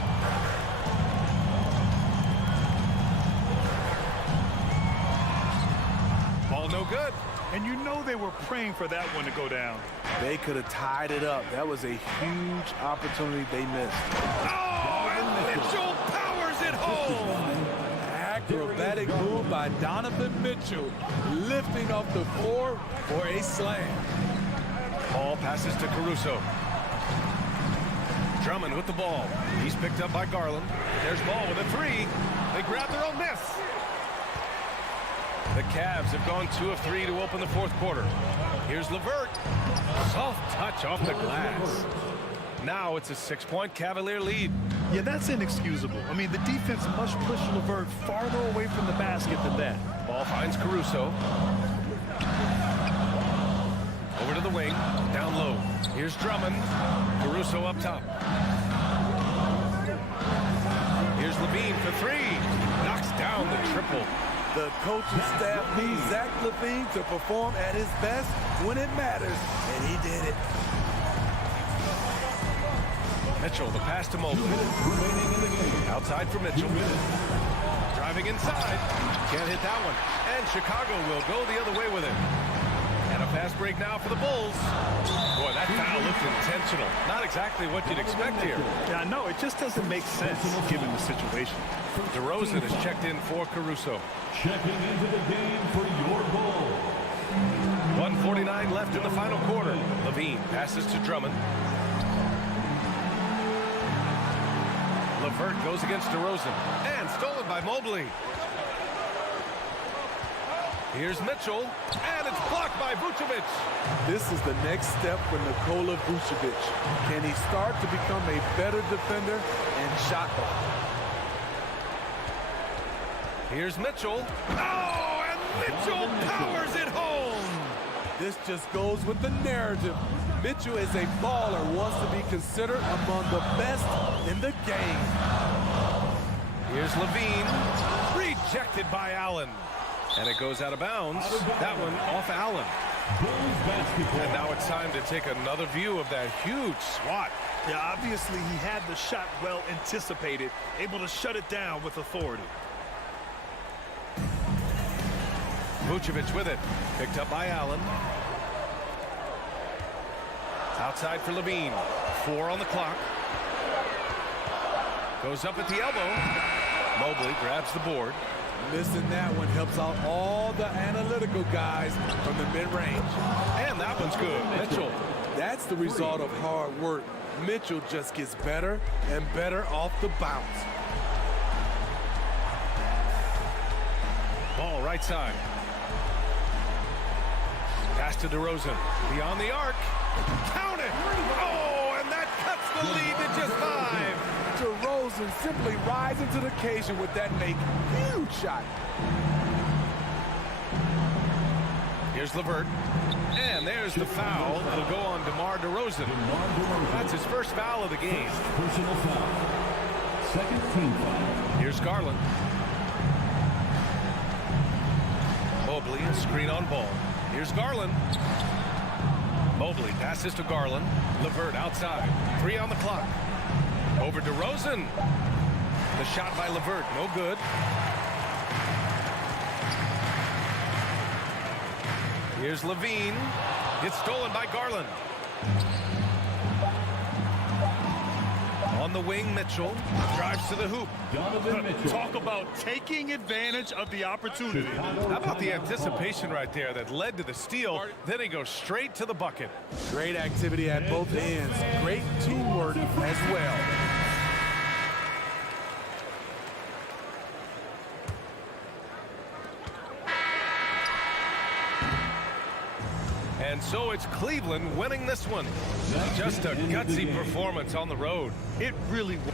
Ball no good. And you know they were praying for that one to go down. They could have tied it up. That was a huge opportunity they missed. Oh, and Mitchell powers it home. Acrobatic move by Donovan Mitchell, lifting off the floor for a slam. Ball passes to Caruso. Drummond with the ball. He's picked up by Garland. There's Ball with a 3. They grab their own miss. The Cavs have gone 2 of 3 to open the fourth quarter. Here's LeVert. Soft touch off the glass. Now it's a 6-point Cavalier lead. Yeah, that's inexcusable. I mean, the defense must push LeVert farther away from the basket than that. Ball finds Caruso. Over to the wing. Down low. Here's Drummond. Caruso up top. Here's LaVine for 3. Knocks down the triple. The coaching staff needs Zach LaVine to perform at his best when it matters, and he did it. Mitchell, the pass to Mobley. Outside for Mitchell. Driving inside. Can't hit that one. And Chicago will go the other way with it. And a fast break now for the Bulls. Boy, that foul looked intentional. Not exactly what you'd expect here. Yeah, I know. It just doesn't make sense given the situation. DeRozan is checked in for Caruso. Checking into the game for your Bulls. 1:49 left in the final quarter. LaVine passes to Drummond. LeVert goes against DeRozan. And stolen by Mobley. Here's Mitchell. And it's blocked by Vucevic. This is the next step for Nikola Vucevic. Can he start to become a better defender and shot blocker? Here's Mitchell. Oh, and Mitchell powers it home. This just goes with the narrative. Mitchell is a baller, wants to be considered among the best in the game. Here's LaVine. Rejected by Allen. And it goes out of bounds. That one off Allen. And now it's time to take another view of that huge swat. Yeah, obviously he had the shot well anticipated, able to shut it down with authority. Vucevic with it. Picked up by Allen. Outside for LaVine. 4 on the clock. Goes up at the elbow. Mobley grabs the board. Missing that one helps out all the analytical guys from the mid-range. And that one's good. Mitchell. That's the result of hard work. Mitchell just gets better and better off the bounce. Ball right side. Pass to DeRozan. Beyond the arc. Count it! Oh, and that cuts the lead to just 5. DeRozan simply rising to the occasion with that huge shot. Here's LeVert. And there's the foul. It'll go on DeMar DeRozan. That's his first foul of the game. Personal foul. Second team foul. Here's Garland. Mobley, a screen on ball. Here's Garland. Mobley passes to Garland. LeVert outside. 3 on the clock. Over DeRozan. The shot by LeVert, no good. Here's Levine. Gets stolen by Garland. On the wing, Mitchell drives to the hoop. Talk about taking advantage of the opportunity. How about the anticipation right there that led to the steal? Then he goes straight to the bucket. Great activity at both ends. Great teamwork as well. And so it's Cleveland winning this one. Just a gutsy performance on the road. It really was.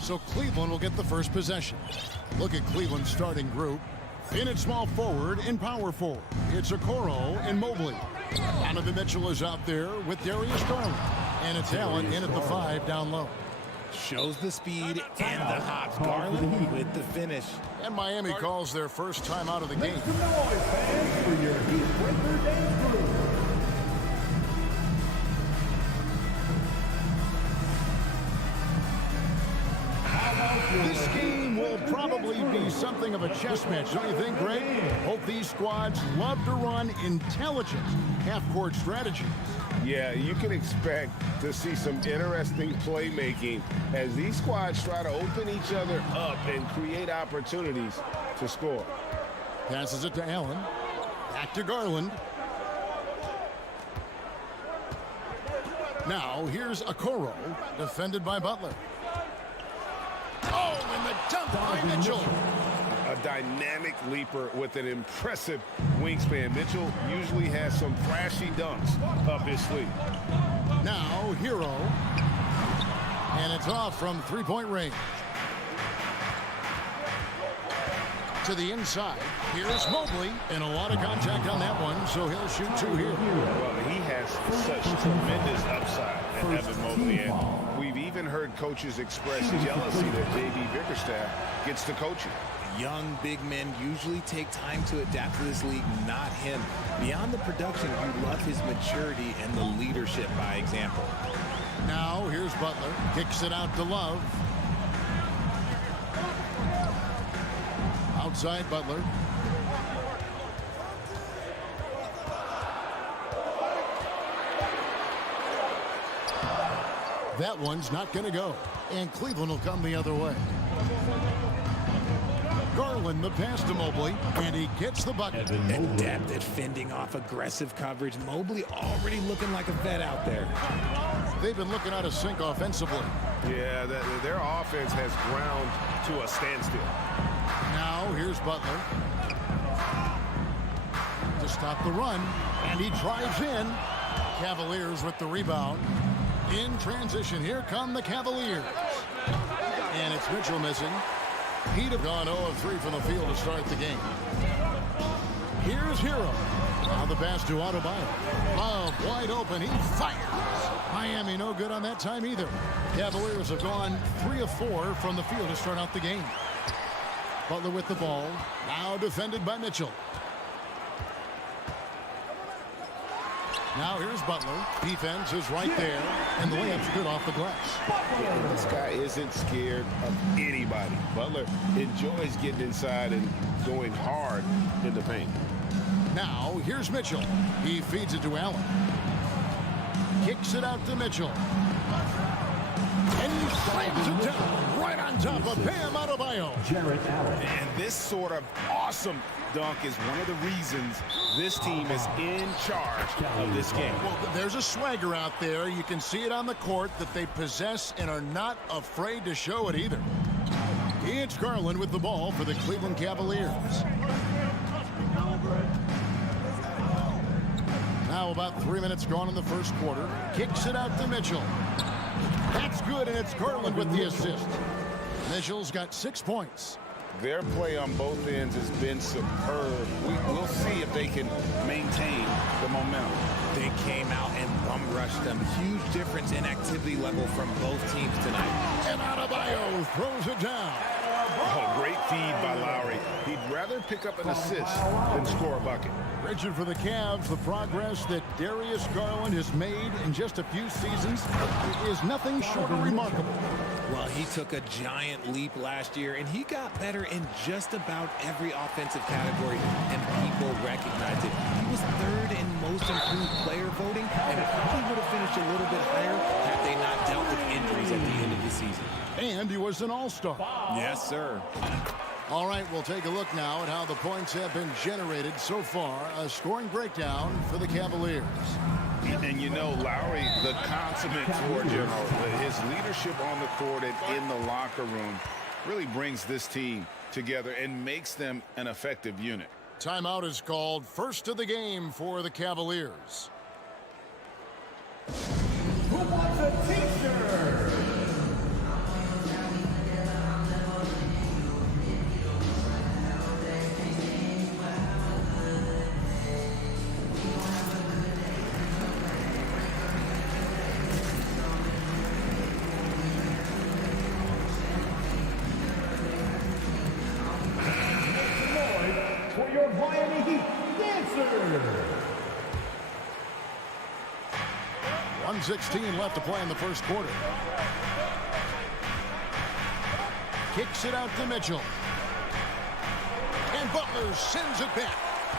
So Cleveland will get the first possession. Look at Cleveland's starting group. In at small forward and power forward, it's Okoro and Mobley. Donovan Mitchell is out there with Darius Garland. And it's Allen in at the 5 down low. Shows the speed and the hops. Garland with the finish. And Miami calls their first time out of the game. Make some noise, fans, for your Heat Breaker Dance Crew. This game will probably be something of a chess match, don't you think, Greg? Both these squads love to run intelligent half-court strategies. Yeah, you can expect to see some interesting playmaking as these squads try to open each other up and create opportunities to score. Passes it to Allen. Back to Garland. Now, here's Okoro, defended by Butler. Oh, and the dunk by Mitchell. A dynamic leaper with an impressive wingspan. Mitchell usually has some flashy dunks up his sleeve. Now, Hero. And it's off from three-point range. To the inside. Here's Mobley. And a lot of contact on that one, so he'll shoot 2 here. Well, he has such tremendous upside in Evan Mobley. And we've even heard coaches express jealousy that J.B. Bickerstaff gets to coaching. Young big men usually take time to adapt to this league, not him. Beyond the production, you love his maturity and the leadership by example. Now, here's Butler. Kicks it out to Love. Outside Butler. That one's not going to go. And Cleveland will come the other way. Garland, the pass to Mobley, and he gets the bucket. Adept at fending off aggressive coverage. Mobley already looking like a vet out there. They've been looking out of sync offensively. Yeah, their offense has ground to a standstill. Now, here's Butler. To stop the run, and he drives in. Cavaliers with the rebound. In transition, here come the Cavaliers. And it's Mitchell missing. He'd have gone 0 of 3 from the field to start the game. Here's Hero. Now the pass to Adebayo. Love wide open. He fires. Miami no good on that time either. Cavaliers have gone 3 of 4 from the field to start out the game. Butler with the ball. Now defended by Mitchell. Now here's Butler. Defense is right there. And the layup's good off the glass. This guy isn't scared of anybody. Butler enjoys getting inside and going hard in the paint. Now here's Mitchell. He feeds it to Allen. Kicks it out to Mitchell. And he slams it down right on top of Bam Adebayo. And this sort of awesome dunk is one of the reasons this team is in charge of this game. Well, there's a swagger out there. You can see it on the court that they possess and are not afraid to show it either. It's Garland with the ball for the Cleveland Cavaliers. Now about 3 minutes gone in the first quarter. Kicks it out to Mitchell. That's good, and it's Garland with the assist. Mitchell's got 6 points. Their play on both ends has been superb. We'll see if they can maintain the momentum. They came out and bum rushed them. Huge difference in activity level from both teams tonight. And Adebayo throws it down. Oh, great feed by Lowry. He'd rather pick up an assist than score a bucket. Richard, for the Cavs, the progress that Darius Garland has made in just a few seasons is nothing short of remarkable. Well, he took a giant leap last year, and he got better in just about every offensive category, and people recognized it. He was third in most improved player voting, and probably would have finished a little bit higher had they not dealt with injuries at the end of the season. And he was an all-star. Yes, sir. All right, we'll take a look now at how the points have been generated so far. A scoring breakdown for the Cavaliers. And you know, Lowry, the consummate floor general, his leadership on the court and in the locker room really brings this team together and makes them an effective unit. Timeout is called. First of the game for the Cavaliers. who wants a t-shirt? For your Miami Heat dancer. 1:16 left to play in the first quarter. Kicks it out to Mitchell. And Butler sends it back.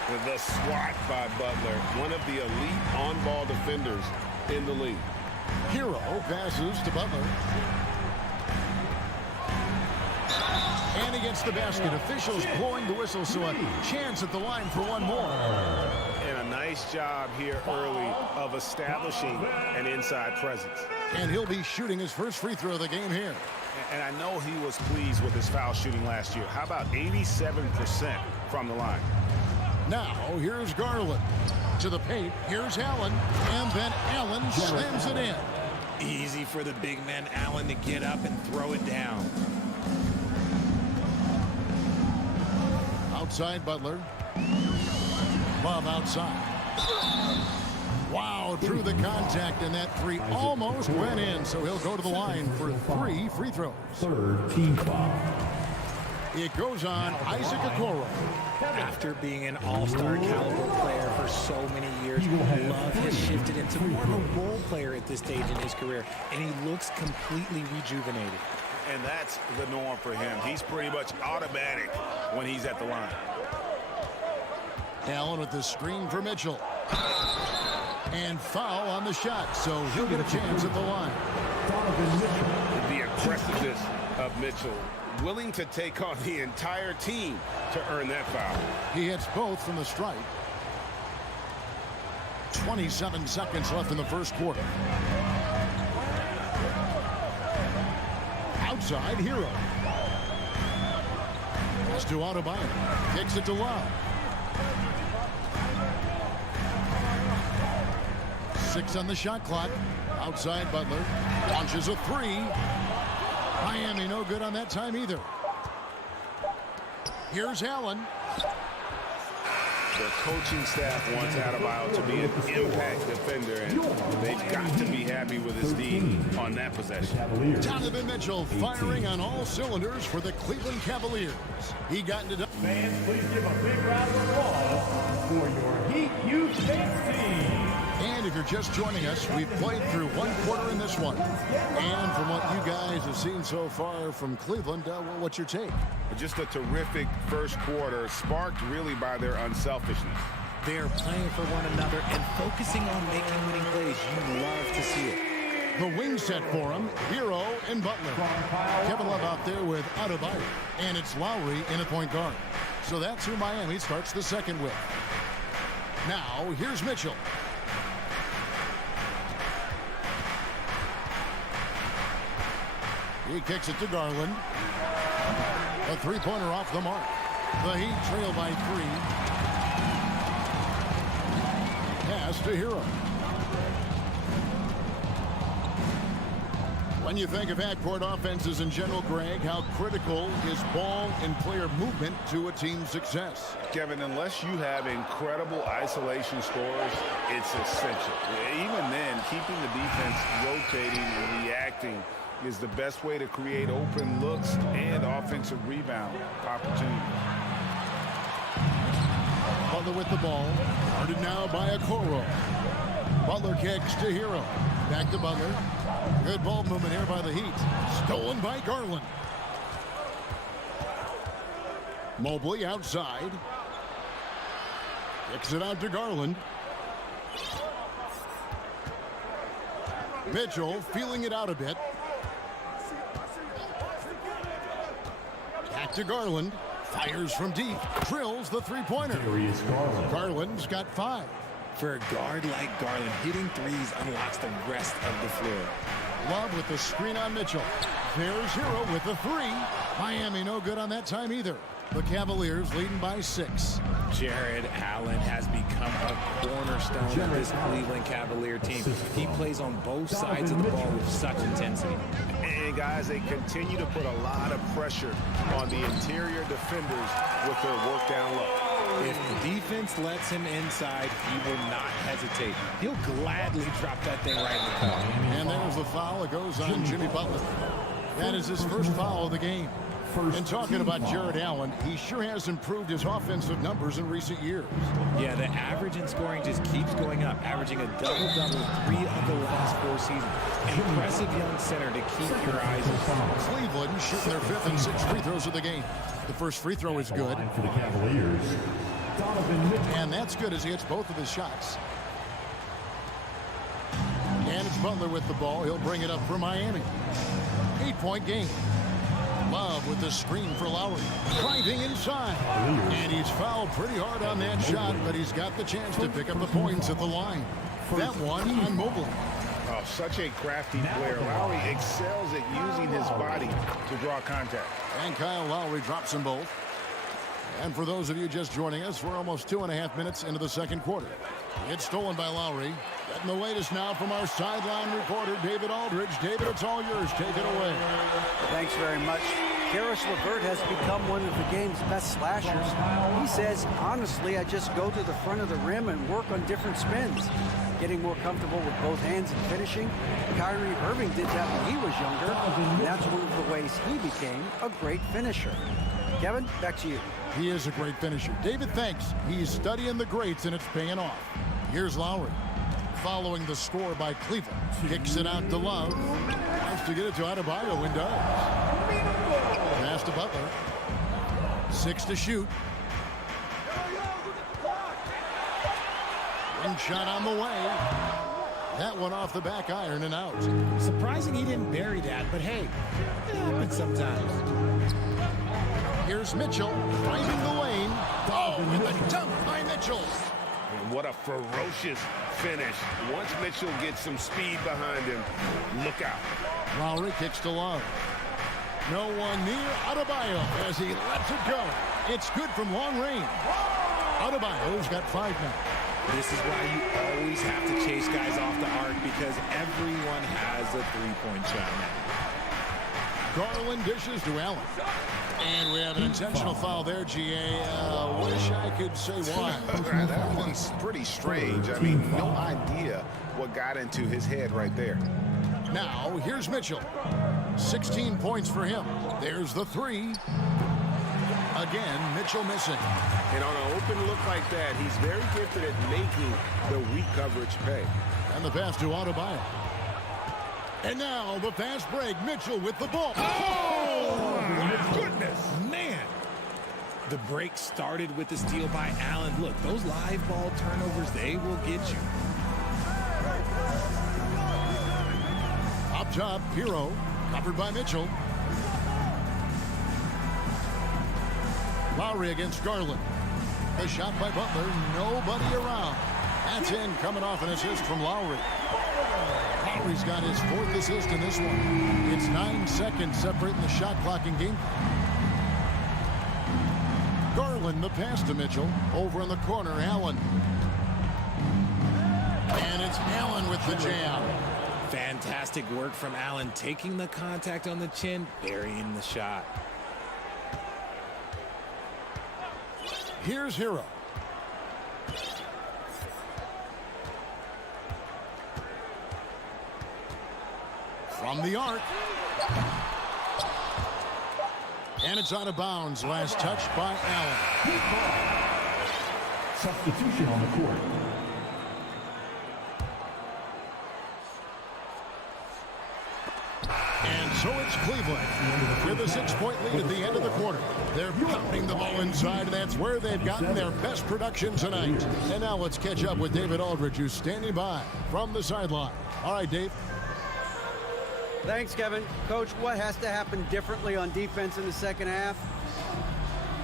With the swat by Butler, one of the elite on-ball defenders in the league. Hero passes to Butler. And he gets the basket. Officials blowing the whistle, so a chance at the line for one more. And a nice job here early of establishing an inside presence. And he'll be shooting his first free throw of the game here. And I know he was pleased with his foul shooting last year. How about 87% from the line? Now, here's Garland. To the paint, here's Allen. And then Allen slams it in. Easy for the big man Allen to get up and throw it down. Outside Butler. Love outside. Wow, through the contact, and that three almost went in, so he'll go to the line for 3 free throws. Third team foul. It goes on Isaac Okoro. After being an all-star caliber player for so many years, Love has shifted into more of a role player at this stage in his career, and he looks completely rejuvenated. And that's the norm for him. He's pretty much automatic when he's at the line. Allen with the screen for Mitchell. And foul on the shot, so he'll get a chance at the line. The aggressiveness of Mitchell, willing to take on the entire team to earn that foul. He hits both from the stripe. 27 seconds left in the first quarter. Outside, Hero. Pass to Adebayo. Kicks it to Love. 6 on the shot clock. Outside Butler. Launches a 3. Miami no good on that time either. Here's Allen. The coaching staff wants Adebayo to be an impact defender, and they've got to be happy with his team on that possession. Donovan Mitchell firing on all cylinders for the Cleveland Cavaliers. He got into... Fans, please give a big round of applause for your Heat Youth Dance Team. And if you're just joining us, we've played through one quarter in this one. And from what you guys have seen so far from Cleveland, well, what's your take? Just a terrific first quarter, sparked really by their unselfishness. They're playing for one another and focusing on making winning plays. You love to see it. The wing set for him, Hero and Butler. Kevin Love out there with Adebayo. And it's Lowry in at point guard. So that's who Miami starts the second with. Now, here's Mitchell. He kicks it to Garland. A three-pointer off the mark. The Heat trail by 3. Pass to Hero. When you think of half-court offenses in general, Greg, how critical is ball and player movement to a team's success? Kevin, unless you have incredible isolation scores, it's essential. Even then, keeping the defense rotating and reacting is the best way to create open looks and offensive rebound opportunities. Butler with the ball. Guarded now by Okoro. Butler kicks to Hero. Back to Butler. Good ball movement here by the Heat. Stolen by Garland. Mobley outside. Kicks it out to Garland. Mitchell feeling it out a bit. Back to Garland. Fires from deep. Drills the three-pointer. Garland's got 5. For a guard like Garland, hitting threes unlocks the rest of the floor. Love with the screen on Mitchell. There's Hero with the 3. Miami no good on that time either. The Cavaliers leading by 6. Jared Allen has become a cornerstone of this Cleveland Cavalier team. He plays on both sides of the ball with such intensity. And guys, they continue to put a lot of pressure on the interior defenders with their work down low. If the defense lets him inside, he will not hesitate. He'll gladly drop that thing right in the corner. And there's the foul. It goes on Jimmy Butler. That is his first foul of the game. And talking about Jared Allen, he sure has improved his offensive numbers in recent years. Yeah, the average in scoring just keeps going up, averaging a double-double 3 of the last 4 seasons. Impressive young center to keep your eyes on. Cleveland shooting their 5th and 6th free throws of the game. The first free throw is good. For the Cavaliers, And that's good as he hits both of his shots. And it's Butler with the ball. He'll bring it up for Miami. 8-point game. Love with the screen for Lowry. Driving inside. And he's fouled pretty hard on that shot, but he's got the chance to pick up the points at the line. That one on Mobley. Oh, such a crafty player. Lowry excels at using his body to draw contact. And Kyle Lowry drops them both. And for those of you just joining us, we're almost 2.5 minutes into the second quarter. It's stolen by Lowry. Getting the latest now from our sideline reporter, David Aldridge. David, it's all yours. Take it away. Thanks very much. Karis LeVert has become one of the game's best slashers. He says, honestly, I just go to the front of the rim and work on different spins. Getting more comfortable with both hands and finishing. Kyrie Irving did that when he was younger, and that's one of the ways he became a great finisher. Kevin, back to you. He is a great finisher. David, thanks. He's studying the greats, and it's paying off. Here's Lowry. Following the score by Cleveland. Kicks it out to Love. Wants to get it to Adebayo and does. Pass to Butler. 6 to shoot. One shot on the way. That one off the back iron and out. Surprising he didn't bury that, but hey, it happens sometimes. Here's Mitchell finding the lane. Oh, and the dunk by Mitchell. And what a ferocious finish. Once Mitchell gets some speed behind him, look out. Lowry kicks to Love. No one near Adebayo as he lets it go. It's good from long range. Adebayo's got 5 now. This is why you always have to chase guys off the arc because everyone has a three-point shot now. Garland dishes to Allen. And we have an intentional foul there, GA. Wish I could say why. That one's pretty strange. I mean, no idea what got into his head right there. Now, here's Mitchell. 16 points for him. There's the 3. Again, Mitchell missing. And on an open look like that, he's very gifted at making the weak coverage pay. And the pass to Adebayo. And now the fast break. Mitchell with the ball. Oh, my goodness. Man. The break started with the steal by Allen. Look, those live ball turnovers, they will get you. Up top, Hero. Covered by Mitchell. Lowry against Garland. The shot by Butler. Nobody around. That's in, coming off an assist from Lowry. Lowry's got his 4th assist in this one. It's 9 seconds separating the shot clock and game. Garland, the pass to Mitchell. Over in the corner, Allen. And it's Allen with the jam. Fantastic work from Allen, taking the contact on the chin, burying the shot. Here's Hero. From the arc. And it's out of bounds. Last touch by Allen. Substitution on the court. And so it's Cleveland with a 6-point lead at the end of the quarter. They're pounding the ball inside, and that's where they've gotten their best production tonight. And now let's catch up with David Aldridge, who's standing by from the sideline. All right, Dave. Thanks, Kevin. Coach, what has to happen differently on defense in the second half?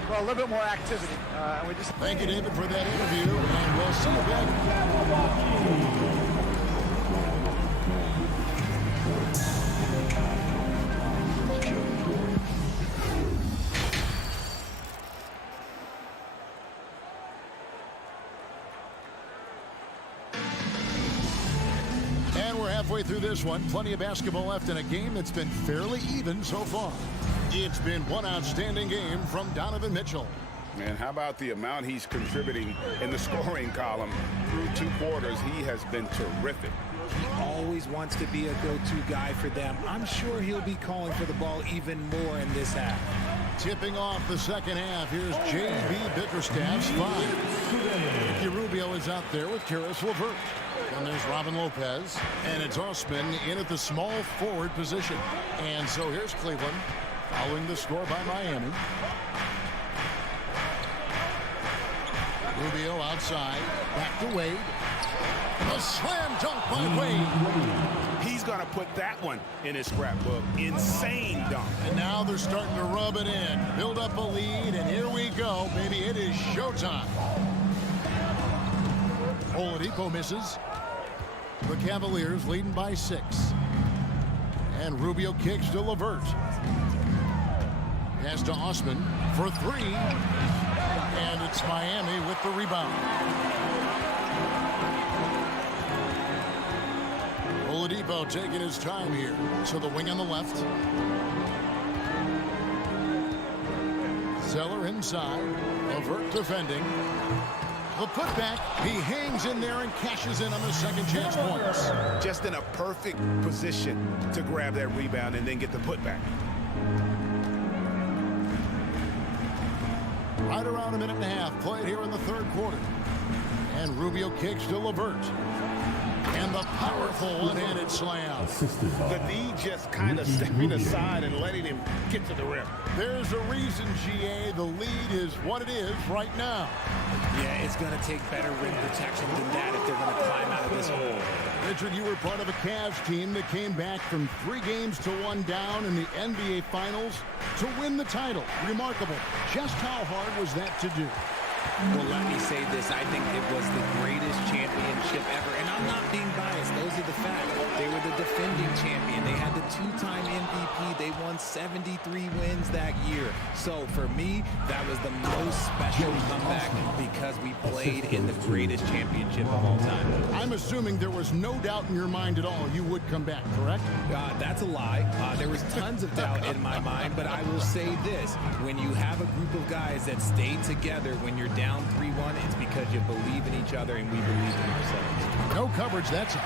Well, a little bit more activity. Thank you, David, for that interview, and we'll see you back. halfway through this one. Plenty of basketball left in a game that's been fairly even so far. It's been one outstanding game from Donovan Mitchell. Man, how about the amount he's contributing in the scoring column through 2 quarters? He has been terrific. He always wants to be a go-to guy for them. I'm sure he'll be calling for the ball even more in this half. Tipping off the second half, here's J.B. Bickerstaff's 5. Ricky Rubio is out there with Caris LeVert. And there's Robin Lopez. And it's Osman in at the small forward position. And so here's Cleveland following the score by Miami. Rubio outside. Back to Wade. A slam dunk by Wade. He's going to put that one in his scrapbook. Insane dunk. And now they're starting to rub it in. Build up a lead, and here we go, baby. It is showtime. Oladipo misses. The Cavaliers leading by 6. And Rubio kicks to LeVert. Pass to Osman for 3. And it's Miami with the rebound. Oladipo taking his time here. So the wing on the left. Zeller inside. LeVert defending. The putback. He hangs in there and cashes in on the second chance points. Just in a perfect position to grab that rebound and then get the putback. Right around a minute and a half played here in the third quarter. And Rubio kicks to LeVert. And the powerful one-handed slam. The D just kind of stepping aside and letting him get to the rim. There's a reason, GA, the lead is what it is right now. Yeah, it's going to take better rim protection than that if they're going to climb out of this hole. Richard, you were part of a Cavs team that came back from 3 games to 1 down in the NBA Finals to win the title. Remarkable. Just how hard was that to do? Well, let me say this. I think it was the greatest championship ever. And I'm not being biased. Those are the facts. They were the defending champion. They had the 2-time MVP. They won 73 wins that year. So for me, that was the most special comeback because we played in the greatest championship of all time. I'm assuming there was no doubt in your mind at all you would come back, correct? That's a lie. There was tons of doubt in my mind, but I will say this. When you have a group of guys that stay together when you're down 3-1, it's because you believe in each other and we believe in ourselves. No coverage, that's it.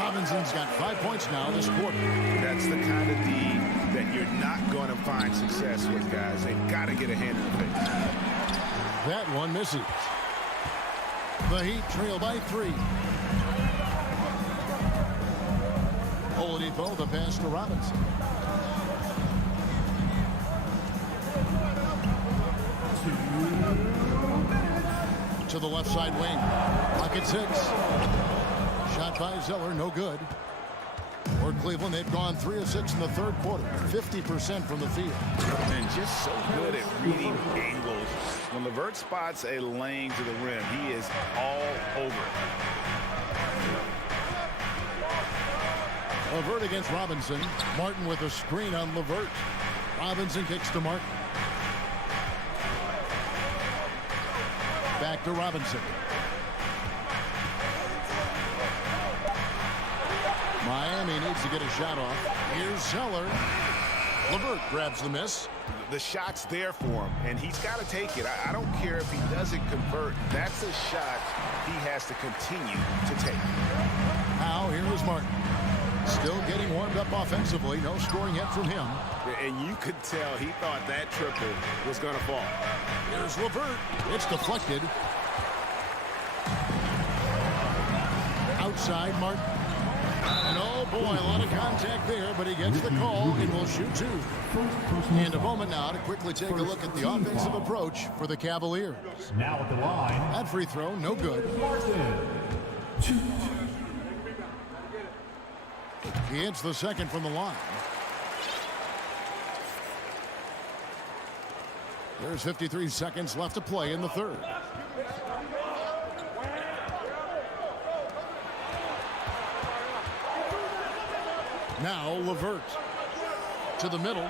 Robinson's got 5 points now this quarter. That's the kind of D that you're not going to find success with, guys. They've got to get a hand in the face. That one misses. The Heat trail by 3. Oladipo, the pass to Robinson. To the left side wing. Clock at 6. Shot by Zeller, no good. For Cleveland, they've gone 3 of 6 in the third quarter. 50% from the field. And just so good at reading angles. When LeVert spots a lane to the rim, he is all over it. LeVert against Robinson. Martin with a screen on LeVert. Robinson kicks to Martin. Back to Robinson. Miami needs to get a shot off. Here's Zeller. LeVert grabs the miss. The shot's there for him, and he's got to take it. I don't care if he doesn't convert. That's a shot he has to continue to take. Now, here is Martin. Still getting warmed up offensively. No scoring yet from him. And you could tell he thought that triple was going to fall. Here's LeVert. It's deflected. Outside, Martin. And oh boy, a lot of contact there, but he gets the call and will shoot 2. And a moment now to quickly take a look at the offensive approach for the Cavaliers. Now at the line. That free throw, no good. He hits the second from the line. There's 53 seconds left to play in the third. Now LeVert to the middle.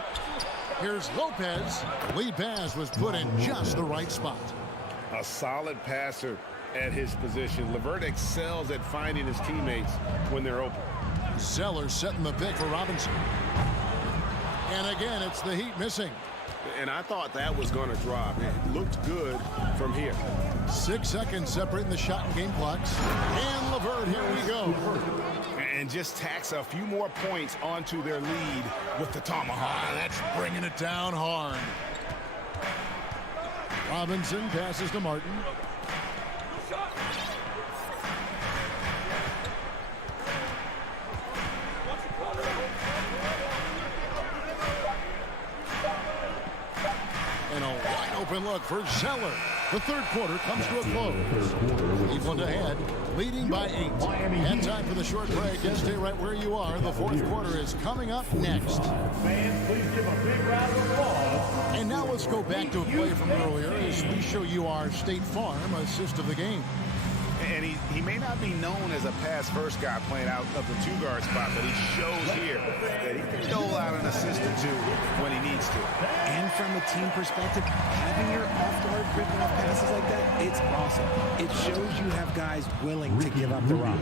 Here's Lopez. Lead pass was put in just the right spot. A solid passer at his position. LeVert excels at finding his teammates when they're open. Zeller setting the pick for Robinson. And again, it's the Heat missing. And I thought that was going to drop. It looked good from here. 6 seconds separating the shot and game clocks. And LeVert, here we go. And just tacks a few more points onto their lead with the tomahawk. That's bringing it down hard. Robinson passes to Martin. And a wide open look for Zeller. The third quarter comes to a close. Cleveland ahead, leading by 8. And time for the short break. And stay right where you are. The fourth quarter is coming up next. Fans, please give a big round of applause. And now let's go back to a play from earlier as we show you our State Farm assist of the game. And he may not be known as a pass-first guy playing out of the two-guard spot, but he shows here that he can dole out an assist or two when he needs to. And from a team perspective, having your off-guard ripping off passes like that, it's awesome. It shows you have guys willing to give up the rock.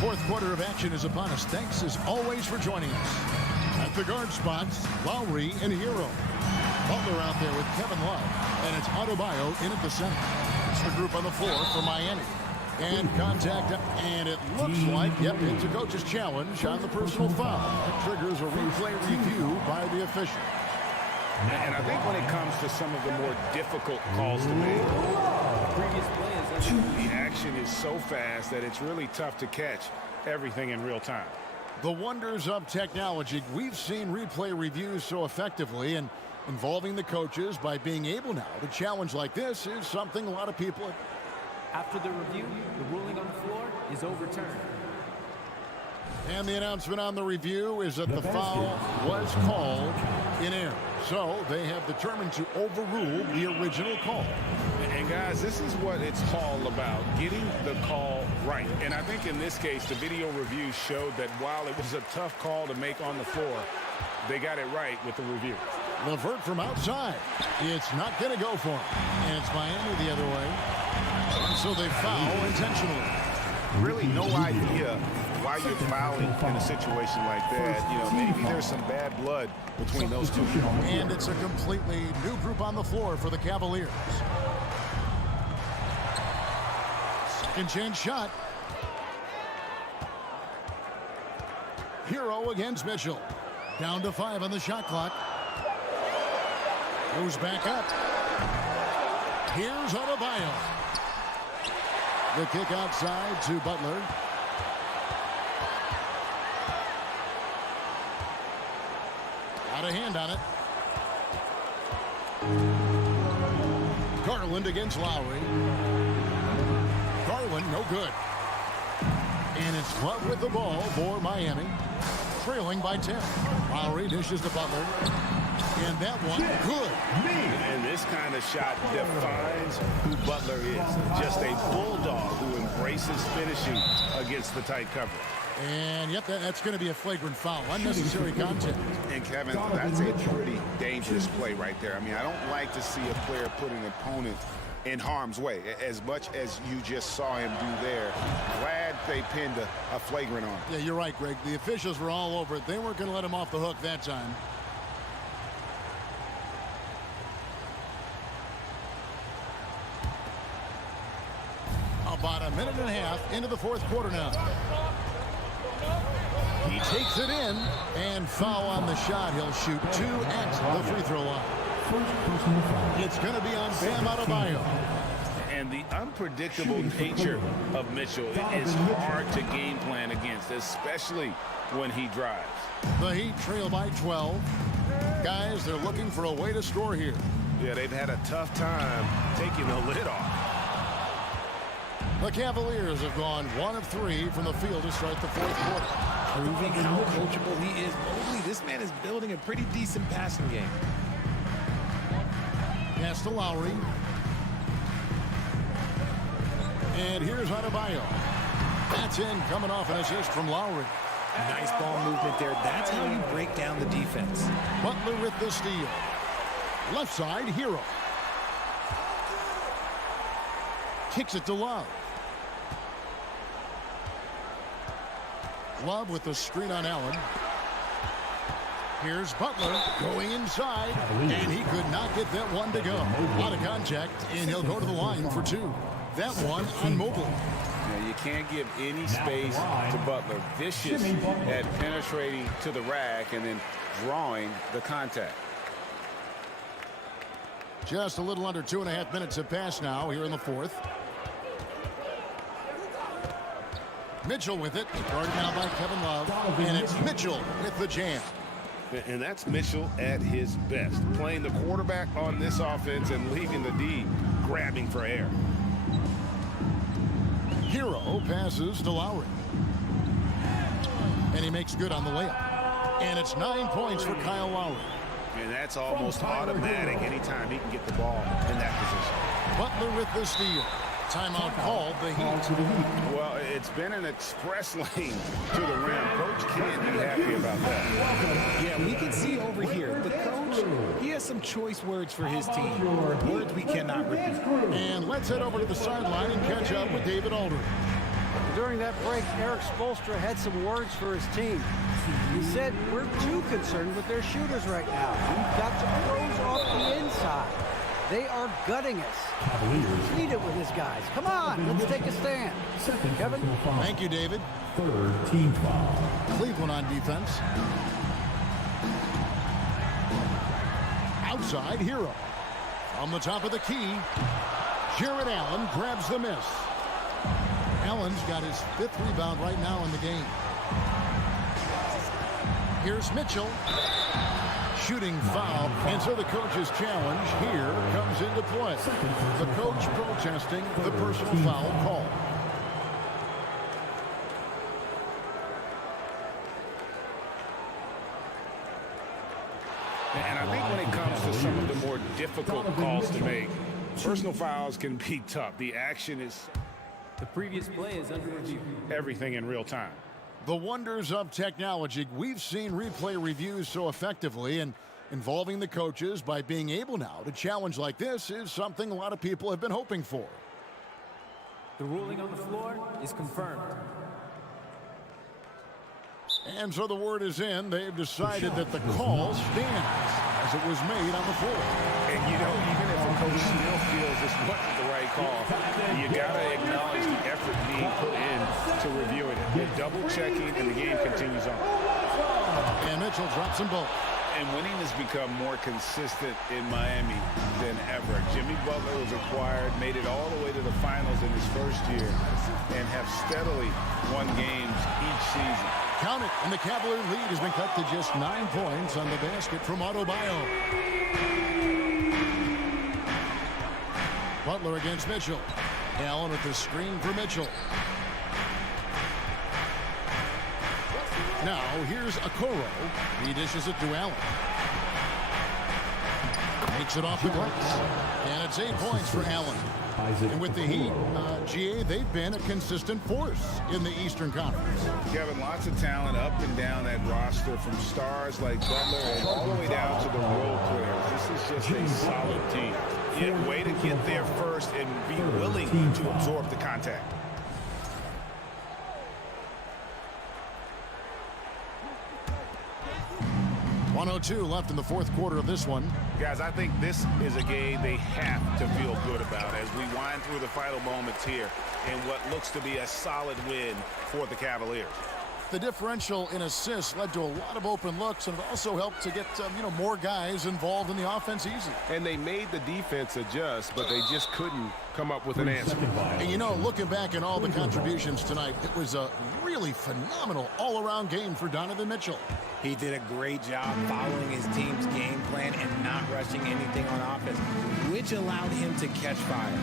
Fourth quarter of action is upon us. Thanks, as always, for joining us. At the guard spots, Lowry and Hero. Butler out there with Kevin Love. And it's Adebayo in at the center. It's the group on the floor for Miami. And contact, and it looks like, yep, it's a coach's challenge on the personal foul. That triggers a replay review by the official. And I think when it comes to some of the more difficult calls to make, the action is so fast that it's really tough to catch everything in real time. The wonders of technology. We've seen replay reviews so effectively, and involving the coaches by being able now to challenge like this is something a lot of people. After the review, the ruling on the floor is overturned. And the announcement on the review is that the foul was called in error. So they have determined to overrule the original call. And guys, this is what it's all about, getting the call right. And I think in this case, the video review showed that while it was a tough call to make on the floor, they got it right with the review. LeVert from outside. It's not going to go for him. And it's Miami the other way. So they foul intentionally. Really no idea why you're fouling in a situation like that. You know, maybe there's some bad blood between those two. And it's a completely new group on the floor for the Cavaliers. Second chance shot. Hero against Mitchell. Down to 5 on the shot clock. Goes back up. Here's Adebayo. The kick outside to Butler. Got a hand on it. Garland against Lowry. Garland, no good. And it's Love with the ball for Miami. Trailing by 10. Lowry dishes to Butler. And that one, good. And this kind of shot defines who Butler is. Just a bulldog who embraces finishing against the tight cover. And yep, that's going to be a flagrant foul. Unnecessary contact. And Kevin, that's a pretty dangerous play right there. I mean, I don't like to see a player put an opponent in harm's way, as much as you just saw him do there. Glad they pinned a flagrant on him. Yeah, you're right, Greg. The officials were all over it. They weren't going to let him off the hook that time. About a minute and a half into the fourth quarter now. He takes it in, and foul on the shot. He'll shoot 2 at the free throw line. It's going to be on Bam Adebayo. And the unpredictable nature of Mitchell is hard to game plan against, especially when he drives. The Heat trail by 12. Guys, they're looking for a way to score here. Yeah, they've had a tough time taking the lid off. The Cavaliers have gone 1 of 3 from the field to start the fourth quarter. Proving how coachable he is. Mobley, this man is building a pretty decent passing game. Pass to Lowry. And here's Adebayo. That's in, coming off an assist from Lowry. Nice ball movement there. That's how you break down the defense. Butler with the steal. Left side, Hero. Kicks it to Love. Love with the screen on Allen. Here's Butler going inside, and he could not get that one to go. Out of contact, and he'll go to the line for two. That one on Mobley. You can't give any space to Butler. Vicious at penetrating to the rack and then drawing the contact. Just a little under 2.5 minutes have passed now here in the fourth. Mitchell with it. Guarded now by Kevin Love. And it's Mitchell with the jam. And that's Mitchell at his best. Playing the quarterback on this offense and leaving the D grabbing for air. Hero passes to Lowry. And he makes good on the layup. And it's 9 points for Kyle Lowry. And that's almost automatic anytime he can get the ball in that position. Butler with the steal. Timeout called the Heat. Well, it's been an express lane to the rim. Coach can't be happy about that. Yeah, we can see over here, the coach, he has some choice words for his team. Words we cannot repeat. And let's head over to the sideline and catch up with David Aldridge. During that break, Eric Spoelstra had some words for his team. He said, we're too concerned with their shooters right now. We've got to close off the inside. They are gutting us. Lead it with his guys. Come on, let's take a stand. Kevin? Thank you, David. Third team foul. Cleveland on defense. Outside, Hero. On the top of the key, Jared Allen grabs the miss. Allen's got his 5th rebound right now in the game. Here's Mitchell. Shooting foul, and so the coach's challenge here comes into play. The coach protesting the personal foul call. And I think when it comes to some of the more difficult calls to make, personal fouls can be tough. The action is The previous play is under review. everything in real time. The wonders of technology. We've seen replay reviews so effectively, and involving the coaches by being able now to challenge like this is something a lot of people have been hoping for. The ruling on the floor is confirmed. And so the word is in. They've decided that the call stands as it was made on the floor. And you know, even if a coach still feels this wasn't the right call, you got to acknowledge the effort being put in to reviewing it. They're double checking, and the game continues on. And Mitchell drops them both. And winning has become more consistent in Miami than ever. Jimmy Butler was acquired, made it all the way to the finals in his first year, and have steadily won games each season. Count it, and the Cavalier lead has been cut to just 9 points on the basket from Adebayo. Butler against Mitchell. Allen with the screen for Mitchell. Now, here's Okoro. He dishes it to Allen. Makes it off the glass. And it's 8 points for Allen. And with the Heat, GA, they've been a consistent force in the Eastern Conference. Kevin, lots of talent up and down that roster, from stars like Butler and all the way down to the role players. This is just a solid team. Yeah, way to get there first and be willing to absorb the contact. .102 left in the fourth quarter of this one. Guys, I think this is a game they have to feel good about as we wind through the final moments here in what looks to be a solid win for the Cavaliers. The differential in assists led to a lot of open looks, and it also helped to get more guys involved in the offense easy. And they made the defense adjust, but they just couldn't come up with an answer. And looking back at all the contributions tonight, it was a really phenomenal all-around game for Donovan Mitchell. He did a great job following his team's game plan and not rushing anything on offense, which allowed him to catch fire.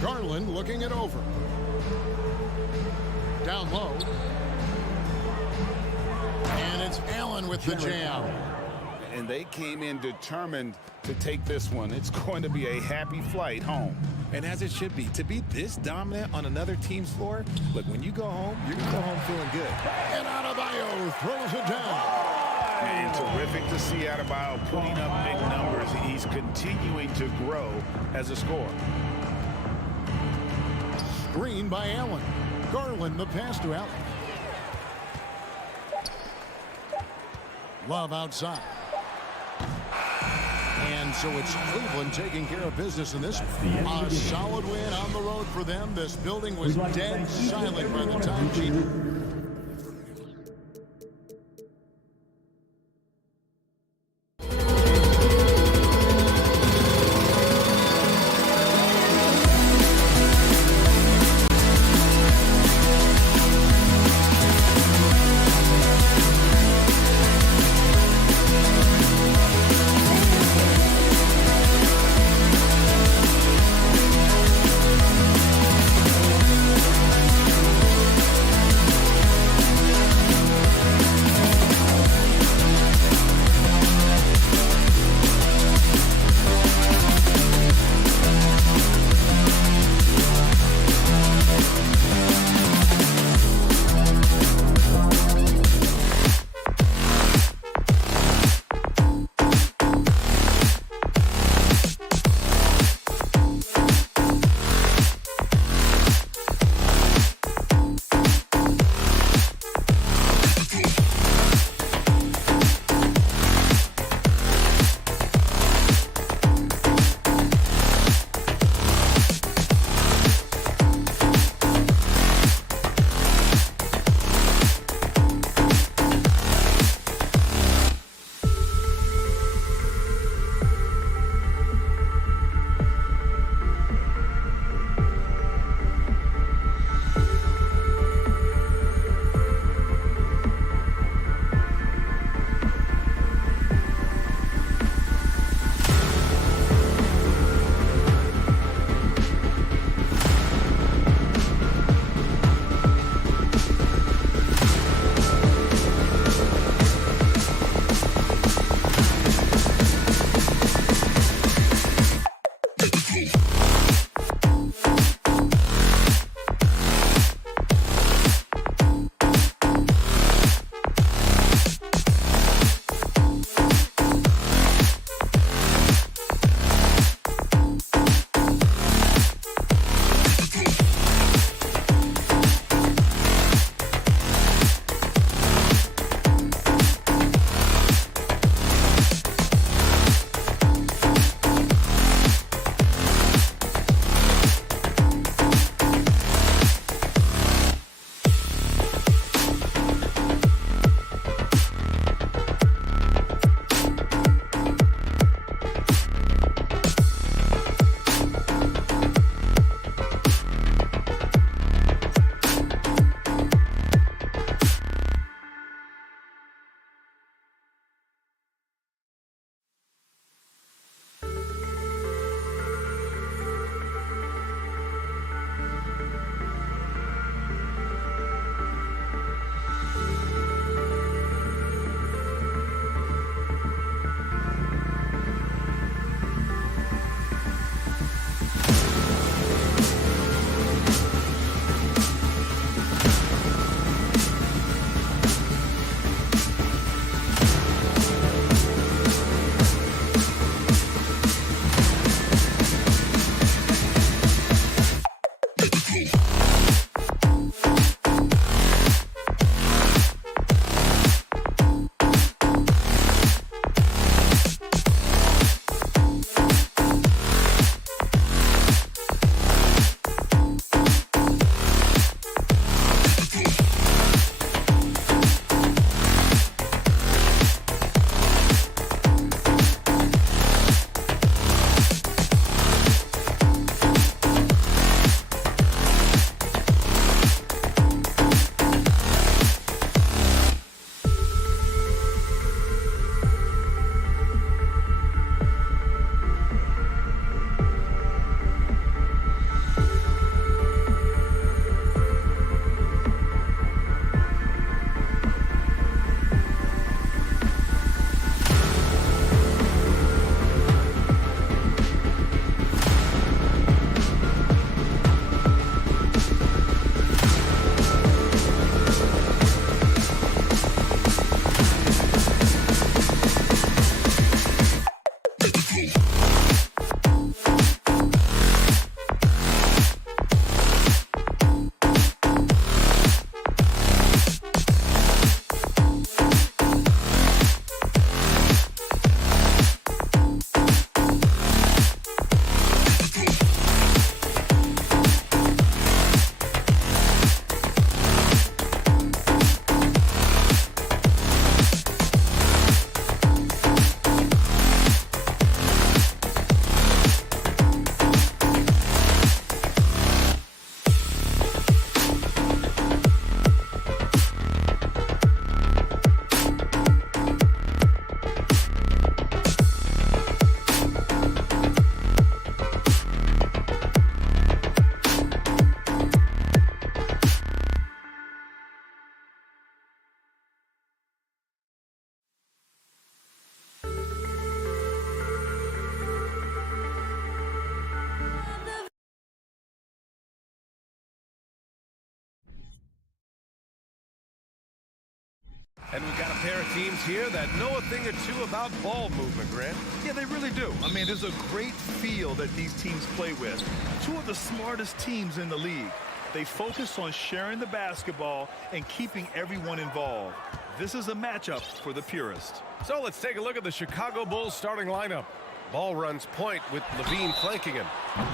Garland looking it over. Down low. And it's Allen with the jam. And they came in determined to take this one. It's going to be a happy flight home. And as it should be, to be this dominant on another team's floor, look, when you go home, you're going to go home feeling good. And Adebayo throws it down. And terrific to see Adebayo putting up big numbers. He's continuing to grow as a scorer. Screen by Allen. Garland the pass to Allen. Love outside. And so it's Cleveland taking care of business in this. A solid win on the road for them. This building was dead silent by the time she... And we've got a pair of teams here that know a thing or two about ball movement, Grant. Yeah, they really do. I mean, there's a great feel that these teams play with. Two of the smartest teams in the league. They focus on sharing the basketball and keeping everyone involved. This is a matchup for the purist. So let's take a look at the Chicago Bulls starting lineup. Ball runs point with Levine flanking him.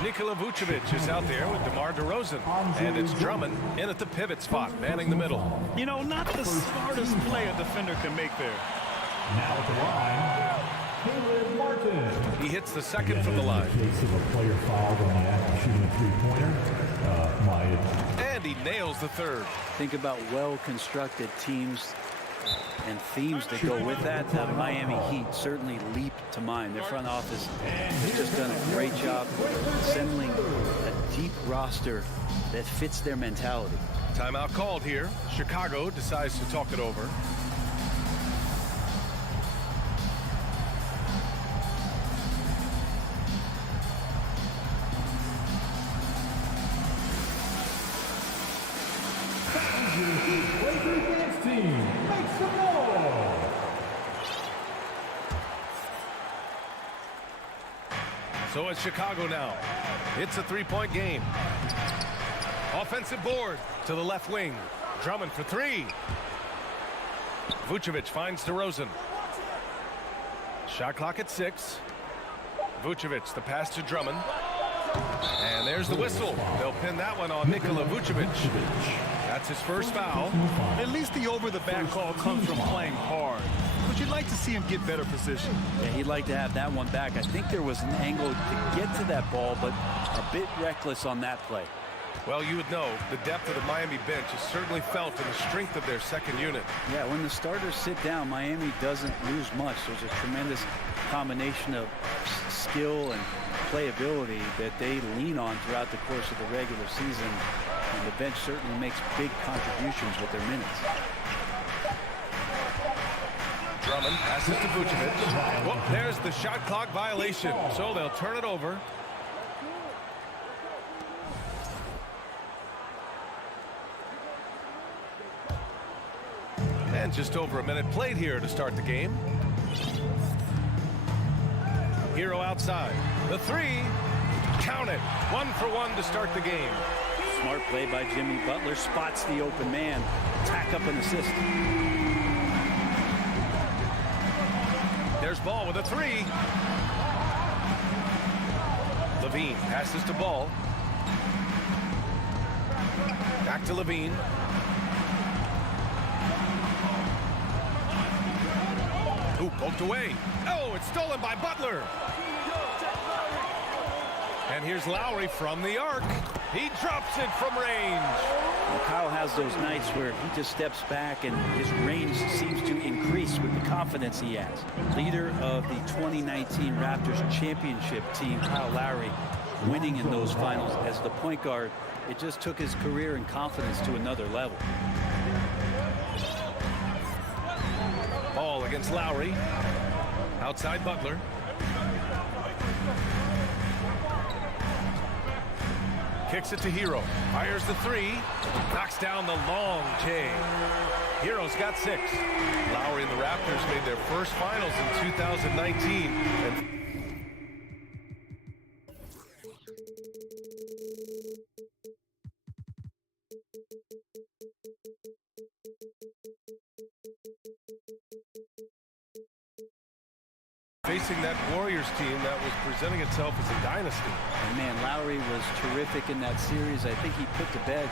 Nikola Vucevic is out there with DeMar DeRozan. And it's Drummond in at the pivot spot, manning the middle. You know, not the smartest play a defender can make there. Now at the line, Caleb Martin. He hits the second from the line. In case of a player fouled on the act of shooting a three-pointer, and he nails the third. Think about well-constructed teams and themes that go with that. The Miami Heat certainly leap to mind. Their front office has just done a great job assembling a deep roster that fits their mentality. Timeout called here. Chicago decides to talk it over. So it's Chicago now. It's a three-point game. Offensive board to the left wing. Drummond for three. Vucevic finds DeRozan. Shot clock at 6. Vucevic, the pass to Drummond. And there's the whistle. They'll pin that one on Nikola Vucevic. That's his first foul. At least the over-the-back call comes from playing hard. But you'd like to see him get better position. Yeah, he'd like to have that one back. I think there was an angle to get to that ball, but a bit reckless on that play. Well, you would know the depth of the Miami bench is certainly felt in the strength of their second unit. Yeah, when the starters sit down, Miami doesn't lose much. There's a tremendous combination of skill and playability that they lean on throughout the course of the regular season. And the bench certainly makes big contributions with their minutes. Drummond passes to Vucevic. Well, there's the shot clock violation. So they'll turn it over. And just over a minute played here to start the game. Hero outside. The three. Count it. 1 for 1 to start the game. Smart play by Jimmy Butler. Spots the open man. Tack up an assist. There's Ball with a three. Levine passes to Ball. Back to Levine. Ooh, poked away. Oh, it's stolen by Butler. And here's Lowry from the arc. He drops it from range. Well, Kyle has those nights where he just steps back and his range seems to increase with the confidence he has. Leader of the 2019 Raptors championship team, Kyle Lowry, winning in those finals as the point guard. It just took his career and confidence to another level. Ball against Lowry. Outside Butler. Kicks it to Hero. Fires the three. Knocks down the long J. Hero's got 6. Lowry and the Raptors made their first finals in 2019. And facing that Warriors team that was presenting itself as a dynasty. And man, Lowry was terrific in that series. I think he put to bed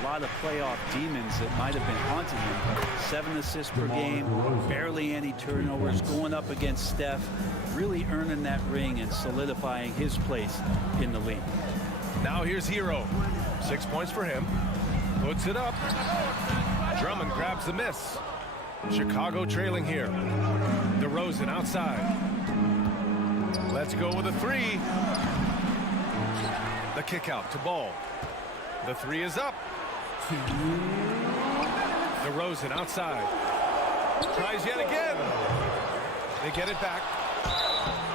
a lot of playoff demons that might have been haunting him. 7 assists per game, barely any turnovers, going up against Steph, really earning that ring and solidifying his place in the league. Now here's Hero. 6 points for him. Puts it up. Drummond grabs the miss. Chicago trailing here. DeRozan outside. Let's go with a three. The kick out to Ball. The three is up. DeRozan outside. Tries yet again. They get it back.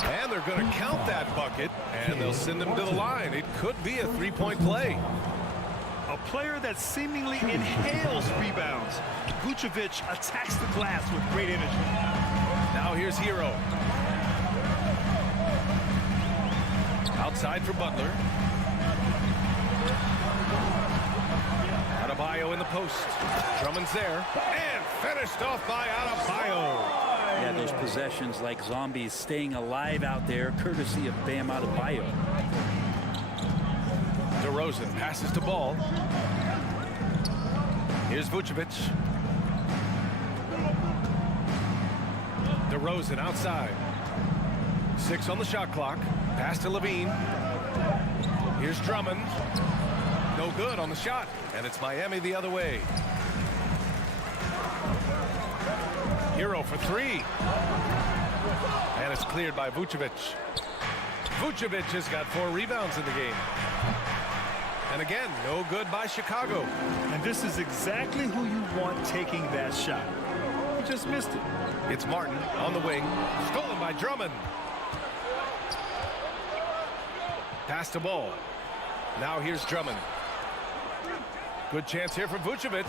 And they're going to count that bucket. And they'll send him to the line. It could be a three-point play. A player that seemingly inhales rebounds. Vucevic attacks the glass with great energy. Now here's Hero. Outside for Butler. Adebayo in the post. Drummond's there. And finished off by Adebayo. Yeah, those possessions like zombies staying alive out there, courtesy of Bam Adebayo. DeRozan passes to Ball. Here's Vucevic. DeRozan outside. 6 on the shot clock. Pass to Levine. Here's Drummond. No good on the shot. And it's Miami the other way. Hero for 3. And it's cleared by Vucevic. Vucevic has got 4 rebounds in the game. And again, no good by Chicago. And this is exactly who you want taking that shot. He just missed it. It's Martin on the wing. Stolen by Drummond. Pass to Ball. Now here's Drummond. Good chance here for Vucevic.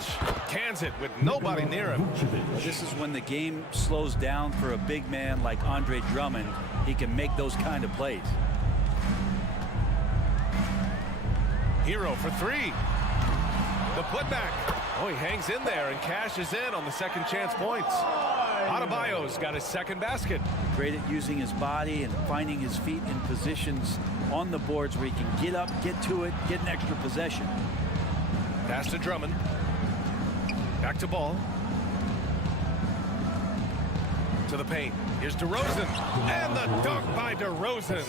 Cans it with nobody near him. This is when the game slows down for a big man like Andre Drummond. He can make those kind of plays. Hero for 3. The putback. Oh, he hangs in there and cashes in on the second chance points. Adebayo's got his second basket. Great at using his body and finding his feet in positions on the boards where he can get up, get to it, get an extra possession. Pass to Drummond. Back to Ball. To the paint. Here's DeRozan. And the dunk by DeRozan.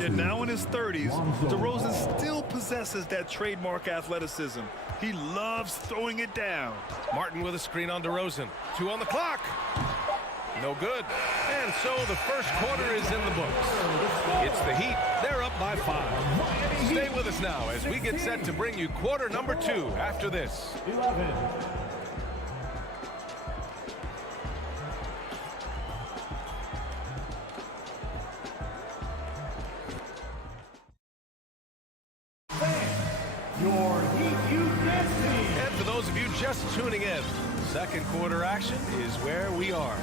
Yeah, now in his 30s, DeRozan still possesses that trademark athleticism. He loves throwing it down. Martin with a screen on DeRozan. 2 on the clock. No good. And so the first quarter is in the books. It's the Heat. They're up by 5. Stay with us now as we get set to bring you quarter number 2 after this. And for those of you just tuning in, second quarter action is where we are.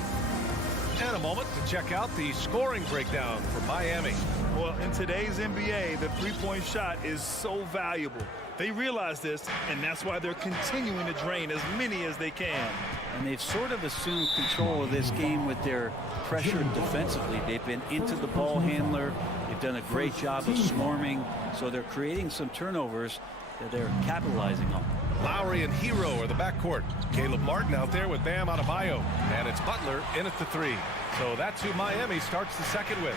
And a moment to check out the scoring breakdown for Miami. Well, in today's NBA, the three-point shot is so valuable. They realize this, and that's why they're continuing to drain as many as they can. And they've sort of assumed control of this game with their pressure defensively. They've been into the ball handler. They've done a great job of swarming. So they're creating some turnovers that they're capitalizing on. Lowry and Hero are the backcourt. Caleb Martin out there with Bam Adebayo. And it's Butler in at the 3. So that's who Miami starts the second with.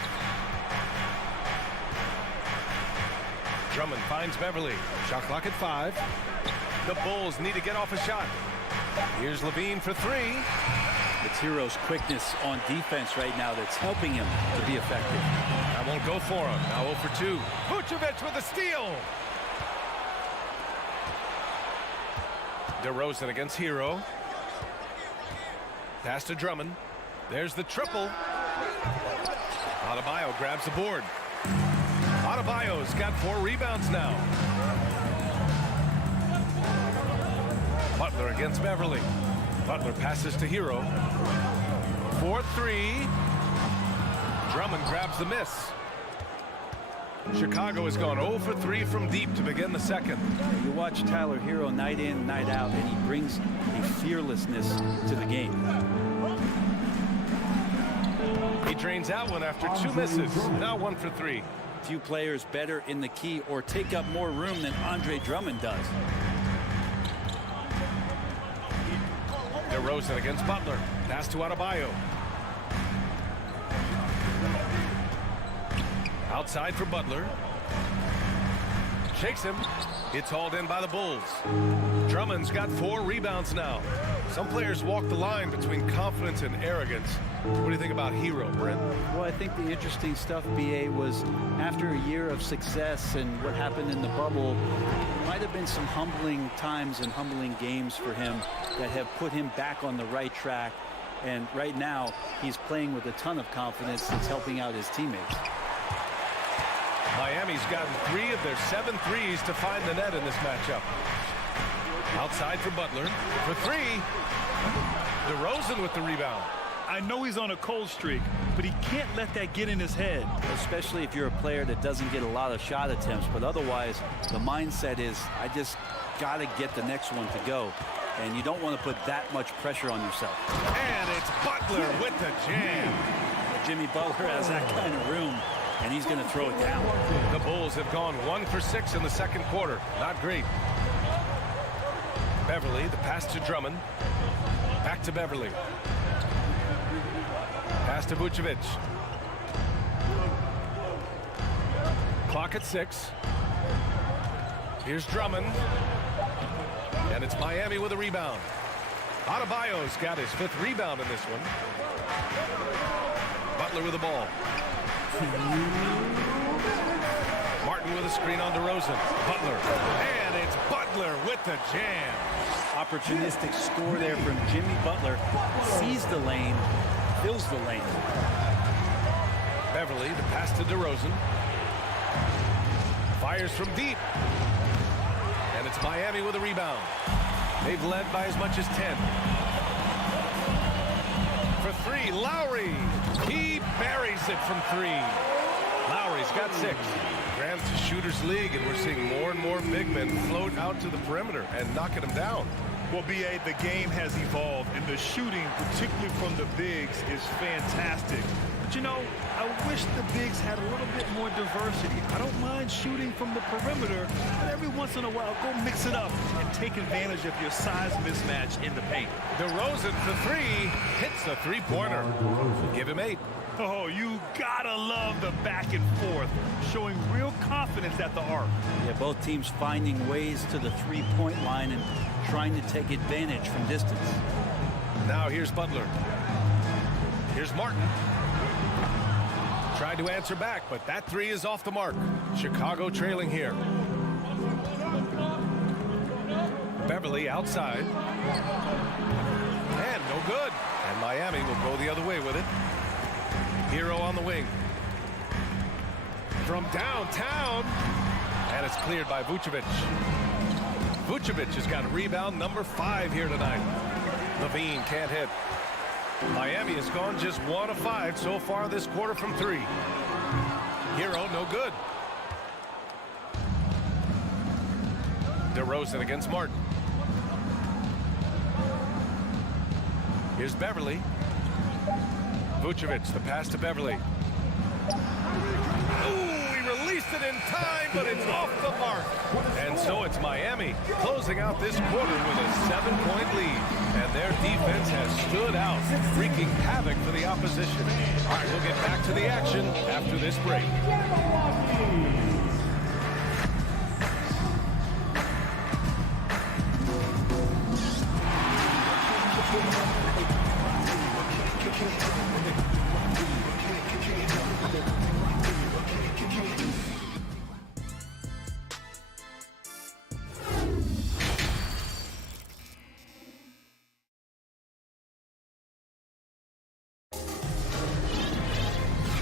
Drummond finds Beverly. Shot clock at 5. The Bulls need to get off a shot. Here's Levine for 3. It's Hero's quickness on defense right now that's helping him to be effective. I won't go for him. Now 0 for 2. Vucevic with a steal. DeRozan against Hero. Pass to Drummond. There's the triple. Adebayo grabs the board. Adebayo's got 4 rebounds now. Butler against Beverly. Butler passes to Hero. 4-3. Drummond grabs the miss. Chicago has gone 0 for 3 from deep to begin the second. You watch Tyler Hero night in, night out, and he brings a fearlessness to the game. He drains out one after 2 misses. Now 1 for 3. Few players better in the key or take up more room than Andre Drummond does. DeRozan against Butler. Pass to Adebayo. Outside for Butler. Shakes him. It's hauled in by the Bulls. Drummond's got 4 rebounds now. Some players walk the line between confidence and arrogance. What do you think about Hero, Brent? Well, I think the interesting stuff, BA, was after a year of success and what happened in the bubble, there might have been some humbling times and humbling games for him that have put him back on the right track. And right now, he's playing with a ton of confidence that's helping out his teammates. Miami's gotten 3 of their 7 threes to find the net in this matchup. Outside for Butler. For three. DeRozan with the rebound. I know he's on a cold streak, but he can't let that get in his head. Especially if you're a player that doesn't get a lot of shot attempts, but otherwise the mindset is, I just got to get the next one to go. And you don't want to put that much pressure on yourself. And it's Butler with the jam. Jimmy Butler has that kind of room, and he's going to throw it down. The Bulls have gone 1 for 6 in the second quarter. Not great. Beverly, the pass to Drummond. Back to Beverly. Pass to Vucevic. Clock at 6. Here's Drummond. And it's Miami with a rebound. Adebayo's got his 5th rebound in this one. Butler with the ball. Martin with a screen on DeRozan. Butler. And it's Butler with the jam. Opportunistic score there from Jimmy Butler. Sees the lane, fills the lane. Beverly, the pass to DeRozan. Fires from deep. And it's Miami with a rebound. They've led by as much as 10. For three, Lowry. He buries it from 3. Lowry's got 6. Grant's a shooter's league, and we're seeing more and more big men float out to the perimeter and knocking them down. Well, B.A., the game has evolved, and the shooting, particularly from the bigs, is fantastic. But, you know, I wish the bigs had a little bit more diversity. I don't mind shooting from the perimeter, but every once in a while, go mix it up and take advantage of your size mismatch in the paint. DeRozan for 3 hits a 3-pointer. Give him 8. Oh, you gotta love the back and forth, showing real confidence at the arc. Yeah, both teams finding ways to the 3-point line and trying to take advantage from distance. Now here's Butler. Here's Martin. Tried to answer back, but that 3 is off the mark. Chicago trailing here. Beverly outside. And no good. And Miami will go the other way with it. Hero on the wing. From downtown. And it's cleared by Vucevic. Vucevic has got a rebound number 5 here tonight. Levine can't hit. Miami has gone just 1 of 5 so far this quarter from 3. Hero no good. DeRozan against Martin. Here's Beverly. Vucevic, the pass to Beverly. Ooh, he released it in time, but it's off the mark. And so it's Miami closing out this quarter with a 7-point lead. And their defense has stood out, wreaking havoc for the opposition. All right, we'll get back to the action after this break.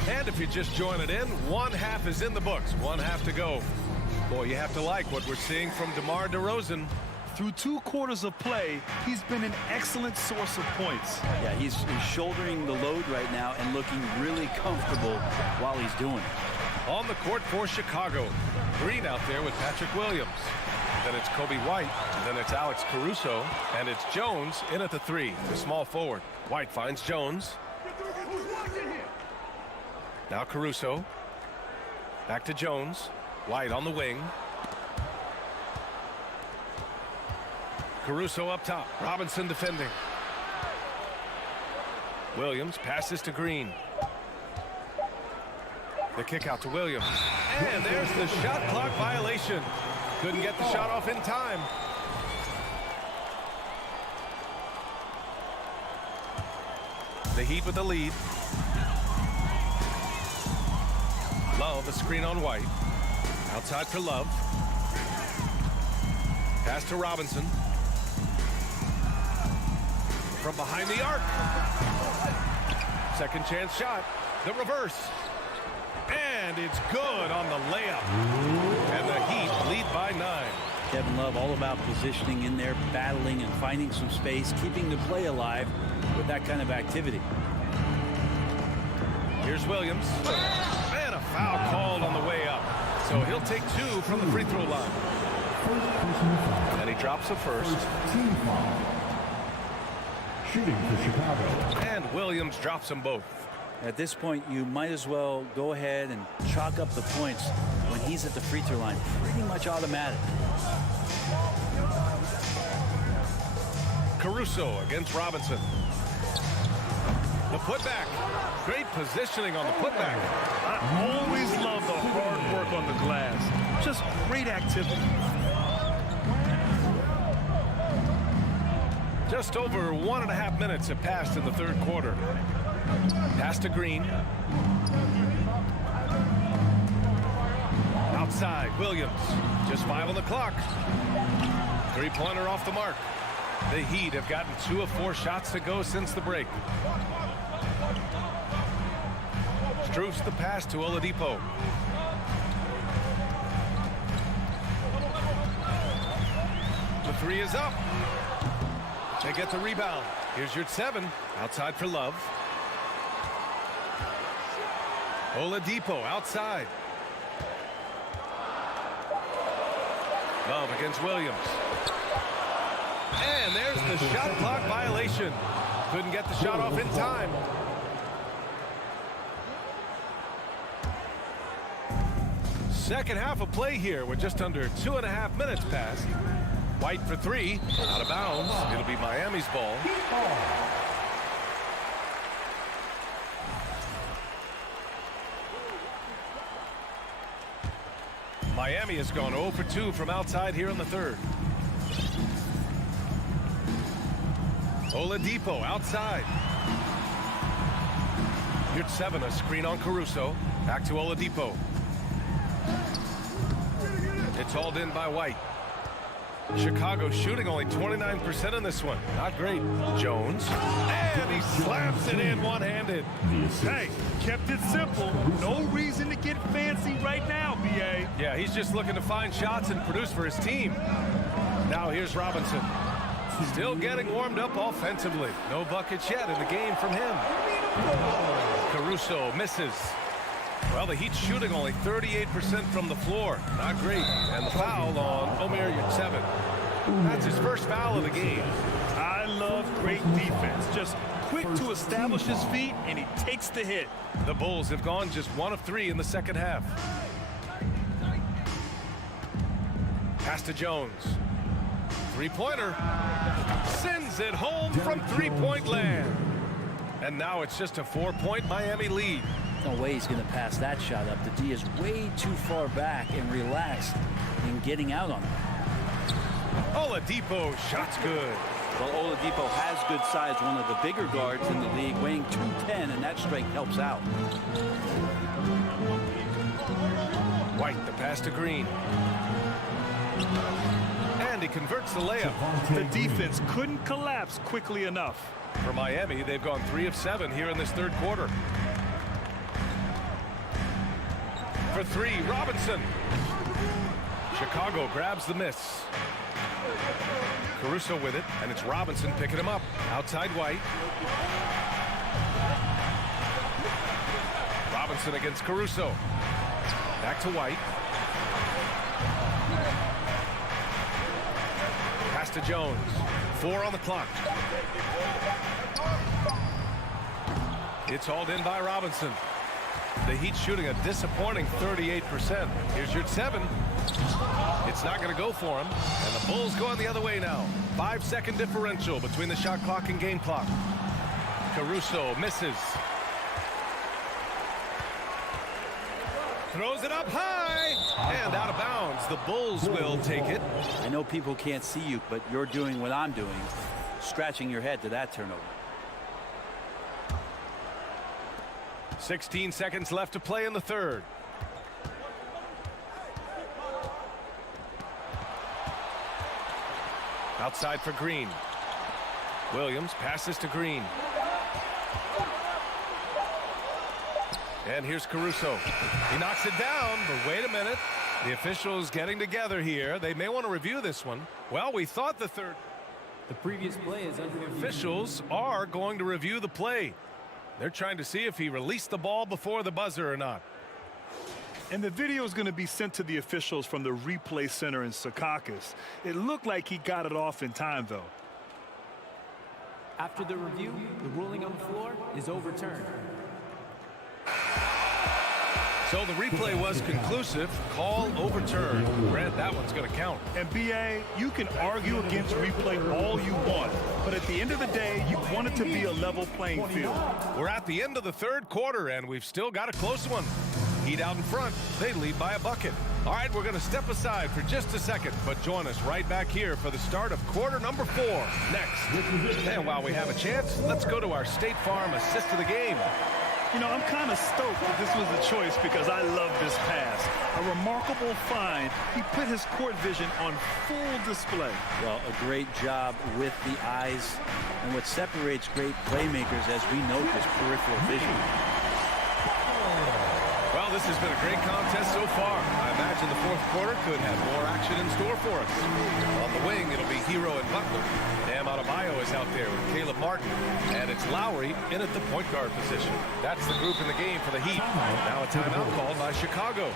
And if you're just joining in, 1 half is in the books, 1 half to go. Boy, you have to like what we're seeing from DeMar DeRozan. Through 2 quarters of play, he's been an excellent source of points. Yeah, he's shouldering the load right now and looking really comfortable while he's doing it. On the court for Chicago. Green out there with Patrick Williams. Then it's Kobe White. Then it's Alex Caruso. And it's Jones in at the 3, the small forward. White finds Jones. Now Caruso. Back to Jones. White on the wing. Caruso up top. Robinson defending. Williams passes to Green. The kick out to Williams. And there's the shot clock violation. Couldn't get the shot off in time. The Heat with the lead. Love, a screen on White. Outside for Love. Pass to Robinson. From behind the arc. Second chance shot. The reverse. And it's good on the layup. And the Heat lead by 9. Kevin Love all about positioning in there, battling and finding some space, keeping the play alive with that kind of activity. Here's Williams. And a foul called on the way up. So he'll take 2 from the free throw line. And he drops a first. Team foul. Shooting for Chicago. And Williams drops them both. At this point, you might as well go ahead and chalk up the points when he's at the free throw line. Pretty much automatic. Caruso against Robinson. The putback. Great positioning on the putback. I always love the hard work on the glass. Just great activity. Just over 1.5 minutes have passed in the third quarter. Pass to Green. Outside, Williams. Just 5 on the clock. Three-pointer off the mark. The Heat have gotten 2 of 4 shots to go since the break. Strus the pass to Oladipo. The 3 is up. They get the rebound. Here's your 7. Outside for Love. Oladipo outside. Love against Williams. And there's the shot clock violation. Couldn't get the shot off in time. Second half of play here with just under 2.5 minutes passed. White for 3, out of bounds. It'll be Miami's ball. Miami has gone 0 for 2 from outside here in the third. Oladipo outside. Here's 7, a screen on Caruso. Back to Oladipo. It's hauled in by White. Chicago shooting only 29% in this one. Not great. Jones. And he slaps it in one-handed. Hey, kept it simple. No reason to get fancy right now, B.A. Yeah, he's just looking to find shots and produce for his team. Now here's Robinson. Still getting warmed up offensively. No buckets yet in the game from him. Caruso misses. Well, the Heat's shooting only 38% from the floor. Not great. And the foul on Omer Yurtseven. That's his first foul of the game. I love great defense. Just quick to establish his feet, and he takes the hit. The Bulls have gone just 1 of 3 in the second half. Pass to Jones. Three-pointer. Sends it home from three-point land. And now it's just a 4-point Miami lead. No way he's going to pass that shot up. The D is way too far back and relaxed in getting out on it. Oladipo, shot's good. Well, Oladipo has good size, one of the bigger guards in the league, weighing 210, and that strength helps out. White, the pass to Green. And he converts the layup. The defense couldn't collapse quickly enough. For Miami, they've gone 3 of 7 here in this third quarter. For 3, Robinson. Chicago grabs the miss. Caruso with it, and it's Robinson picking him up. Outside White. Robinson against Caruso. Back to White. Pass to Jones. 4 on the clock. It's hauled in by Robinson. The Heat shooting a disappointing 38%. Here's your 7. It's not going to go for him. And the Bulls going the other way now. 5-second differential between the shot clock and game clock. Caruso misses. Throws it up high. And out of bounds. The Bulls will take it. I know people can't see you, but you're doing what I'm doing. Scratching your head to that turnover. 16 seconds left to play in the third. Outside for Green. Williams passes to Green. And here's Caruso. He knocks it down, but wait a minute. The officials getting together here. They may want to review this one. Well, we thought the previous play is under review. Officials are going to review the play. They're trying to see if he released the ball before the buzzer or not. And the video is going to be sent to the officials from the replay center in Secaucus. It looked like he got it off in time, though. After the review, the ruling on the floor is overturned. So the replay was conclusive. Call overturned. Grant, that one's going to count. And BA, you can argue against replay all you want, but at the end of the day, you want it to be a level playing field. We're at the end of the third quarter, and we've still got a close one. Heat out in front. They lead by a bucket. All right, we're going to step aside for just a second, but join us right back here for the start of quarter number 4 next. And while we have a chance, let's go to our State Farm assist of the game. You know, I'm kind of stoked that this was a choice because I love this pass. A remarkable find. He put his court vision on full display. Well, a great job with the eyes. And what separates great playmakers, as we note, is peripheral vision. Well, this has been a great contest so far. I imagine the fourth quarter could have more action in store for us. On the wing, it'll be Hero and Butler. Bam Adebayo is out there with Caleb Martin. And it's Lowry in at the point guard position. That's the group in the game for the Heat. Now a timeout called by Chicago.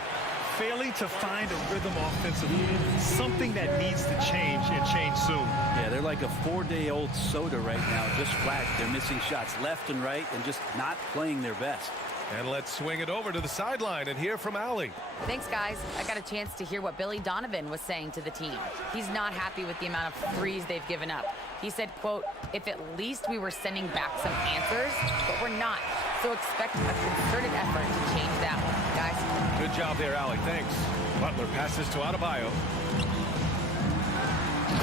Failing to find a rhythm offensively, something that needs to change and change soon. Yeah, they're like a 4-day-old soda right now, just flat. They're missing shots left and right and just not playing their best. And let's swing it over to the sideline and hear from Allie. Thanks, guys. I got a chance to hear what Billy Donovan was saying to the team. He's not happy with the amount of threes they've given up. He said, quote, if at least we were sending back some answers, but we're not. So expect a concerted effort to change that one, guys. Good job there, Allie. Thanks. Butler passes to Adebayo.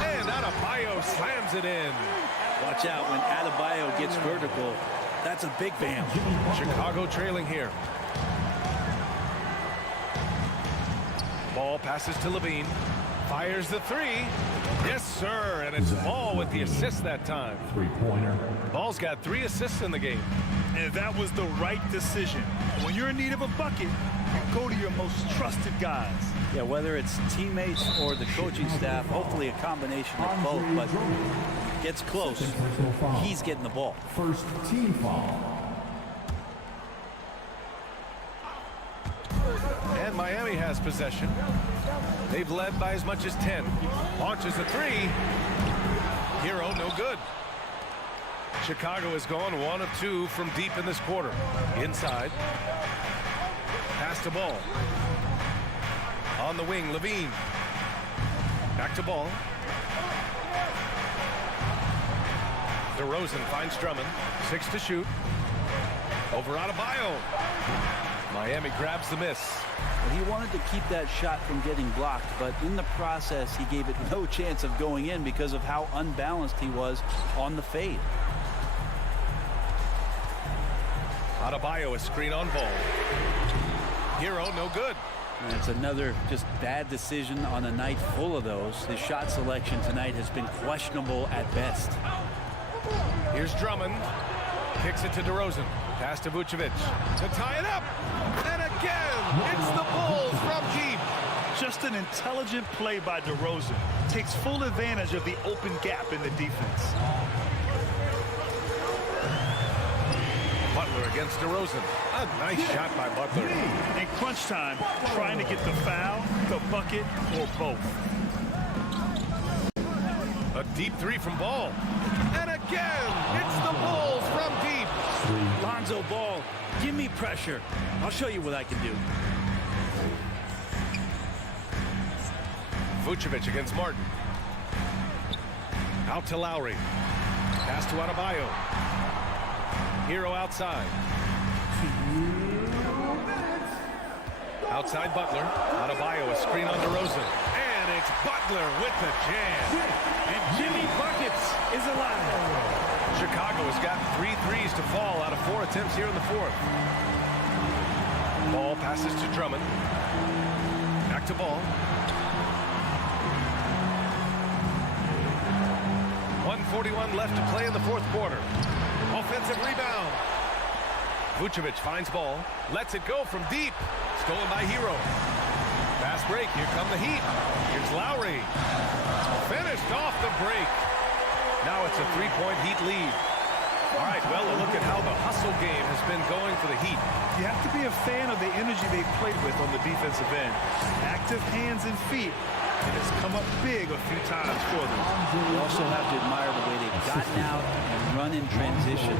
And Adebayo slams it in. Watch out when Adebayo gets vertical. That's a big bam. Chicago trailing here. Ball passes to Levine. Fires the three. Yes, sir. And it's Ball with the assist that time. Three-pointer. Ball's got 3 assists in the game. And that was the right decision. When you're in need of a bucket, you go to your most trusted guys. Yeah, whether it's teammates or the coaching staff, hopefully a combination of both, but gets close. He's getting the ball. First team foul. And Miami has possession. They've led by as much as 10. Launches a 3. Hero, no good. Chicago has gone 1 of 2 from deep in this quarter. Inside. Pass to Ball. On the wing, Levine. Back to Ball. DeRozan finds Drummond. 6 to shoot. Over Adebayo. Miami grabs the miss. He wanted to keep that shot from getting blocked, but in the process, he gave it no chance of going in because of how unbalanced he was on the fade. Adebayo, a screen on Ball. Hero, no good. And it's another just bad decision on a night full of those. His shot selection tonight has been questionable at best. Here's Drummond. Kicks it to DeRozan. Pass to Vucevic. To tie it up. And again, it's the Bulls from deep. Just an intelligent play by DeRozan. Takes full advantage of the open gap in the defense. Butler against DeRozan. A nice shot by Butler. In crunch time, trying to get the foul, the bucket, or both. A deep 3 from Ball. And again, it's the Bulls from deep. Lonzo Ball, give me pressure. I'll show you what I can do. Vucevic against Martin. Out to Lowry. Pass to Adebayo. Hero outside. Outside Butler. Adebayo, a screen on DeRozan. And it's Butler with the jam. And Jimmy Buckets is alive. Chicago has got 3 threes to fall out of 4 attempts here in the fourth. Ball passes to Drummond. Back to Ball. 1:41 left to play in the fourth quarter. Offensive rebound. Vucevic finds Ball. Lets it go from deep. Stolen by Hero. Pass fast break. Here come the Heat. Here's Lowry. Finished off the break. Now it's a 3-point Heat lead. All right, well, a look at how the hustle game has been going for the Heat. You have to be a fan of the energy they've played with on the defensive end. Active hands and feet, and it's come up big a few times for them. You also have to admire the way they've gotten out and run in transition.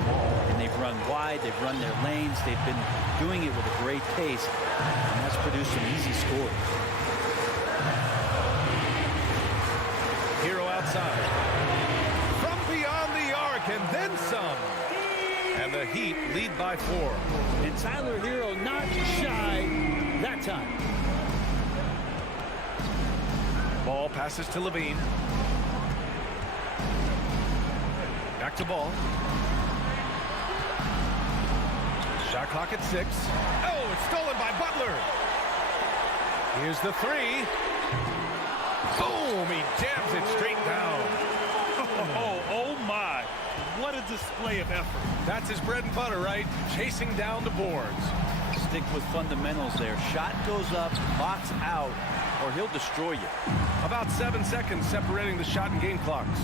And they've run wide, they've run their lanes, they've been doing it with a great pace, and that's produced some easy scores. Hero outside. From beyond the arc, and then some. And the Heat lead by 4. And Tyler Hero not shy that time. Ball passes to Levine. Back to Ball. Shot clock at 6. Oh, it's stolen by Butler. Here's the 3. Boom! He jams it straight down. Oh my. What a display of effort. That's his bread and butter, right? Chasing down the boards. Stick with fundamentals there. Shot goes up, box out, or he'll destroy you. About 7 seconds separating the shot and game clocks.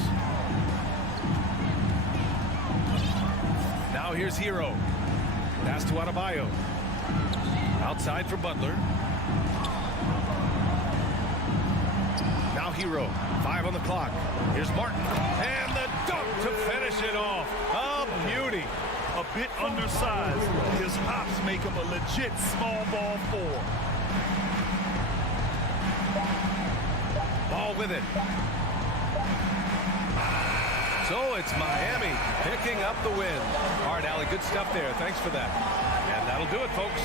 Now here's Hero. Pass to Adebayo. Outside for Butler. Now Hero. 5 on the clock. Here's Martin. And the dunk to finish it off. A beauty. A bit undersized. His hops make him a legit small ball 4. Ball with it. So it's Miami picking up the win. All right, Allie, good stuff there. Thanks for that. And that'll do it, folks.